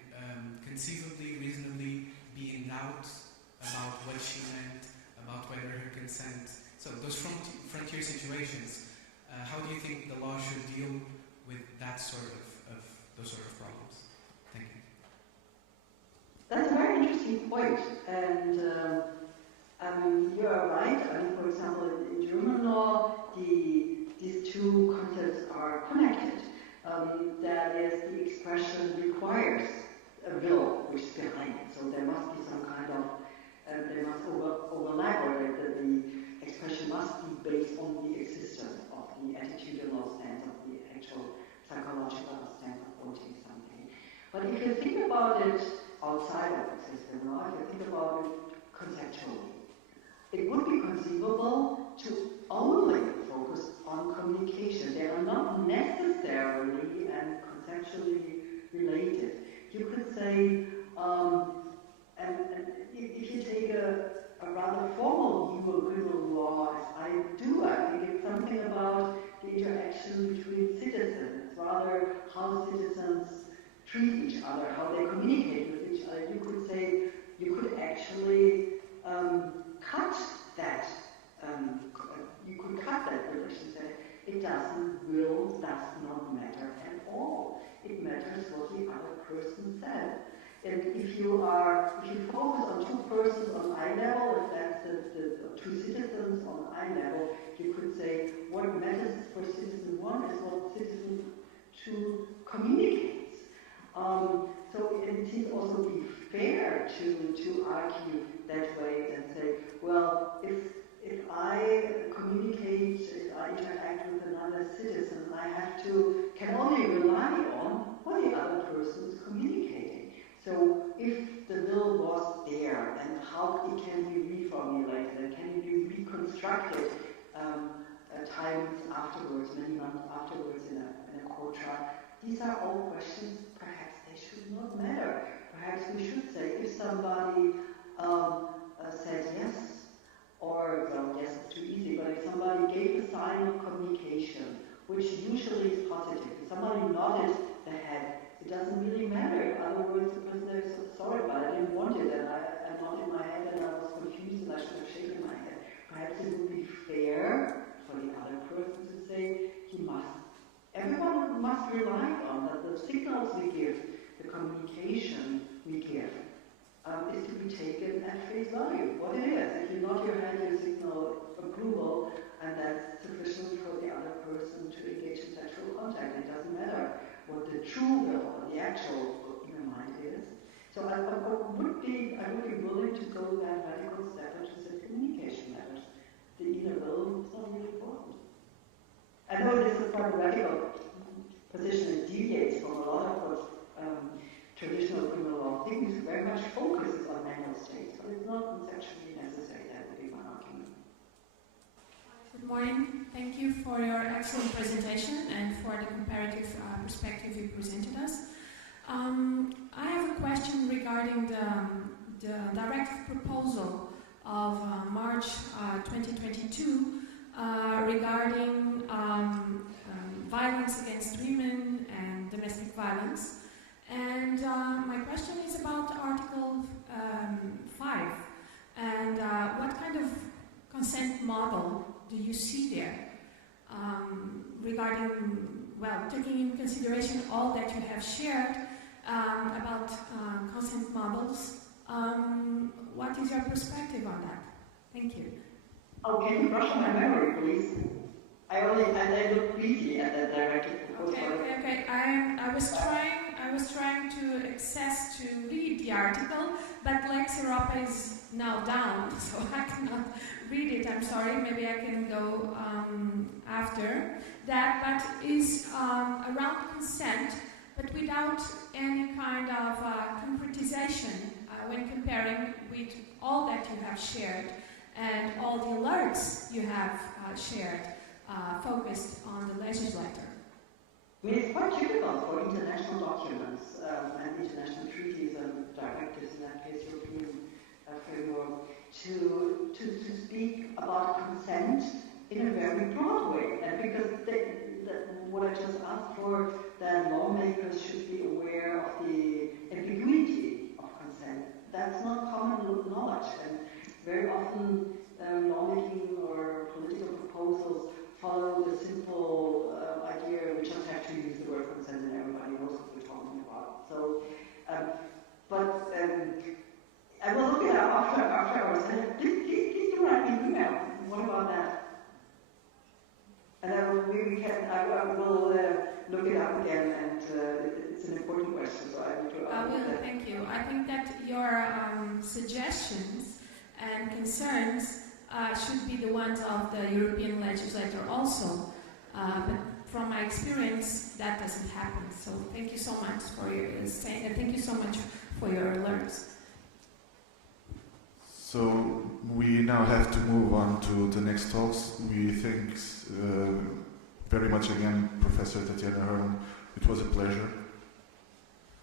conceivably, reasonably be in doubt about what she meant, about whether her consent. So those frontier situations, how do you think the law should deal with that sort of those sort of problems? Thank you. That's a very interesting point, and you are right. For example, in German law, these two concepts are connected. That is, the expression requires a will which is behind it. So there must be some kind of, they must overlap, or the expression must be based on the existence of the attitudinal stance, of the actual psychological stance of wanting something. But if you think about it outside of the system, right? If you think about it conceptually, it would be conceivable to only focus on communication. They are not necessarily and conceptually related. You could say, and if you take a rather formal criminal law, as I do, I think it's something about the interaction between citizens. It's rather how citizens treat each other, how they communicate with each other. You could say, you could actually cut that. You could cut that relationship. It does not matter at all. It matters what the other person said. And if you focus on two persons on eye level, if that's the two citizens on eye level, you could say what matters for citizen one is what citizen two communicates. So it seems also be fair to argue that way and say, well, if I communicate, if I interact with another citizen, can only rely on what the other person is communicating. So if the will was there, then how it can be reformulated and can be reconstructed times afterwards, many months afterwards in a court trial. These are all questions perhaps they should not matter. Perhaps we should say if somebody says yes, or, well, yes, it's too easy, but if somebody gave a sign of communication, which usually is positive, if somebody nodded the head, it doesn't really matter. In other words, the person is sorry, but I didn't want it, and I nodded my head and I was confused and I should have shaken my head. Perhaps it would be fair for the other person to say, everyone must rely on that the signals we give, the communication we give, is to be taken at face value, what it is. If you nod your head, you signal approval, and that's sufficient for the other person to engage in sexual contact. It doesn't matter what the true will or the the actual inner mind is. So I would be willing to go that radical step, which is the communication matters. The inner will is not really important. I know this is quite a radical position. It deviates from a lot of what traditional criminal law thinks. Very much focuses on mental states, but it's not conceptually necessary. That would be my argument. Good morning. Thank you for your excellent presentation and for the comparative perspective you presented us. I have a question regarding the directive proposal of March 2022 regarding violence against women and domestic violence. And my question is about Article 5 and what kind of consent model do you see there regarding, well, taking into consideration all that you have shared about consent models? What is your perspective on that? Thank you. Oh, can you brush on my memory, please? I looked briefly at that directive proposal. Okay. I was trying to access to read the article, but Lex Europa is now down, so I cannot read it. I'm sorry. Maybe I can go after that. But is around consent, but without any kind of concretization when comparing with all that you have shared and all the alerts you have shared, focused on the legislator. I mean, it's quite typical for international documents and international treaties and directives, in that case European framework, to speak about consent in a very broad way. And because what I just asked for, that lawmakers should be aware of the ambiguity of consent. That's not common knowledge, and very often lawmaking or political proposals follow the simple idea we just have to use the word consent and everybody knows what we're talking about. So, I will look it up after our session. Please do write me an email. What about that? And I will look it up again, and it's an important question, so I need to thank you. I think that your suggestions and concerns should be the ones of the European legislator also. But from my experience, that doesn't happen. So thank you so much for your thank you so much for your alerts. So we now have to move on to the next talks. We thank very much again Professor Tatjana Herring. It was a pleasure.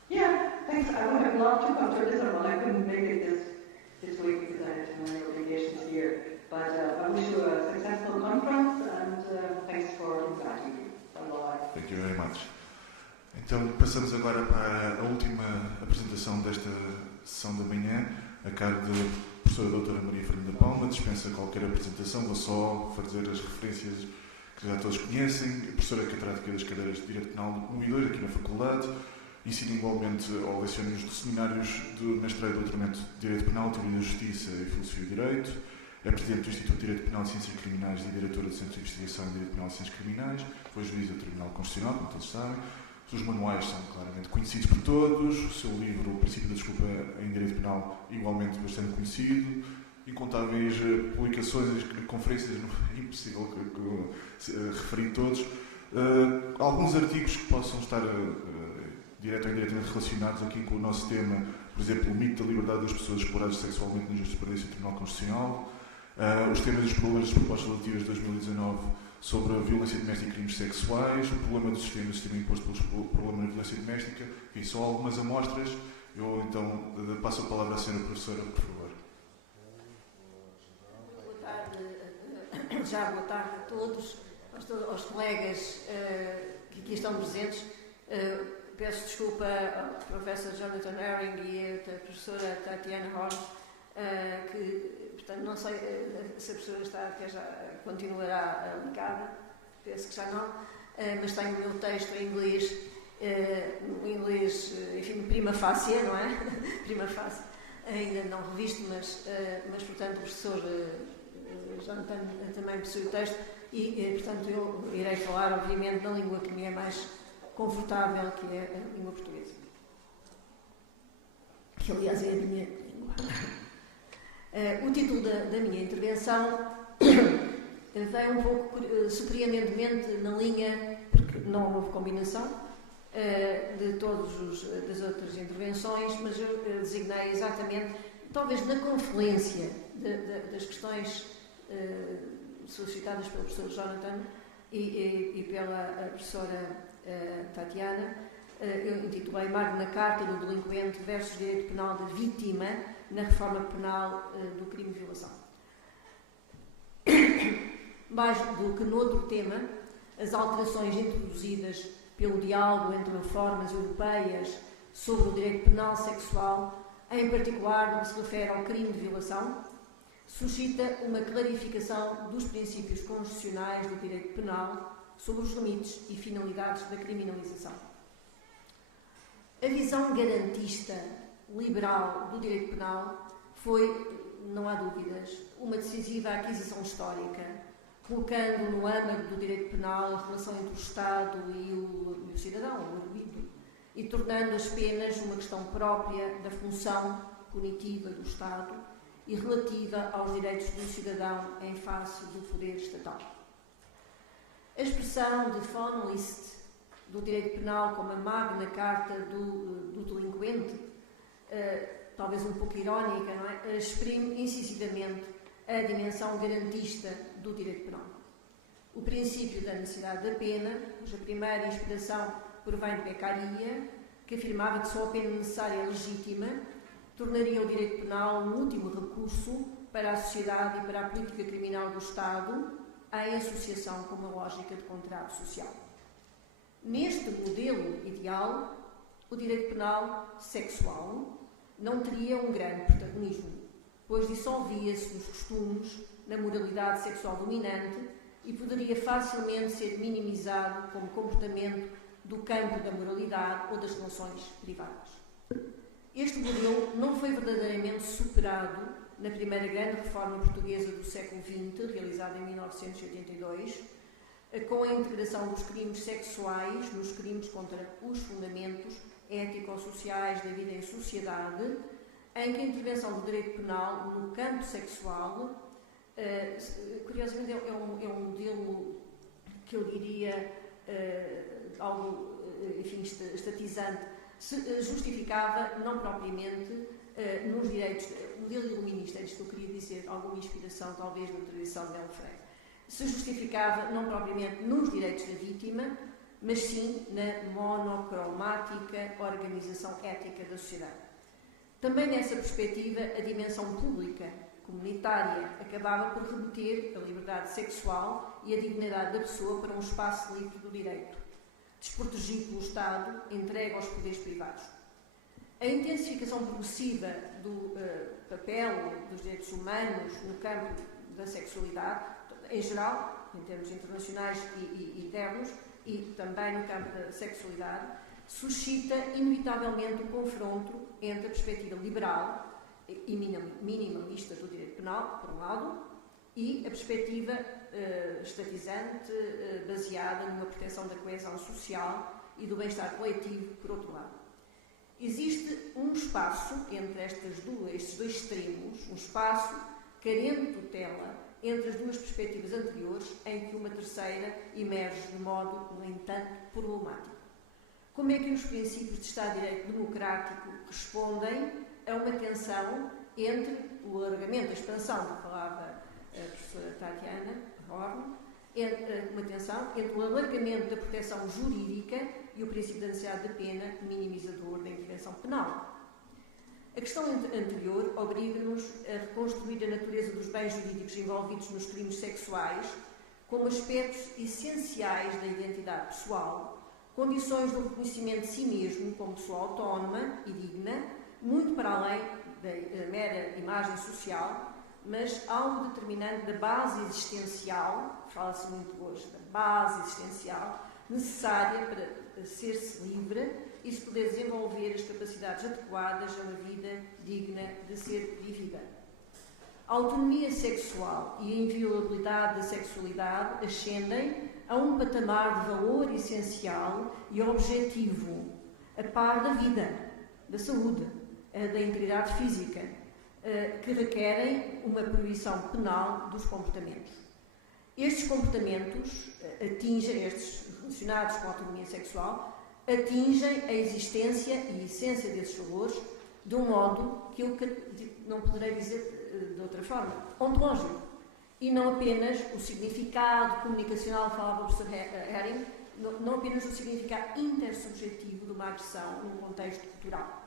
Yeah, thanks. I would have loved to come to Lisbon. I couldn't make it this week because I had too many obligations here. But I wish you a successful conference and thanks for inviting me. Bye-bye. Thank you very much. Então passamos agora para a última apresentação desta sessão da manhã, a cargo da professora Doutora Maria Fernanda Palma. Dispensa qualquer apresentação, vou só fazer as referências que já todos conhecem. Professora catedrática das cadeiras de Direito Penal 1 e 2 aqui na Faculdade. Ensina igualmente ou leciona nos seminários do mestrado e doutoramento de Direito Penal, Teoria da Justiça e Filosofia do Direito. É presidente do Instituto de Direito Penal e Ciências Criminais e Diretora do Centro de Investigação em Direito Penal e Ciências Criminais. Foi juíza do Tribunal Constitucional, como todos sabem. Os manuais são claramente conhecidos por todos. O seu livro, O Princípio da Desculpa em Direito Penal, igualmente bastante conhecido. Incontáveis publicações, conferências, é impossível referir todos. Alguns artigos que possam estar direto ou indiretamente relacionados aqui com o nosso tema, por exemplo, o mito da liberdade das pessoas exploradas sexualmente na jurisprudência do Tribunal Constitucional, os temas e os problemas das propostas relativas de 2019 sobre a violência doméstica e crimes sexuais, o problema do sistema imposto pelo problema da violência doméstica, enfim, só algumas amostras. Eu então passo a palavra à senhora professora, por favor. Boa tarde a todos, aos colegas que aqui estão presentes. Peço desculpa ao Prof. Jonathan Herring e à professora Tatjana Hörnle, que, portanto, não sei se a professora está, que já continuará ligada, penso que já não, mas tenho o meu texto em inglês, enfim, prima facie, não é? Prima facie, ainda não revisto, mas portanto, o professor Jonathan também possui o texto e, portanto, eu irei falar, obviamente, na língua que me é mais confortável, que é a língua portuguesa. que aliás é a minha língua. O título da minha intervenção vem um pouco surpreendentemente na linha, porque não houve combinação, de todas das outras intervenções, mas eu designei exatamente, talvez na confluência das questões suscitadas pelo professor Jonathan e pela professora Tatjana. Eu intitulei Magna Carta do Delinquente versus Direito Penal da Vítima na Reforma Penal do Crime de Violação. Mais do que noutro tema, as alterações introduzidas pelo diálogo entre reformas europeias sobre o direito penal sexual, em particular no que se refere ao crime de violação, suscita uma clarificação dos princípios constitucionais do direito penal sobre os limites e finalidades da criminalização. A visão garantista, liberal do direito penal foi, não há dúvidas, uma decisiva aquisição histórica, colocando no âmago do direito penal a relação entre o Estado e o cidadão, o indivíduo, e tornando as penas uma questão própria da função punitiva do Estado e relativa aos direitos do cidadão em face do poder estatal. A expressão de von Liszt do direito penal como a magna carta do delinquente, talvez um pouco irónica, não é? Exprime incisivamente a dimensão garantista do direito penal. O princípio da necessidade da pena, cuja primeira inspiração provém de Beccaria, que afirmava que só a pena necessária é legítima, tornaria o direito penal um último recurso para a sociedade e para a política criminal do Estado, em associação com uma lógica de contrato social. Neste modelo ideal, o direito penal sexual não teria um grande protagonismo, pois dissolvia-se nos costumes, na moralidade sexual dominante e poderia facilmente ser minimizado como comportamento do campo da moralidade ou das relações privadas. Este modelo não foi verdadeiramente superado na primeira grande reforma portuguesa do século XX, realizada em 1982, com a integração dos crimes sexuais nos crimes contra os fundamentos ético-sociais da vida em sociedade, em que a intervenção do direito penal no campo sexual, curiosamente, é um modelo que eu diria algo, enfim, estatizante, se justificava não propriamente nos direitos, o modelo iluminista, isto eu queria dizer, alguma inspiração talvez na tradição de Freire, se justificava não propriamente nos direitos da vítima, mas sim na monocromática organização ética da sociedade. Também nessa perspectiva, a dimensão pública, comunitária, acabava por remeter a liberdade sexual e a dignidade da pessoa para um espaço livre do direito, desprotegido pelo Estado, entregue aos poderes privados. A intensificação progressiva do papel dos direitos humanos no campo da sexualidade, em geral, em termos internacionais e internos, e também no campo da sexualidade, suscita inevitavelmente o confronto entre a perspectiva liberal e minimalista do direito penal, por um lado, e a perspectiva estatizante, baseada numa proteção da coesão social e do bem-estar coletivo, por outro lado. Existe um espaço entre estes dois extremos, um espaço carente de tutela entre as duas perspectivas anteriores, em que uma terceira emerge de modo, no entanto, problemático. Como é que os princípios de Estado de Direito democrático respondem a uma tensão entre o alargamento, a expansão, que falava a professora Tatjana Hörnle, uma tensão entre o alargamento da proteção jurídica e o princípio da necessidade de pena minimizador da intervenção penal. A questão anterior obriga-nos a reconstruir a natureza dos bens jurídicos envolvidos nos crimes sexuais como aspectos essenciais da identidade pessoal, condições do reconhecimento de si mesmo como pessoa autónoma e digna, muito para além da mera imagem social, mas algo determinante da base existencial, fala-se muito hoje da base existencial, necessária para ser-se livre e se poder desenvolver as capacidades adequadas a uma vida digna de ser vivida. A autonomia sexual e a inviolabilidade da sexualidade ascendem a um patamar de valor essencial e objetivo, a par da vida, da saúde, da integridade física, que requerem uma proibição penal dos comportamentos. Estes comportamentos estes relacionados com a autonomia sexual, atingem a existência e essência desses valores de um modo que eu não poderei dizer de outra forma, ontológico, e não apenas o significado comunicacional, falava o Professor Herring, não apenas o significado intersubjetivo de uma agressão num contexto cultural.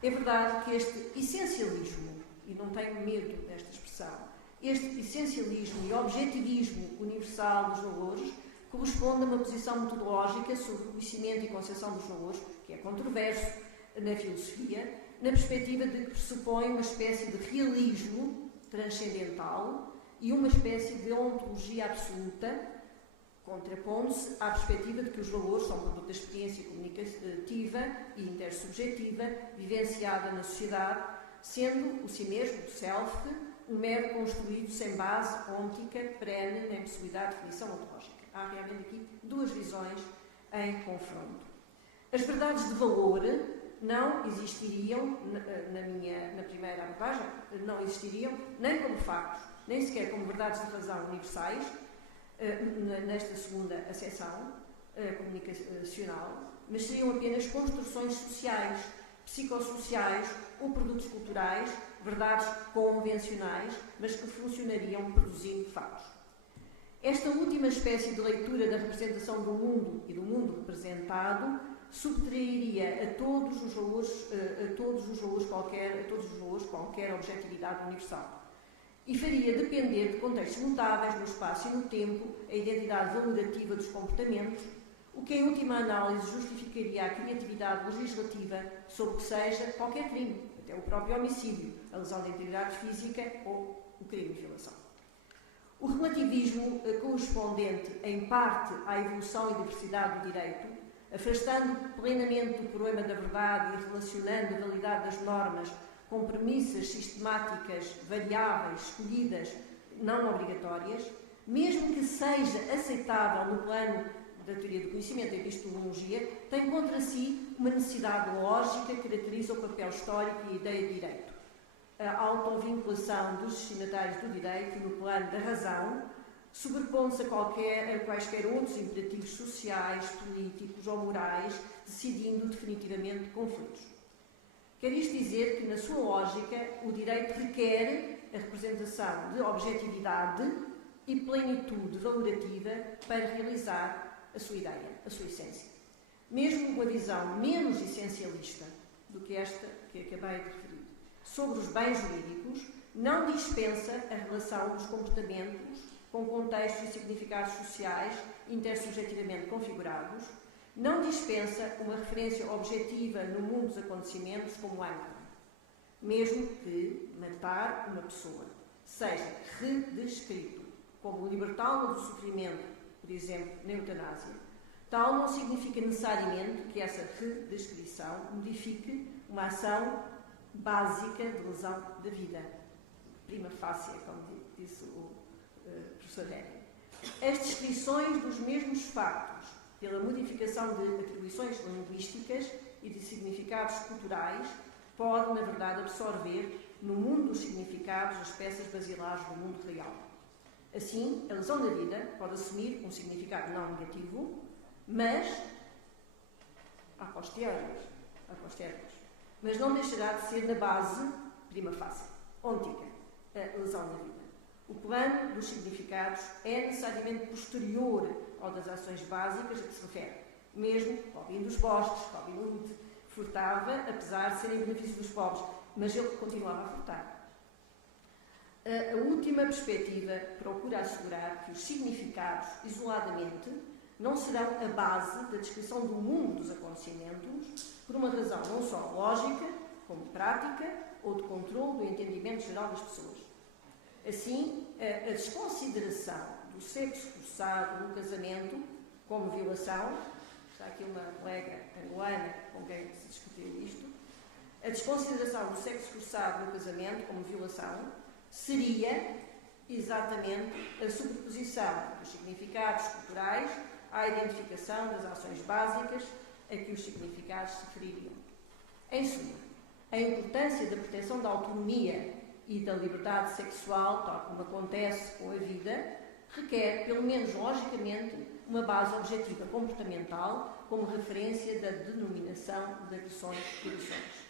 É verdade que este essencialismo, e não tenho medo desta expressão, este essencialismo e objetivismo universal dos valores corresponde a uma posição metodológica sobre o conhecimento e concepção dos valores, que é controverso na filosofia, na perspectiva de que pressupõe uma espécie de realismo transcendental e uma espécie de ontologia absoluta, contrapondo-se à perspectiva de que os valores são produto da experiência comunicativa e intersubjetiva vivenciada na sociedade, sendo o si mesmo, o self, um mero construído sem base ôntica, perene, nem possibilidade de definição ontológica. Há realmente aqui duas visões em confronto. As verdades de valor não existiriam, na primeira abordagem, não existiriam nem como factos, nem sequer como verdades de razão universais, nesta segunda acessão comunicacional, mas seriam apenas construções sociais, psicossociais ou produtos culturais, verdades convencionais, mas que funcionariam produzindo factos. Esta última espécie de leitura da representação do mundo e do mundo representado subtrairia a todos os valores qualquer objetividade universal e faria depender de contextos mutáveis no espaço e no tempo a identidade valorativa dos comportamentos, o que em última análise justificaria a criatividade legislativa sobre o que seja qualquer crime, até o próprio homicídio, a lesão da integridade física ou o crime de violação. O relativismo correspondente em parte à evolução e diversidade do direito, afastando plenamente o problema da verdade e relacionando a validade das normas com premissas sistemáticas, variáveis, escolhidas, não obrigatórias, mesmo que seja aceitável no plano da teoria do conhecimento, da epistemologia, tem contra si uma necessidade lógica que caracteriza o papel histórico e a ideia de direito. A autovinculação dos destinatários do direito no plano da razão, sobrepondo-se a quaisquer outros imperativos sociais, políticos ou morais, decidindo definitivamente conflitos. Quer isto dizer que, na sua lógica, o direito requer a representação de objetividade e plenitude valorativa para realizar a sua ideia, a sua essência. Mesmo uma visão menos essencialista do que esta que acabei de referir sobre os bens jurídicos não dispensa a relação dos comportamentos com contextos e significados sociais intersubjetivamente configurados, não dispensa uma referência objetiva no mundo dos acontecimentos como âncora, mesmo que matar uma pessoa seja redescrito como libertá-la do sofrimento, por exemplo, na eutanásia, tal não significa necessariamente que essa redescrição modifique uma ação básica de lesão da vida, prima facie, como disse o professor Herring. As descrições dos mesmos factos pela modificação de atribuições linguísticas e de significados culturais pode, na verdade, absorver no mundo dos significados as peças basilares do mundo real. Assim, a lesão da vida pode assumir um significado não negativo, mas a posteriori, mas não deixará de ser na base, prima facie, ôntica, a lesão da vida. O plano dos significados é necessariamente posterior ao das ações básicas a que se refere. Mesmo Robin dos Bosques, Robin Hood, furtava, apesar de serem benefícios dos pobres, mas ele continuava a furtar. A última perspectiva procura assegurar que os significados, isoladamente, não serão a base da descrição do mundo dos acontecimentos por uma razão não só lógica, como prática ou de controle do entendimento geral das pessoas. Assim, a desconsideração do sexo forçado no casamento como violação, está aqui uma colega angolana com quem se discutiu isto, a desconsideração do sexo forçado no casamento como violação seria exatamente a sobreposição dos significados culturais à identificação das ações básicas a que os significados se refeririam. Em suma, a importância da proteção da autonomia e da liberdade sexual, tal como acontece com a vida, requer, pelo menos logicamente, uma base objetiva comportamental como referência da denominação de agressões e violações.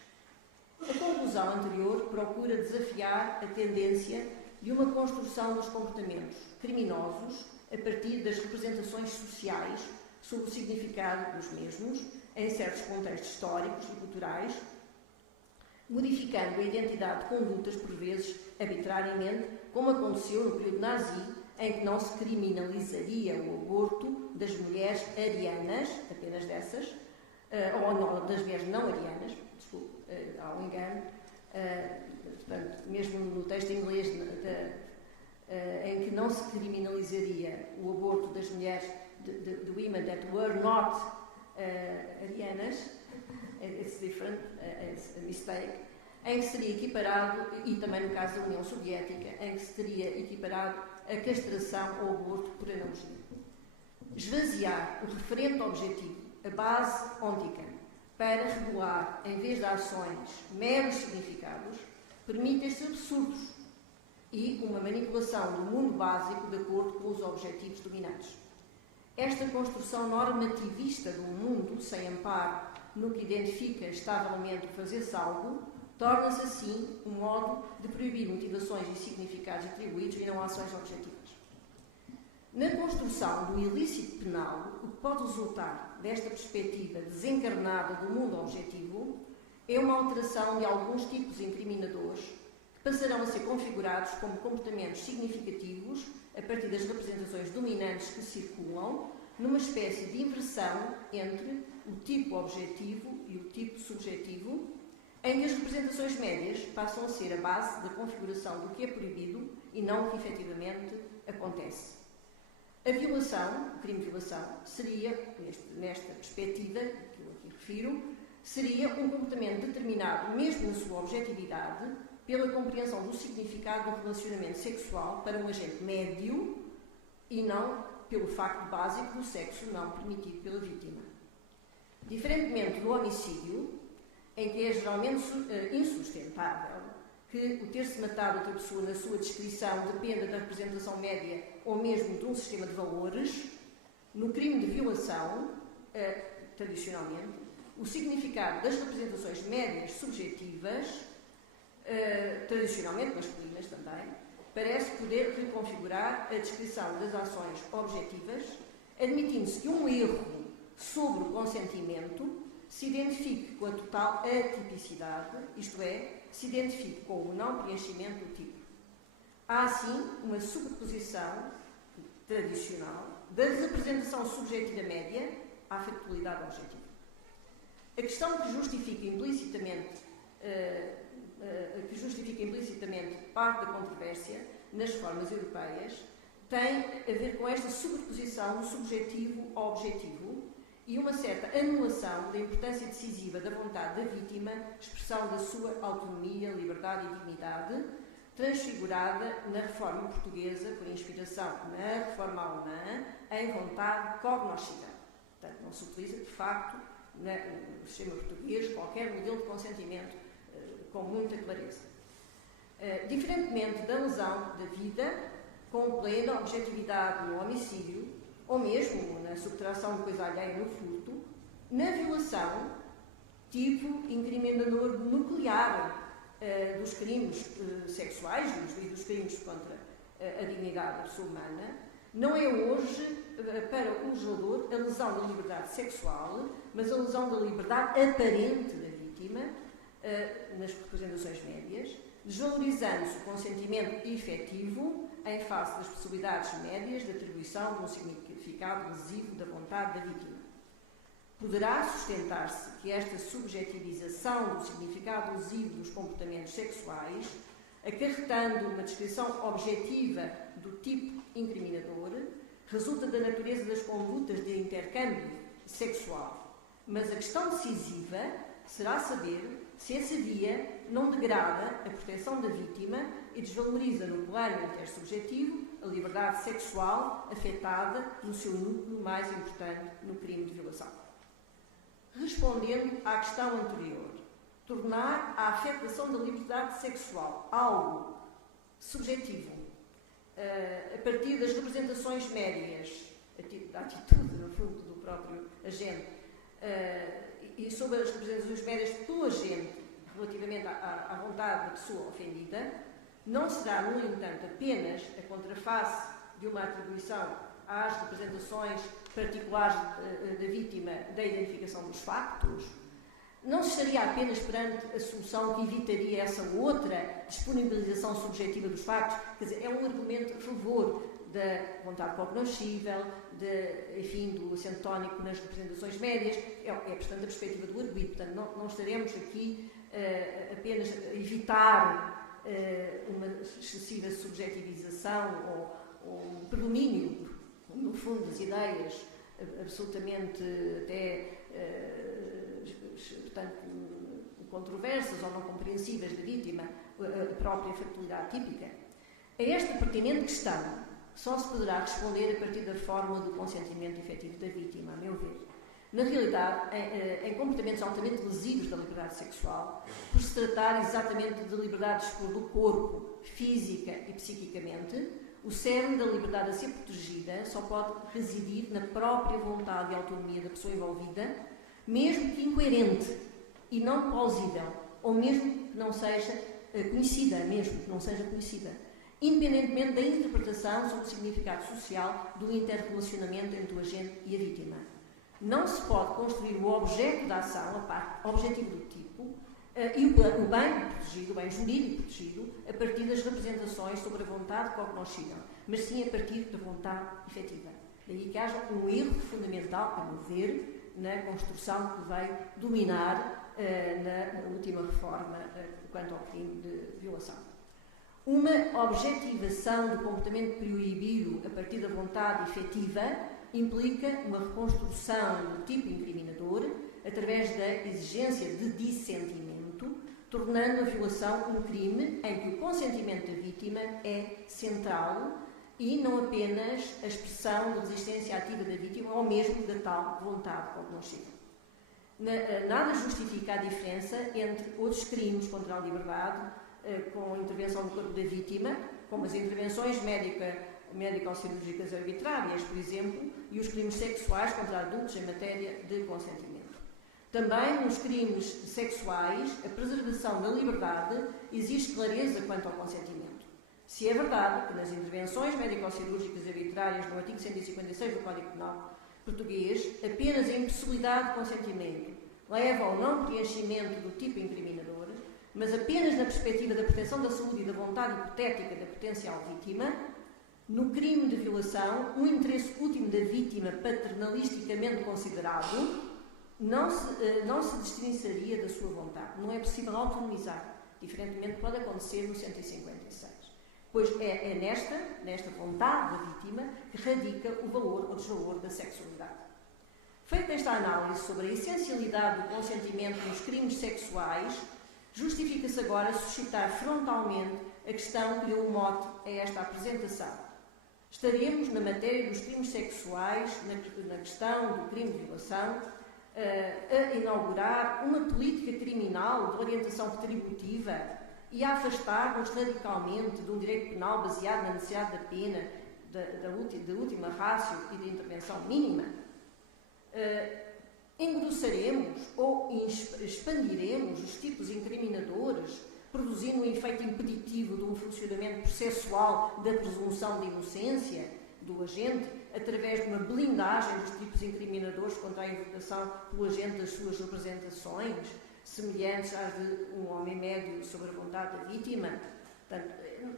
A conclusão anterior procura desafiar a tendência de uma construção dos comportamentos criminosos a partir das representações sociais sobre o significado dos mesmos, em certos contextos históricos e culturais, modificando a identidade de condutas, por vezes, arbitrariamente, como aconteceu no período nazi, em que não se criminalizaria o aborto das mulheres arianas, apenas dessas, ou não, das mulheres não arianas, desculpe, há um engano, portanto, mesmo no texto em inglês, em que não se criminalizaria o aborto das mulheres, the women that were not arianas, it's different, it's a mistake, em que seria equiparado, e também no caso da União Soviética, em que se teria equiparado a castração ou aborto por analogia. Esvaziar o referente objetivo, a base óntica, para regular, em vez de ações, meros significados, permite estes absurdos e uma manipulação do mundo básico de acordo com os objetivos dominantes. Esta construção normativista do mundo, sem amparo no que identifica estavelmente o fazer-se algo, torna-se assim um modo de proibir motivações e significados atribuídos e não ações objetivas. Na construção do ilícito penal, o que pode resultar desta perspectiva desencarnada do mundo objetivo é uma alteração de alguns tipos incriminadores que passarão a ser configurados como comportamentos significativos a partir das representações dominantes que circulam, numa espécie de inversão entre o tipo objetivo e o tipo subjetivo, em que as representações médias passam a ser a base da configuração do que é proibido e não o que efetivamente acontece. A violação, o crime de violação, seria, nesta perspectiva que eu aqui refiro, seria um comportamento determinado, mesmo na sua objetividade, pela compreensão do significado do relacionamento sexual para um agente médio e não pelo facto básico do sexo não permitido pela vítima. Diferentemente do homicídio, em que é geralmente insustentável que o ter-se matado outra pessoa na sua descrição dependa da representação média ou mesmo de um sistema de valores, no crime de violação, tradicionalmente, o significado das representações médias subjetivas, tradicionalmente masculinas também, parece poder reconfigurar a descrição das ações objetivas, admitindo-se que um erro sobre o consentimento se identifique com a total atipicidade, isto é, se identifique com o não preenchimento do tipo. Há, assim, uma superposição tradicional da representação subjetiva média à factualidade objetiva. A questão que justifica implicitamente parte da controvérsia nas reformas europeias tem a ver com esta superposição do subjetivo ao objetivo e uma certa anulação da importância decisiva da vontade da vítima, expressão da sua autonomia, liberdade e dignidade, transfigurada na reforma portuguesa por inspiração na reforma alemã em vontade cognoscitiva. Portanto, não se utiliza, de facto, no sistema português, qualquer modelo de consentimento com muita clareza. Diferentemente da lesão da vida, com plena objetividade no homicídio, ou mesmo na subtração de coisa alheia no furto, na violação, tipo incriminador nuclear dos crimes sexuais e dos crimes contra a dignidade da pessoa humana, não é hoje, para o legislador, a lesão da liberdade sexual, mas a lesão da liberdade aparente da vítima, nas representações médias, desvalorizando-se o consentimento efetivo em face das possibilidades médias de atribuição de um significado lesivo da vontade da vítima. Poderá sustentar-se que esta subjetivização do significado lesivo dos comportamentos sexuais, acarretando uma descrição objetiva do tipo incriminador, resulta da natureza das condutas de intercâmbio sexual. Mas a questão decisiva será saber se essa via não degrada a proteção da vítima e desvaloriza no plano intersubjetivo a liberdade sexual afetada no seu núcleo mais importante no crime de violação. Respondendo à questão anterior, tornar a afetação da liberdade sexual algo subjetivo, a partir das representações médias, da atitude, no fundo, do próprio agente, e sobre as representações médias do agente relativamente à vontade da pessoa ofendida, não será, no entanto, apenas a contraface de uma atribuição às representações particulares da vítima da identificação dos factos, não se estaria apenas perante a solução que evitaria essa outra disponibilização subjetiva dos factos, quer dizer, é um argumento a favor da vontade cognoscível, enfim, do acento tónico nas representações médias, portanto, a perspectiva do arguido. Portanto, não estaremos aqui apenas a evitar uma excessiva subjetivização ou um predomínio, no fundo, das ideias absolutamente até portanto, controversas ou não compreensíveis da vítima, a própria factualidade típica. A esta pertinente questão só se poderá responder a partir da fórmula do consentimento efetivo da vítima, a meu ver. Na realidade, em comportamentos altamente lesivos da liberdade sexual, por se tratar exatamente de liberdade de expor do corpo, física e psiquicamente, o cerne da liberdade a ser protegida só pode residir na própria vontade e autonomia da pessoa envolvida, mesmo que incoerente e não plausível, ou mesmo que não seja conhecida, independentemente da interpretação sobre o significado social do interrelacionamento entre o agente e a vítima. Não se pode construir o objeto da ação, a parte objetivo do tipo, e o bem protegido, o bem jurídico protegido, a partir das representações sobre a vontade cognoscível, mas sim a partir da vontade efetiva. Daí que haja um erro fundamental, a meu ver, na construção que veio dominar na última reforma quanto ao crime de violação. Uma objetivação do comportamento proibido a partir da vontade efetiva implica uma reconstrução do tipo incriminador através da exigência de dissentimento, tornando a violação um crime em que o consentimento da vítima é central e não apenas a expressão da resistência ativa da vítima ou mesmo da tal vontade cognoscível. Nada justifica a diferença entre outros crimes contra a liberdade com intervenção do corpo da vítima, como as intervenções médico-cirúrgicas arbitrárias, por exemplo, e os crimes sexuais contra adultos em matéria de consentimento. Também nos crimes sexuais, a preservação da liberdade exige clareza quanto ao consentimento. Se é verdade que nas intervenções médico-cirúrgicas arbitrárias no artigo 156 do Código Penal português, apenas a impossibilidade de consentimento leva ao não preenchimento do tipo incriminador, mas apenas na perspectiva da proteção da saúde e da vontade hipotética da potencial vítima, no crime de violação, o interesse último da vítima paternalisticamente considerado não se distinguiria da sua vontade. Não é possível autonomizar, diferentemente pode acontecer no 156. Pois é nesta vontade da vítima que radica o valor ou desvalor da sexualidade. Feita esta análise sobre a essencialidade do consentimento nos crimes sexuais, justifica-se agora suscitar frontalmente a questão que deu o mote a esta apresentação. Estaremos, na matéria dos crimes sexuais, na questão do crime de violação, a inaugurar uma política criminal de orientação retributiva e a afastar-nos radicalmente de um direito penal baseado na necessidade da pena, da última ratio e da intervenção mínima. Engrossaremos ou expandiremos os tipos incriminadores, produzindo um efeito impeditivo de um funcionamento processual da presunção de inocência do agente, através de uma blindagem dos tipos incriminadores contra a invocação pelo agente das suas representações, semelhantes às de um homem médio sobre a vontade da vítima. Portanto,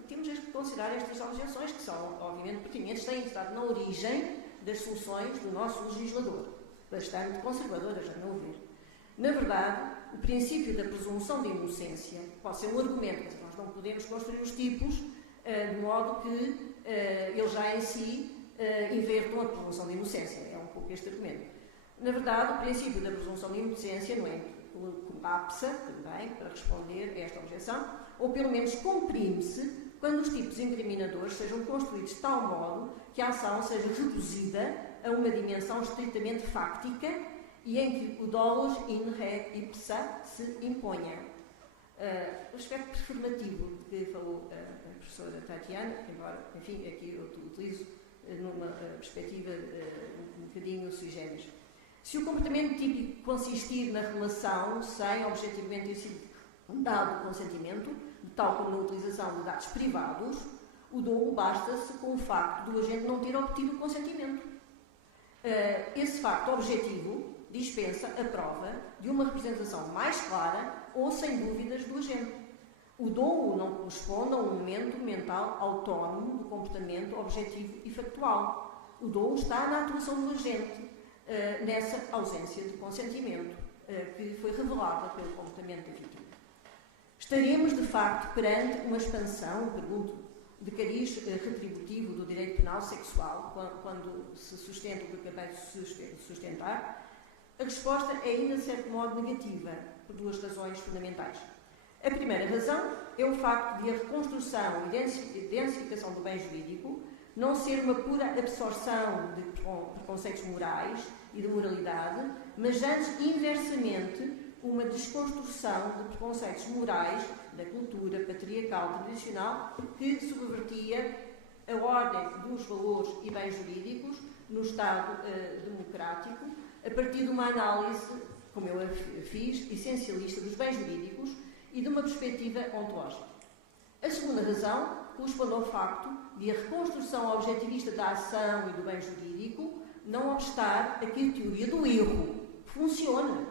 temos que considerar estas objeções, que são, obviamente, pertinentes, têm estado na origem das soluções do nosso legislador, bastante conservadoras, a meu ver. Na verdade, o princípio da presunção de inocência pode ser um argumento, quer dizer, nós não podemos construir os tipos de modo que eles já em si invertam a presunção de inocência. É um pouco este argumento. Na verdade, o princípio da presunção de inocência não é colapsa também para responder a esta objeção, ou pelo menos comprime-se quando os tipos incriminadores sejam construídos de tal modo que a ação seja reduzida a uma dimensão estritamente fáctica e em que o dolus in re ipsa se imponha. O aspecto performativo de que falou a professora Tatjana, embora, enfim, aqui eu utilizo numa perspectiva um bocadinho sui generis. Se o comportamento típico consistir na relação sem objetivamente ter sido dado consentimento, tal como na utilização de dados privados, o dolo basta-se com o facto do agente não ter obtido o consentimento. Esse facto objetivo dispensa a prova de uma representação mais clara ou sem dúvidas do agente. O dolo não corresponde a um momento mental autónomo do comportamento objetivo e factual. O dolo está na atuação do agente, nessa ausência de consentimento que foi revelada pelo comportamento da vítima. Estaremos, de facto, perante uma expansão, pergunto, de cariz retributivo do direito penal sexual, quando se sustenta o que acabei de sustentar? A resposta é ainda, de certo modo, negativa, por duas razões fundamentais. A primeira razão é o facto de a reconstrução e densificação do bem jurídico não ser uma pura absorção de preconceitos morais e de moralidade, mas antes, inversamente, uma desconstrução de preconceitos morais da cultura patriarcal tradicional que subvertia a ordem dos valores e bens jurídicos no Estado democrático, a partir de uma análise, como eu a fiz, essencialista dos bens jurídicos e de uma perspectiva ontológica. A segunda razão corresponde ao facto de a reconstrução objetivista da ação e do bem jurídico não obstar a que a teoria do erro funciona.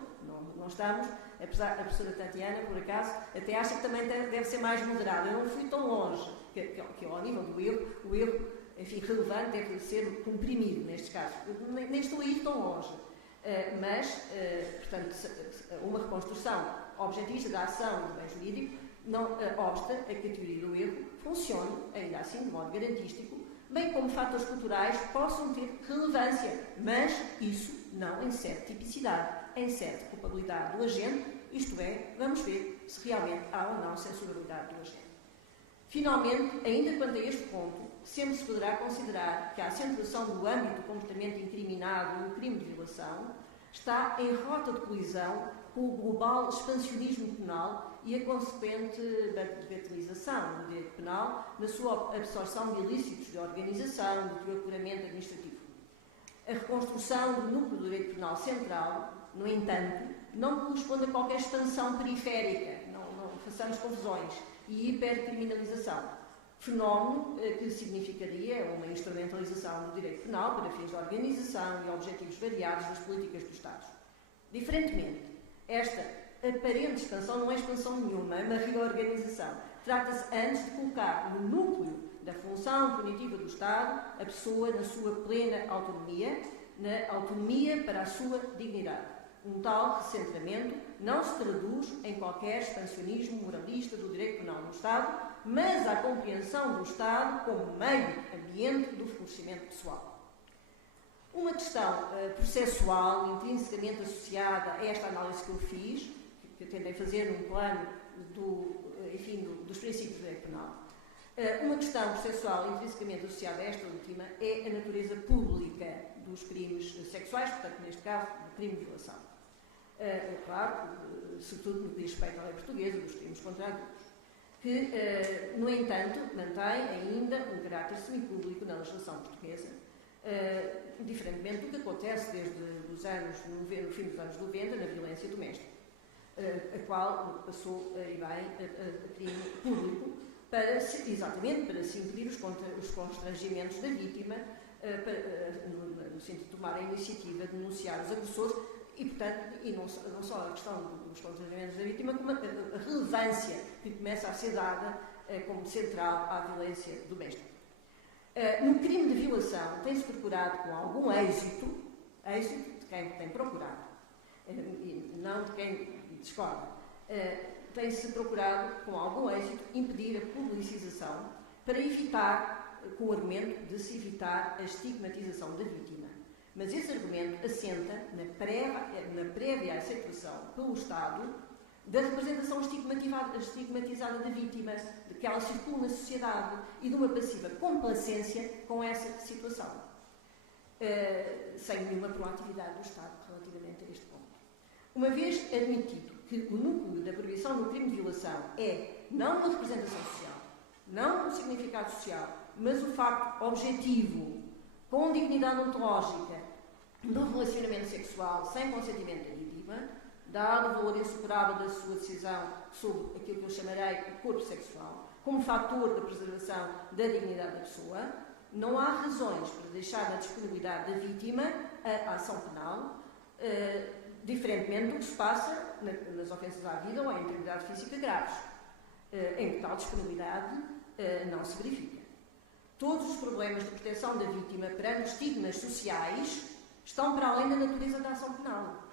Não estamos, apesar da professora Tatjana, por acaso, até acha que também deve ser mais moderada. Eu não fui tão longe, que ao nível do erro, o erro, enfim, relevante deve ser comprimido, nestes casos. Nem estou a ir tão longe. Portanto, uma reconstrução objetivista da ação e do bem jurídico não obsta a que a teoria do erro funcione, ainda assim, de modo garantístico, bem como fatores culturais possam ter relevância, mas isso não insere tipicidade, insere culpabilidade do agente, isto é, vamos ver se realmente há ou não censurabilidade do agente. Finalmente, ainda quanto a este ponto, sempre se poderá considerar que a acentuação do âmbito do comportamento incriminado no crime de violação está em rota de colisão com o global expansionismo penal e a consequente bagatelização do direito penal na sua absorção de ilícitos de organização, de procuramento administrativo. A reconstrução do núcleo do direito penal central, no entanto, não corresponde a qualquer expansão periférica, não façamos confusões, e hipercriminalização, fenómeno que significaria uma instrumentalização do direito penal para fins de organização e objetivos variados das políticas do Estado. Diferentemente, esta aparente expansão não é expansão nenhuma, é uma reorganização. Trata-se antes de colocar no núcleo da função punitiva do Estado a pessoa na sua plena autonomia, na autonomia para a sua dignidade. Um tal recentramento não se traduz em qualquer expansionismo moralista do direito penal no Estado, mas a compreensão do Estado como meio ambiente do florescimento pessoal. Uma questão processual intrinsecamente associada a esta análise que eu fiz, que eu tentei fazer num plano dos princípios do direito penal, uma questão processual intrinsecamente associada a esta última é a natureza pública dos crimes sexuais, portanto, neste caso, do crime de violação. Claro, sobretudo no que diz respeito à lei portuguesa, dos crimes contra adultos, que, no entanto, mantém ainda um caráter semipúblico na legislação portuguesa, diferentemente do que acontece desde o fim dos anos 90 na violência doméstica, a qual passou e bem a crime público, exatamente para se impedir os constrangimentos da vítima, no sentido de tomar a iniciativa de denunciar os agressores e, portanto, não só a questão dos constrangimentos da vítima, como a relevância que começa a ser dada como central à violência doméstica. No crime de violação tem-se procurado com algum êxito de quem tem procurado, e não de quem discorda, tem-se procurado com algum êxito impedir a publicização para evitar, com o argumento de se evitar a estigmatização da vítima. Mas esse argumento assenta na prévia aceitação pelo Estado da representação estigmatizada da vítima, de que ela circula na sociedade e de uma passiva complacência com essa situação. sem nenhuma proatividade do Estado relativamente a este ponto. Uma vez admitido que o núcleo da proibição do crime de violação é não uma representação social, não um significado social, mas o facto objetivo, com dignidade ontológica, do relacionamento sexual sem consentimento da vítima, dado o valor insuperável da sua decisão sobre aquilo que eu chamarei o corpo sexual, como fator da preservação da dignidade da pessoa, não há razões para deixar na disponibilidade da vítima a ação penal, diferentemente do que se passa nas ofensas à vida ou à integridade física graves, em que tal disponibilidade não se verifica. Todos os problemas de proteção da vítima perante os estigmas sociais estão para além da natureza da ação penal,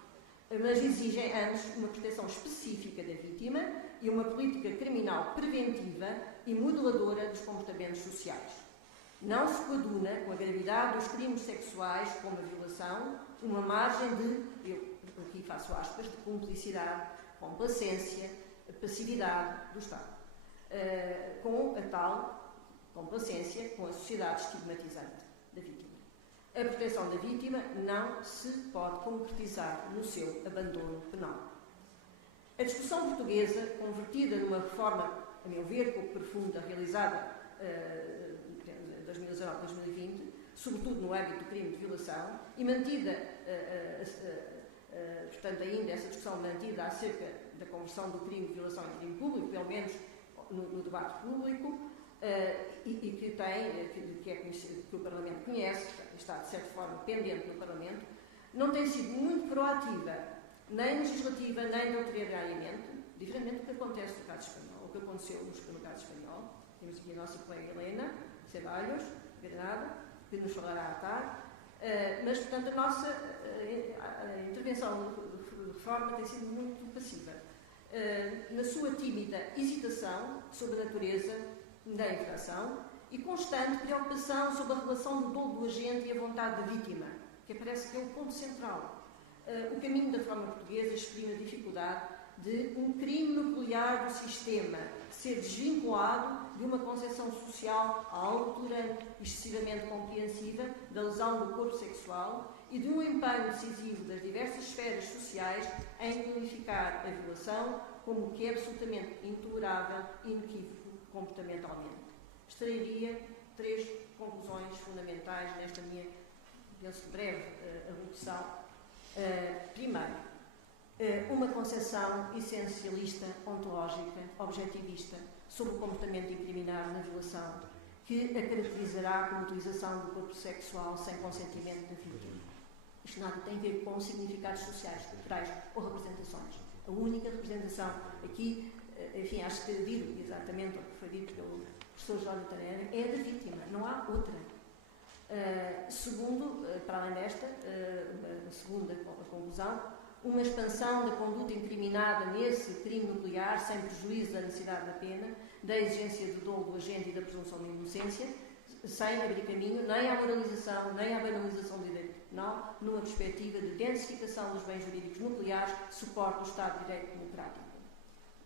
mas exigem antes uma proteção específica da vítima e uma política criminal preventiva e modeladora dos comportamentos sociais. Não se coaduna com a gravidade dos crimes sexuais, como a violação, uma margem de, eu aqui faço aspas, de cumplicidade, complacência, passividade do Estado, com a tal complacência com a sociedade estigmatizante da vítima. A proteção da vítima não se pode concretizar no seu abandono penal. A discussão portuguesa, convertida numa reforma, a meu ver, pouco profunda, realizada em 2019-2020, sobretudo no âmbito do crime de violação, e mantida, portanto, ainda essa discussão mantida acerca da conversão do crime de violação em crime público, pelo menos no debate público, e que é conhecido, que o Parlamento conhece, está de certa forma pendente no Parlamento, não tem sido muito proativa, nem legislativa, nem doutrinariamente, diferentemente do que acontece no caso espanhol, o que aconteceu no caso espanhol. Temos aqui a nossa colega Helena Ceballos, Granada, que nos falará à tarde, mas, portanto, a nossa intervenção de reforma tem sido muito passiva. Na sua tímida hesitação sobre a natureza da infração e constante preocupação sobre a relação do dolo do agente e a vontade da vítima, que parece que é o ponto central. O caminho da reforma portuguesa exprime a dificuldade de um crime nuclear do sistema ser desvinculado de uma concepção social alturante, excessivamente compreensiva da lesão do corpo sexual e de um empenho decisivo das diversas esferas sociais em qualificar a violação como o que é absolutamente intolerável e inequívoco comportamentalmente. Extrairia 3 conclusões fundamentais nesta minha, penso, breve evolução. Primeiro, uma concepção essencialista, ontológica, objetivista sobre o comportamento incriminado na violação, que a caracterizará como utilização do corpo sexual sem consentimento da vítima. Isto nada tem a ver com significados sociais, culturais ou representações. A única representação aqui, enfim, acho que digo exatamente o que foi dito pelo professor Jonathan Herring, é a da vítima, não há outra. Segundo, para além desta, a segunda conclusão, uma expansão da conduta incriminada nesse crime nuclear, sem prejuízo da necessidade da pena, da exigência do dolo do agente e da presunção de inocência, sem abrir caminho nem à moralização, nem à banalização do direito penal, numa perspectiva de densificação dos bens jurídicos nucleares, suporte do Estado de Direito democrático.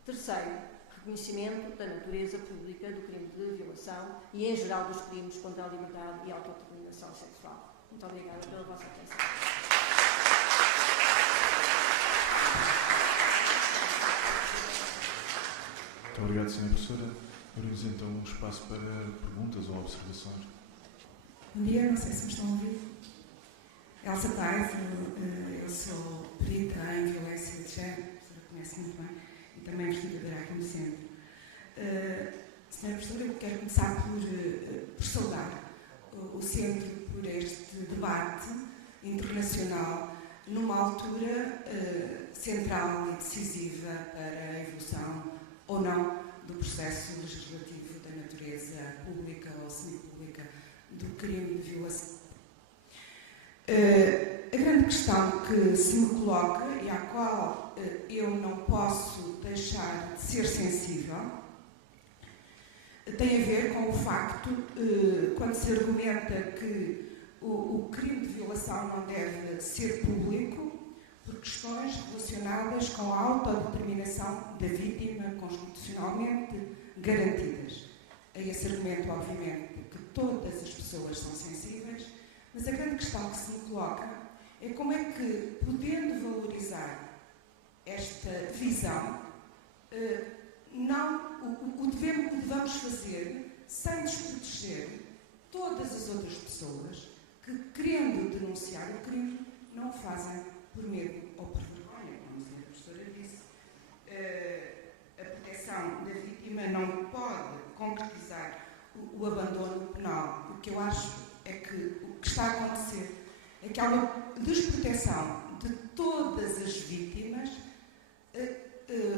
Terceiro, reconhecimento da natureza pública do crime de violação e, em geral, dos crimes contra a liberdade e a autodeterminação sexual. Muito obrigada pela vossa atenção. Muito obrigado, Sra. Professora. Abrimos então um espaço para perguntas ou observações. Bom dia, não sei se me estão a ouvir. Elsa Tais, eu sou perita em violência de género, a professora conhece muito bem, e também investigadora aqui no centro. Sra. Professora, eu quero começar por saudar o centro por este debate internacional numa altura central e decisiva para a evolução ou não do processo legislativo da natureza pública ou semipública do crime de violação. A grande questão que se me coloca e à qual eu não posso deixar de ser sensível tem a ver com o facto, quando se argumenta que o crime de violação não deve ser público por questões relacionadas com a autodeterminação da vítima constitucionalmente garantidas. A esse argumento, obviamente, que todas as pessoas são sensíveis, Mas a grande questão que se me coloca é como é que, podendo valorizar esta visão, o devemos fazer sem desproteger todas as outras pessoas que, querendo denunciar o crime, não o fazem por medo ou por vergonha, como a professora disse. A proteção da vítima não pode concretizar o abandono penal. O que eu acho é que o que está a acontecer é que há uma desproteção de todas as vítimas,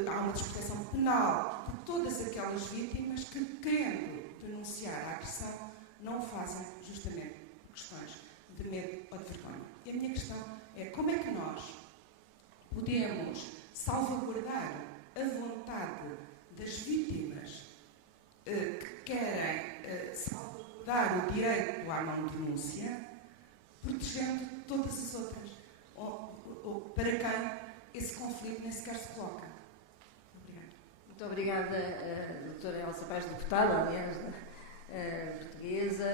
há uma desproteção penal de todas aquelas vítimas que, querendo denunciar a agressão, não o fazem justamente por questões de medo ou de vergonha. E a minha questão é como é que nós podemos salvaguardar a vontade das vítimas que querem salvaguardar o direito à não denúncia, protegendo todas as outras, ou para quem esse conflito nem sequer se coloca. Obrigada. Muito obrigada, doutora Elsa Paz, deputada, aliás, portuguesa,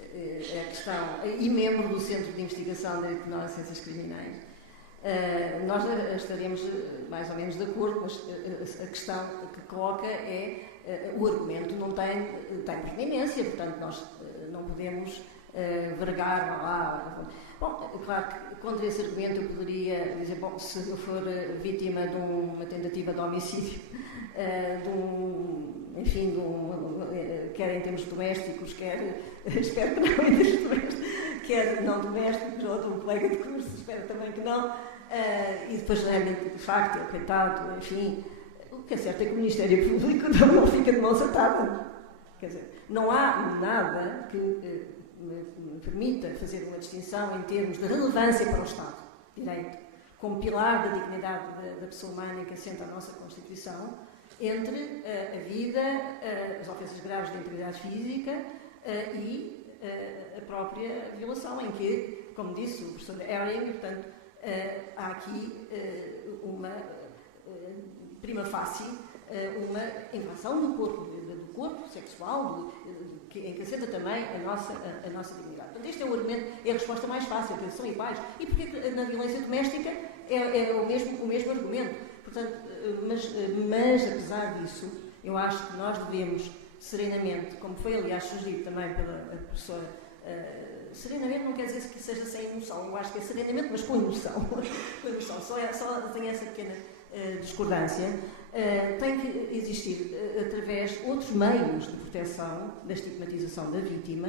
a questão, e membro do Centro de Investigação de Direito Penal e Ciências Criminais. Nós estaremos mais ou menos de acordo, mas a questão que coloca é o argumento não tem pertinência, portanto nós não podemos vergar lá. Bom, é claro que contra esse argumento eu poderia dizer, bom, se eu for vítima de uma tentativa de homicídio, quer em termos domésticos, quer, espero que não em termos domésticos, quer não domésticos, ou de um colega de curso, espero também que não, e depois realmente, de facto, é coitado, enfim, o que é certo é que o Ministério Público não fica de mãos atadas. Quer dizer, não há nada que me permita fazer uma distinção em termos de relevância para o Estado de Direito, como pilar da dignidade da pessoa humana que assenta a nossa Constituição, entre a vida, as ofensas graves de integridade física e a própria violação, em que, como disse o professor Herring, portanto, há aqui uma prima facie, uma invasão do corpo sexual, em que assenta também a nossa dignidade. Portanto, este é o argumento, é a resposta mais fácil, porque são iguais. E porque na violência doméstica é o mesmo argumento. Portanto, mas, apesar disso, eu acho que nós devemos, serenamente, como foi, aliás, sugerido também pela professora, serenamente não quer dizer que seja sem emoção, eu acho que é serenamente, mas com emoção. Com emoção. Só tem essa pequena discordância. Tem que existir, através de outros meios de proteção da estigmatização da vítima,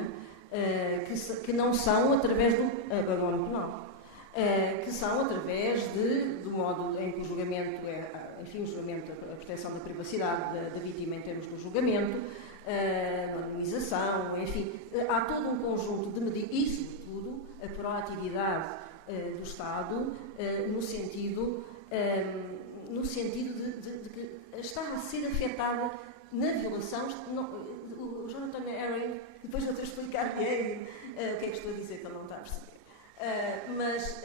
que não são através do abandono penal. Que são através do modo em que o julgamento a proteção da privacidade da vítima em termos do julgamento, a anonimização, enfim, há todo um conjunto de medidas e, sobretudo, a proatividade do Estado no sentido de que está a ser afetada na violação. O Jonathan Herring, depois eu te explicar-lhe o que é que estou a dizer, que ele não está a perceber. Mas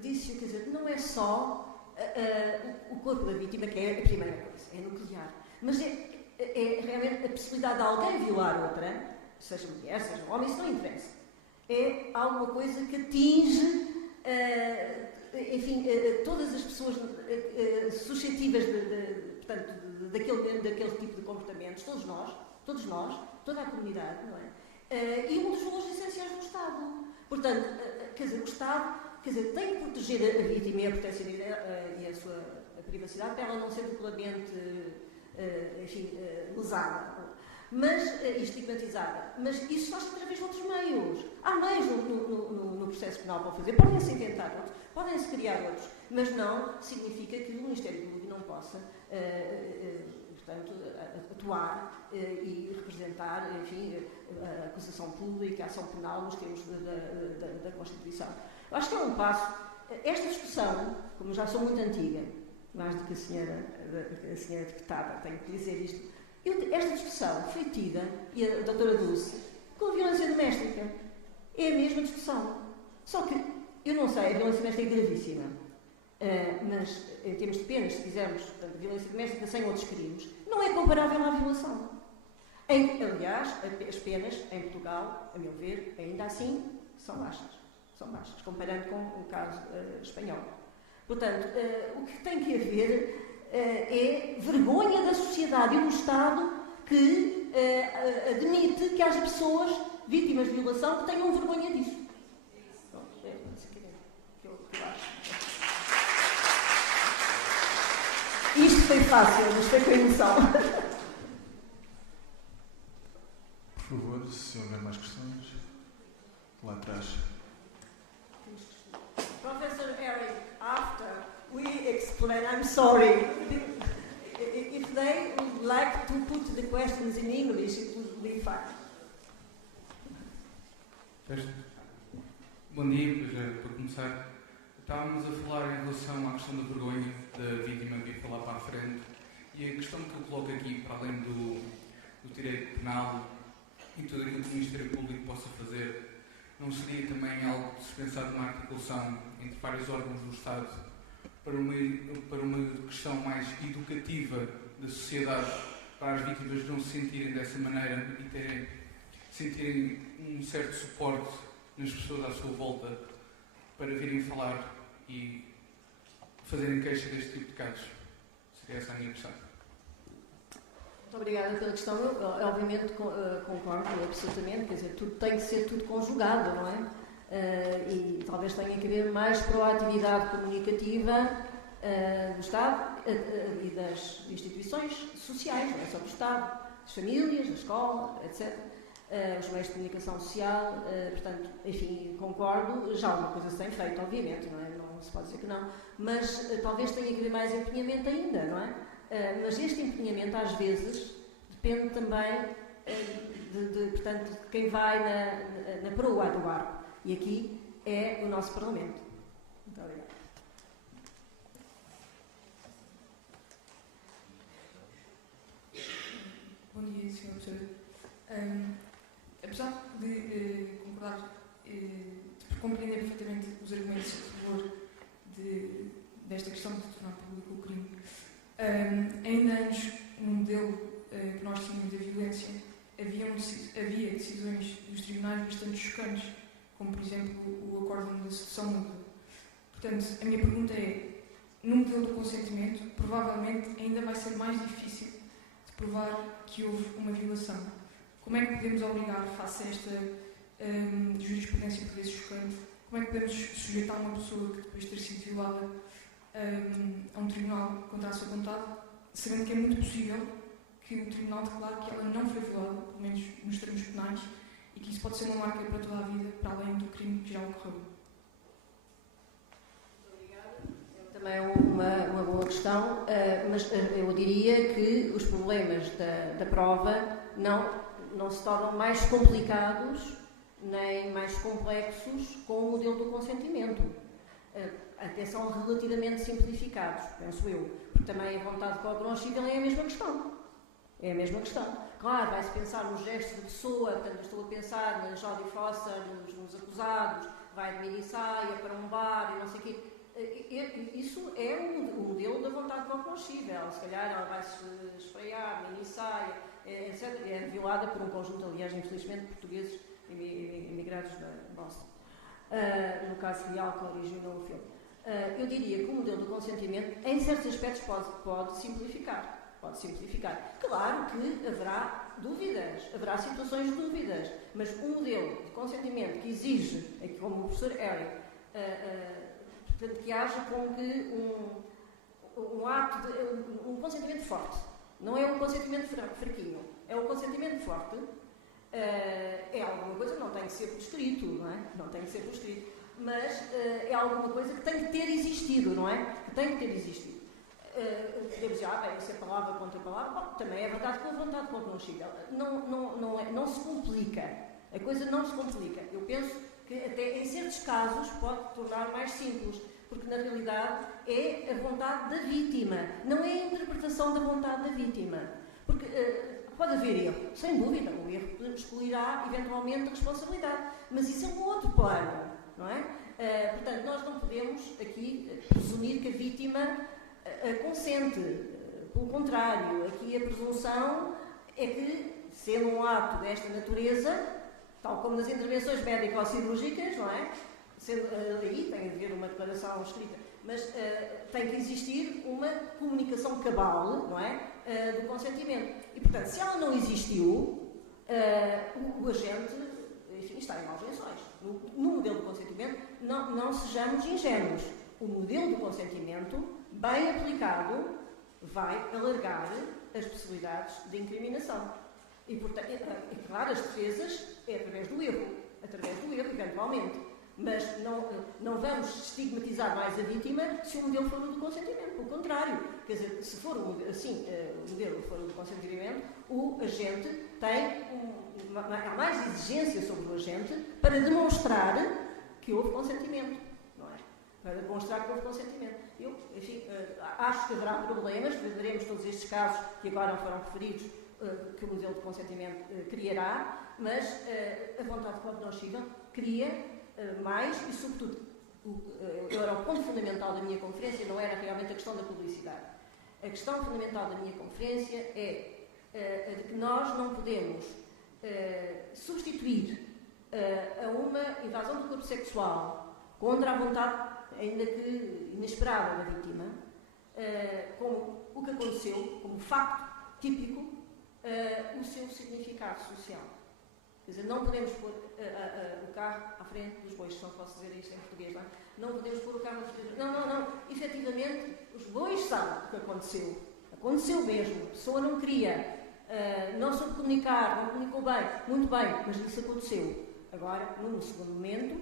disse-o, quer dizer, não é só o corpo da vítima que é a primeira coisa, é nuclear, mas é realmente a possibilidade de alguém violar outra, seja mulher, seja homem, isso não interessa. É alguma coisa que atinge, todas as pessoas suscetíveis portanto, daquele tipo de comportamentos, todos nós, toda a comunidade, não é? E um dos valores essenciais do Estado. Portanto, o Estado, tem que proteger a vítima e a proteção e a privacidade para ela não ser duplamente, lesada, e estigmatizada. Mas isso faz através de outros meios. Há meios no processo penal para o fazer. Podem-se inventar outros, podem-se criar outros, mas não significa que o Ministério Público não possa, atuar e representar, a acusação pública, a ação penal nos termos da Constituição. Eu acho que é um passo. Esta discussão, como já sou muito antiga, mais do que a senhora deputada, tenho que dizer isto, esta discussão foi tida, e a doutora Dulce, com a violência doméstica. É a mesma discussão. Só que, eu não sei, a violência doméstica é gravíssima. Mas, em termos de penas, se quisermos, portanto, violência doméstica sem outros crimes, não é comparável à violação. Aliás, as penas em Portugal, a meu ver, ainda assim, são baixas, comparando com o caso espanhol. Portanto, o que tem que haver é vergonha da sociedade e do Estado que admite que haja pessoas vítimas de violação que tenham vergonha disso. Isto foi fácil, mas foi com emoção. Por favor, se houver mais questões, lá atrás. Professor Herring, after we explain, I'm sorry, if they would like to put the questions in English, it would be fine. Bom dia, para começar. Estávamos a falar em relação à questão da vergonha da vítima vir falar para a frente, e a questão que eu coloco aqui, para além do direito penal e tudo aquilo que o Ministério Público possa fazer, não seria também algo de se pensar numa articulação entre vários órgãos do Estado para uma questão mais educativa da sociedade, para as vítimas não se sentirem dessa maneira e sentirem um certo suporte nas pessoas à sua volta para virem falar e fazerem queixa deste tipo de casos? Seria essa a minha questão. Muito obrigada pela questão. Eu, obviamente, concordo absolutamente. Quer dizer, tudo tem que ser tudo conjugado, não é? E talvez tenha que haver mais proatividade comunicativa do Estado e das instituições sociais, não é só do Estado, das famílias, da escola, etc. Os meios de comunicação social, portanto, enfim, concordo, já alguma coisa se tem feito, obviamente, não é? Não se pode dizer que não, mas talvez tenha que haver mais empenhamento ainda, não é? Mas este empenhamento, às vezes, depende também, portanto, de quem vai na proa do barco, e aqui é o nosso Parlamento. Muito obrigada. Bom dia, Sr. Professor. Apesar de concordar, de compreender perfeitamente os argumentos a favor desta questão de tornar público o crime, ainda antes, no modelo que nós tínhamos da violência, havia decisões dos tribunais bastante chocantes, como, por exemplo, o acórdão de sedução mútua. Portanto, a minha pergunta é, no modelo do consentimento, provavelmente ainda vai ser mais difícil de provar que houve uma violação. Como é que podemos obrigar, face a esta jurisprudência por vezes chocante, como é que podemos sujeitar uma pessoa que depois de ter sido violada a um tribunal contra a sua vontade, sabendo que é muito possível que o tribunal declare que ela não foi violada, pelo menos nos termos penais, e que isso pode ser uma marca para toda a vida, para além do crime que já ocorreu? Também é uma boa questão, mas eu diria que os problemas da prova não se tornam mais complicados nem mais complexos com o modelo do consentimento. Até são relativamente simplificados, penso eu, porque também a vontade cognoscível é a mesma questão. É a mesma questão. Claro, vai-se pensar nos gestos de pessoa, portanto, eu estou a pensar na Jodie Foster, nos acusados, vai de mini saia para um bar e não sei o quê. Isso é o modelo da vontade cognoscível. Se calhar ela vai-se esfrear, mini saia, etc. É violada por um conjunto, aliás, infelizmente, de portugueses imigrados da Boston. No caso real que originou o filme. Eu diria que o modelo do consentimento, em certos aspectos, pode simplificar. Pode simplificar. Claro que haverá dúvidas, haverá situações de dúvidas, mas um modelo de consentimento que exige, como o professor Herring, portanto, que haja com que um ato de um consentimento forte. Não é um consentimento fraquinho, é um consentimento forte. É alguma coisa que não tem que ser por escrito, não é? Não tem que ser por escrito, mas é alguma coisa que tem que ter existido, não é? Que tem que ter existido. Podemos dizer, bem, isso é palavra contra palavra. Bom, também é verdade que a vontade cognoscível não se complica. A coisa não se complica. Eu penso que até em certos casos pode tornar mais simples, porque na realidade é a vontade da vítima, não é a interpretação da vontade da vítima. Porque pode haver erro, sem dúvida, o erro excluirá eventualmente a responsabilidade, mas isso é um outro plano, não é? Portanto, nós não podemos aqui presumir que a vítima consente. Pelo contrário, aqui a presunção é que sendo um ato desta natureza, tal como nas intervenções médico-cirúrgicas, não é? Aí tem de haver uma declaração escrita, mas tem que existir uma comunicação cabal, não é? Do consentimento. E, portanto, se ela não existiu, o agente, enfim, está em maus lençóis. No modelo de consentimento, não sejamos ingênuos. O modelo de consentimento, bem aplicado, vai alargar as possibilidades de incriminação. E, portanto, claro, as defesas é através do erro, eventualmente. Mas não vamos estigmatizar mais a vítima se o modelo for o do consentimento. Pelo contrário, quer dizer, se for o modelo for o do consentimento, o agente tem há mais exigência sobre o agente para demonstrar que houve consentimento, não é? Para demonstrar que houve consentimento. Eu, enfim, acho que haverá problemas, veremos todos estes casos que agora foram referidos, que o modelo de consentimento criará, mas a vontade de cognoscível cria mais e, sobretudo, era o ponto fundamental da minha conferência, não era realmente a questão da publicidade. A questão fundamental da minha conferência é a de que nós não podemos substituir a uma invasão do corpo sexual contra a vontade, ainda que inesperada, da vítima, como o que aconteceu, como facto típico, o seu significado social. Quer dizer, não podemos pôr o carro à frente dos bois, se não posso dizer isto em português, não é? Não podemos pôr o carro à frente. Não. Efetivamente, os bois sabem o que aconteceu. Aconteceu mesmo. A pessoa não queria, não soube comunicar, não comunicou bem, muito bem, mas isso aconteceu. Agora, num segundo momento,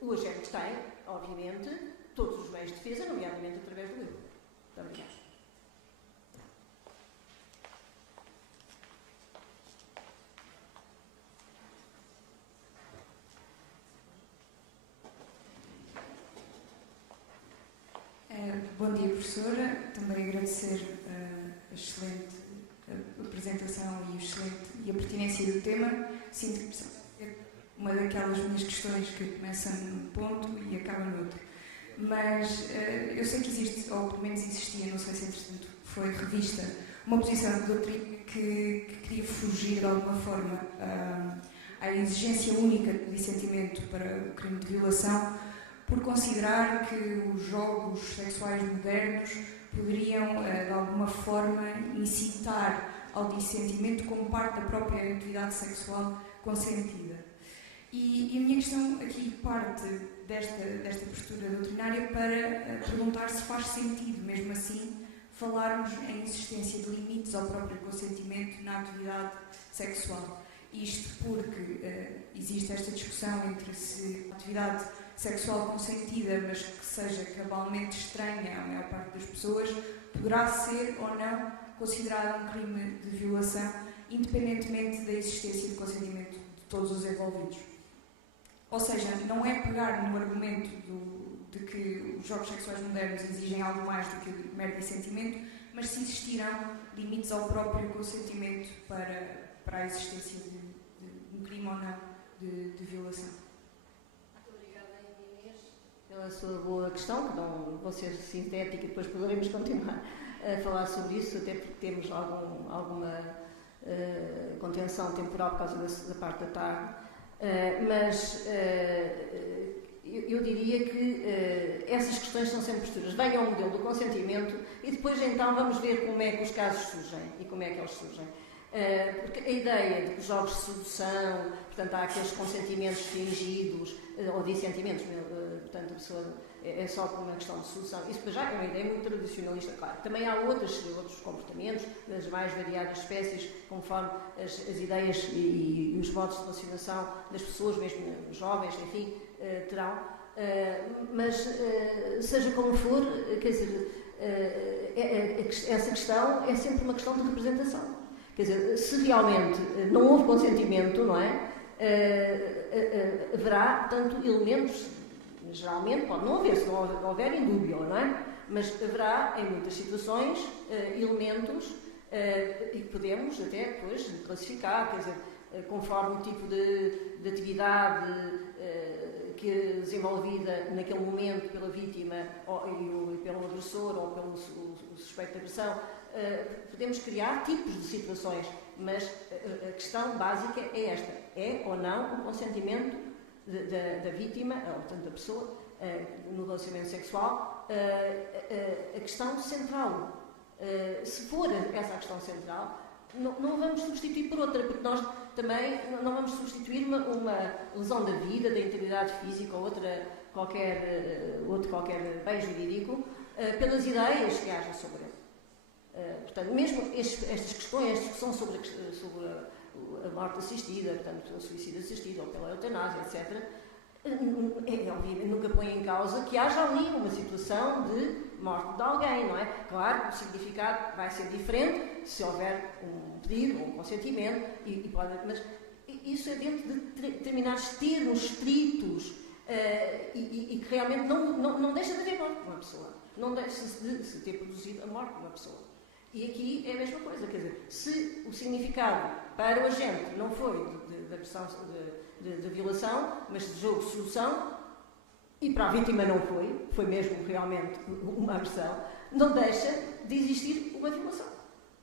o agente tem, obviamente, todos os meios de defesa, nomeadamente através do erro. Muito obrigada. Bom dia, professora. Também agradecer a excelente apresentação e a pertinência do tema. Sinto que é uma daquelas minhas questões que começa num ponto e acaba no outro. Mas eu sei que existe, ou pelo menos existia, não sei se entretanto foi revista, uma posição de doutrina que queria fugir de alguma forma à exigência única de dissentimento para o crime de violação, por considerar que os jogos sexuais modernos poderiam, de alguma forma, incitar ao dissentimento como parte da própria atividade sexual consentida. E a minha questão aqui parte desta postura doutrinária para perguntar se faz sentido, mesmo assim, falarmos em existência de limites ao próprio consentimento na atividade sexual. Isto porque existe esta discussão entre se a atividade sexual consentida, mas que seja cabalmente estranha à maior parte das pessoas, poderá ser ou não considerada um crime de violação, independentemente da existência de consentimento de todos os envolvidos. Ou seja, não é pegar no argumento de que os jogos sexuais modernos exigem algo mais do que o mero dissentimento, mas se existirão limites ao próprio consentimento para a existência de um crime ou não de violação. Pela sua boa questão, que não vou ser sintética e depois poderemos continuar a falar sobre isso, até porque temos alguma contenção temporal por causa da parte da tarde, mas eu diria que essas questões são sempre posturas. Venha ao modelo do consentimento e depois então vamos ver como é que os casos surgem e como é que eles surgem. Porque a ideia de que os jogos de sedução, portanto, há aqueles consentimentos fingidos, ou dissentimentos, portanto, a pessoa é só por uma questão de sedução, isso já é uma ideia muito tradicionalista, claro. Também há outros comportamentos, das mais variadas espécies, conforme as ideias e os modos de relacionação das pessoas, mesmo jovens, enfim, terão. Mas, seja como for, quer dizer, essa questão é sempre uma questão de representação. Quer dizer, se realmente não houve consentimento, não é? Haverá, portanto, elementos, geralmente pode não haver, se não houver indúbio, não é? Mas haverá, em muitas situações, elementos e que podemos até depois classificar, quer dizer, conforme o tipo de atividade que é desenvolvida naquele momento pela vítima e pelo agressor ou pelo suspeito de agressão, podemos criar tipos de situações Mas a questão básica é esta: é ou não o consentimento da vítima, ou portanto da pessoa, no relacionamento sexual, a questão central. Se for essa a questão central, não vamos substituir por outra, porque nós também não vamos substituir uma lesão da vida, da integridade física ou outro qualquer bem jurídico pelas ideias que haja sobre ele. Portanto, mesmo estas questões, a discussão sobre a morte assistida, portanto, o suicídio assistido ou pela eutanásia, etc., obviamente nunca põe em causa que haja ali uma situação de morte de alguém, não é? Claro, o significado vai ser diferente se houver um pedido ou um consentimento, mas isso é dentro de determinados termos estritos e que realmente não deixa de haver morte de uma pessoa, não deixa de se ter produzido a morte de uma pessoa. E aqui é a mesma coisa, quer dizer, se o significado para o agente não foi de violação, mas de jogo de solução, e para a vítima não foi mesmo realmente uma agressão, não deixa de existir uma violação.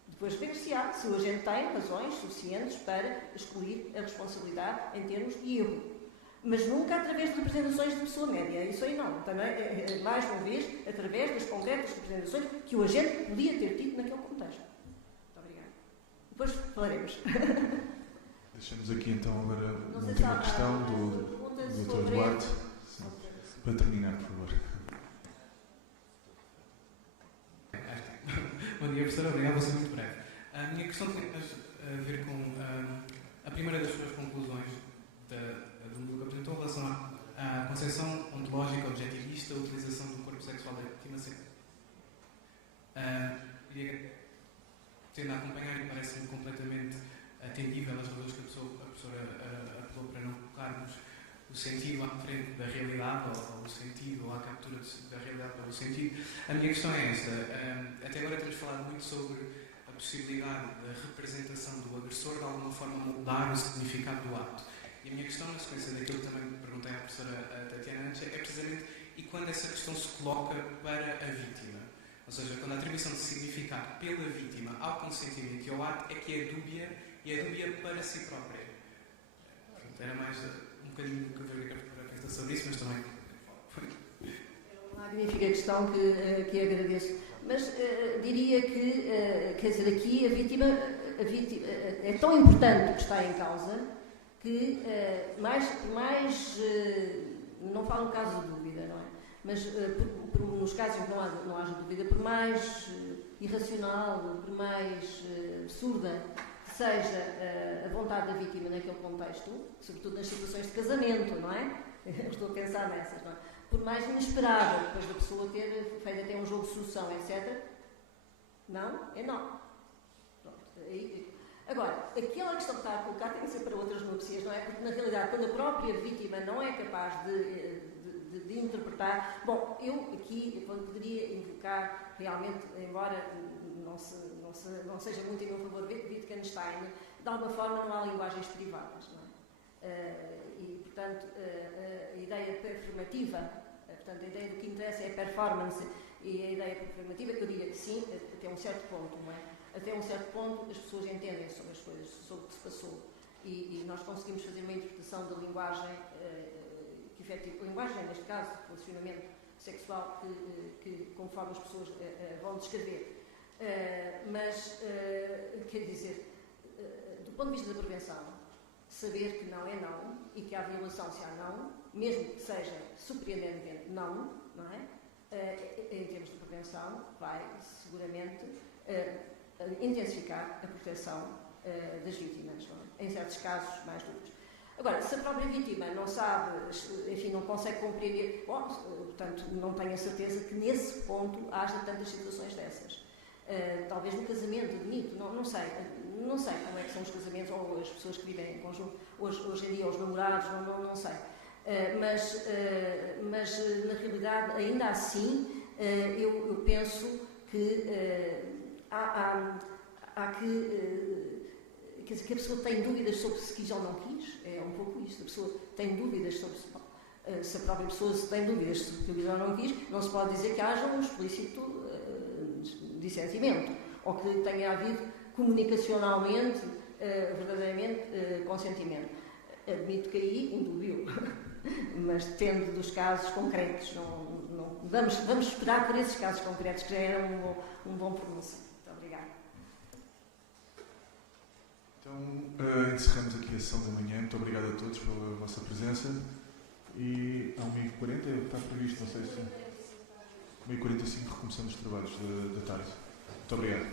Depois ver-se-á se o agente tem razões suficientes para excluir a responsabilidade em termos de erro. Mas nunca através de representações de pessoa média. Isso aí não. Também, mais uma vez, através das concretas representações que o agente podia ter tido naquele contexto. Muito obrigada. Depois falaremos. Deixamos aqui então agora uma última questão do Dr. Duarte. Para terminar, por favor. Bom dia, professora. Obrigado, vou ser muito breve. A minha questão tem a ver com a primeira das suas conclusões do modelo que apresentou em relação à concepção ontológica objetivista, a utilização do corpo sexual da vítima. Tendo a acompanhar, e parece-me completamente atendível as razões que a professora apelou para não colocarmos o sentido à frente da realidade, ou o sentido, ou a captura da realidade pelo sentido. A minha questão é esta. Até agora temos falado muito sobre a possibilidade da representação do agressor de alguma forma moldar o significado do ato. E a minha questão, na sequência daquilo que também perguntei à professora Tatjana antes, é precisamente e quando essa questão se coloca para a vítima. Ou seja, quando a atribuição de significado pela vítima ao consentimento e ao ato é que é dúbia, e é dúbia para si própria. Era mais um bocadinho do que eu queria pensar sobre isso, mas também foi. É uma magnífica questão que agradeço. Mas diria que, quer dizer, aqui a vítima é tão importante o que está em causa que, não falo no caso de dúvida, não é? Mas nos casos em que não haja dúvida, por mais irracional, por mais absurda que seja a vontade da vítima naquele contexto, sobretudo nas situações de casamento, não é? Estou a pensar nessas, não é? Por mais inesperada, depois da pessoa ter feito até um jogo de solução, etc. Não, é não. Pronto, agora, aquela questão que está a colocar tem que ser para outras núpcias, não é? Porque, na realidade, quando a própria vítima não é capaz de interpretar... Bom, eu aqui poderia invocar, realmente, embora não seja muito em meu favor, Wittgenstein, de alguma forma não há linguagens privadas, não é? E, portanto, a ideia performativa, portanto, a ideia do que interessa é a performance, e a ideia performativa, eu diria que sim, até um certo ponto, não é? Até um certo ponto as pessoas entendem sobre as coisas, sobre o que se passou, e nós conseguimos fazer uma interpretação da linguagem, linguagem, neste caso, relacionamento sexual, que conforme as pessoas vão descrever. Mas, quer dizer, do ponto de vista da prevenção, saber que não é não e que há violação se há não, mesmo que seja surpreendentemente não é? Em termos de prevenção, vai seguramente intensificar a proteção das vítimas, não é? Em certos casos mais duros. Agora, se a própria vítima não sabe, enfim, não consegue compreender, portanto, não tenho a certeza que nesse ponto haja tantas situações dessas. Talvez no casamento, admito, não sei como é que são os casamentos ou as pessoas que vivem em conjunto, hoje em dia, os namorados, não sei. Mas na realidade, ainda assim, eu penso que há que... Quer dizer, que a pessoa tem dúvidas sobre se quis ou não quis, é um pouco isto. A pessoa tem dúvidas sobre se a própria pessoa tem dúvidas se quis ou não quis, não se pode dizer que haja um explícito dissentimento, ou que tenha havido comunicacionalmente verdadeiramente consentimento. Admito que aí indúbio, mas depende dos casos concretos. Vamos esperar por esses casos concretos, que já era um bom pronúncio. Muito obrigada. Então, encerramos aqui a sessão da manhã. Muito obrigado a todos pela vossa presença. E a 1h40 está previsto, não sei se... 1h45 recomeçamos os trabalhos da tarde. Muito obrigado.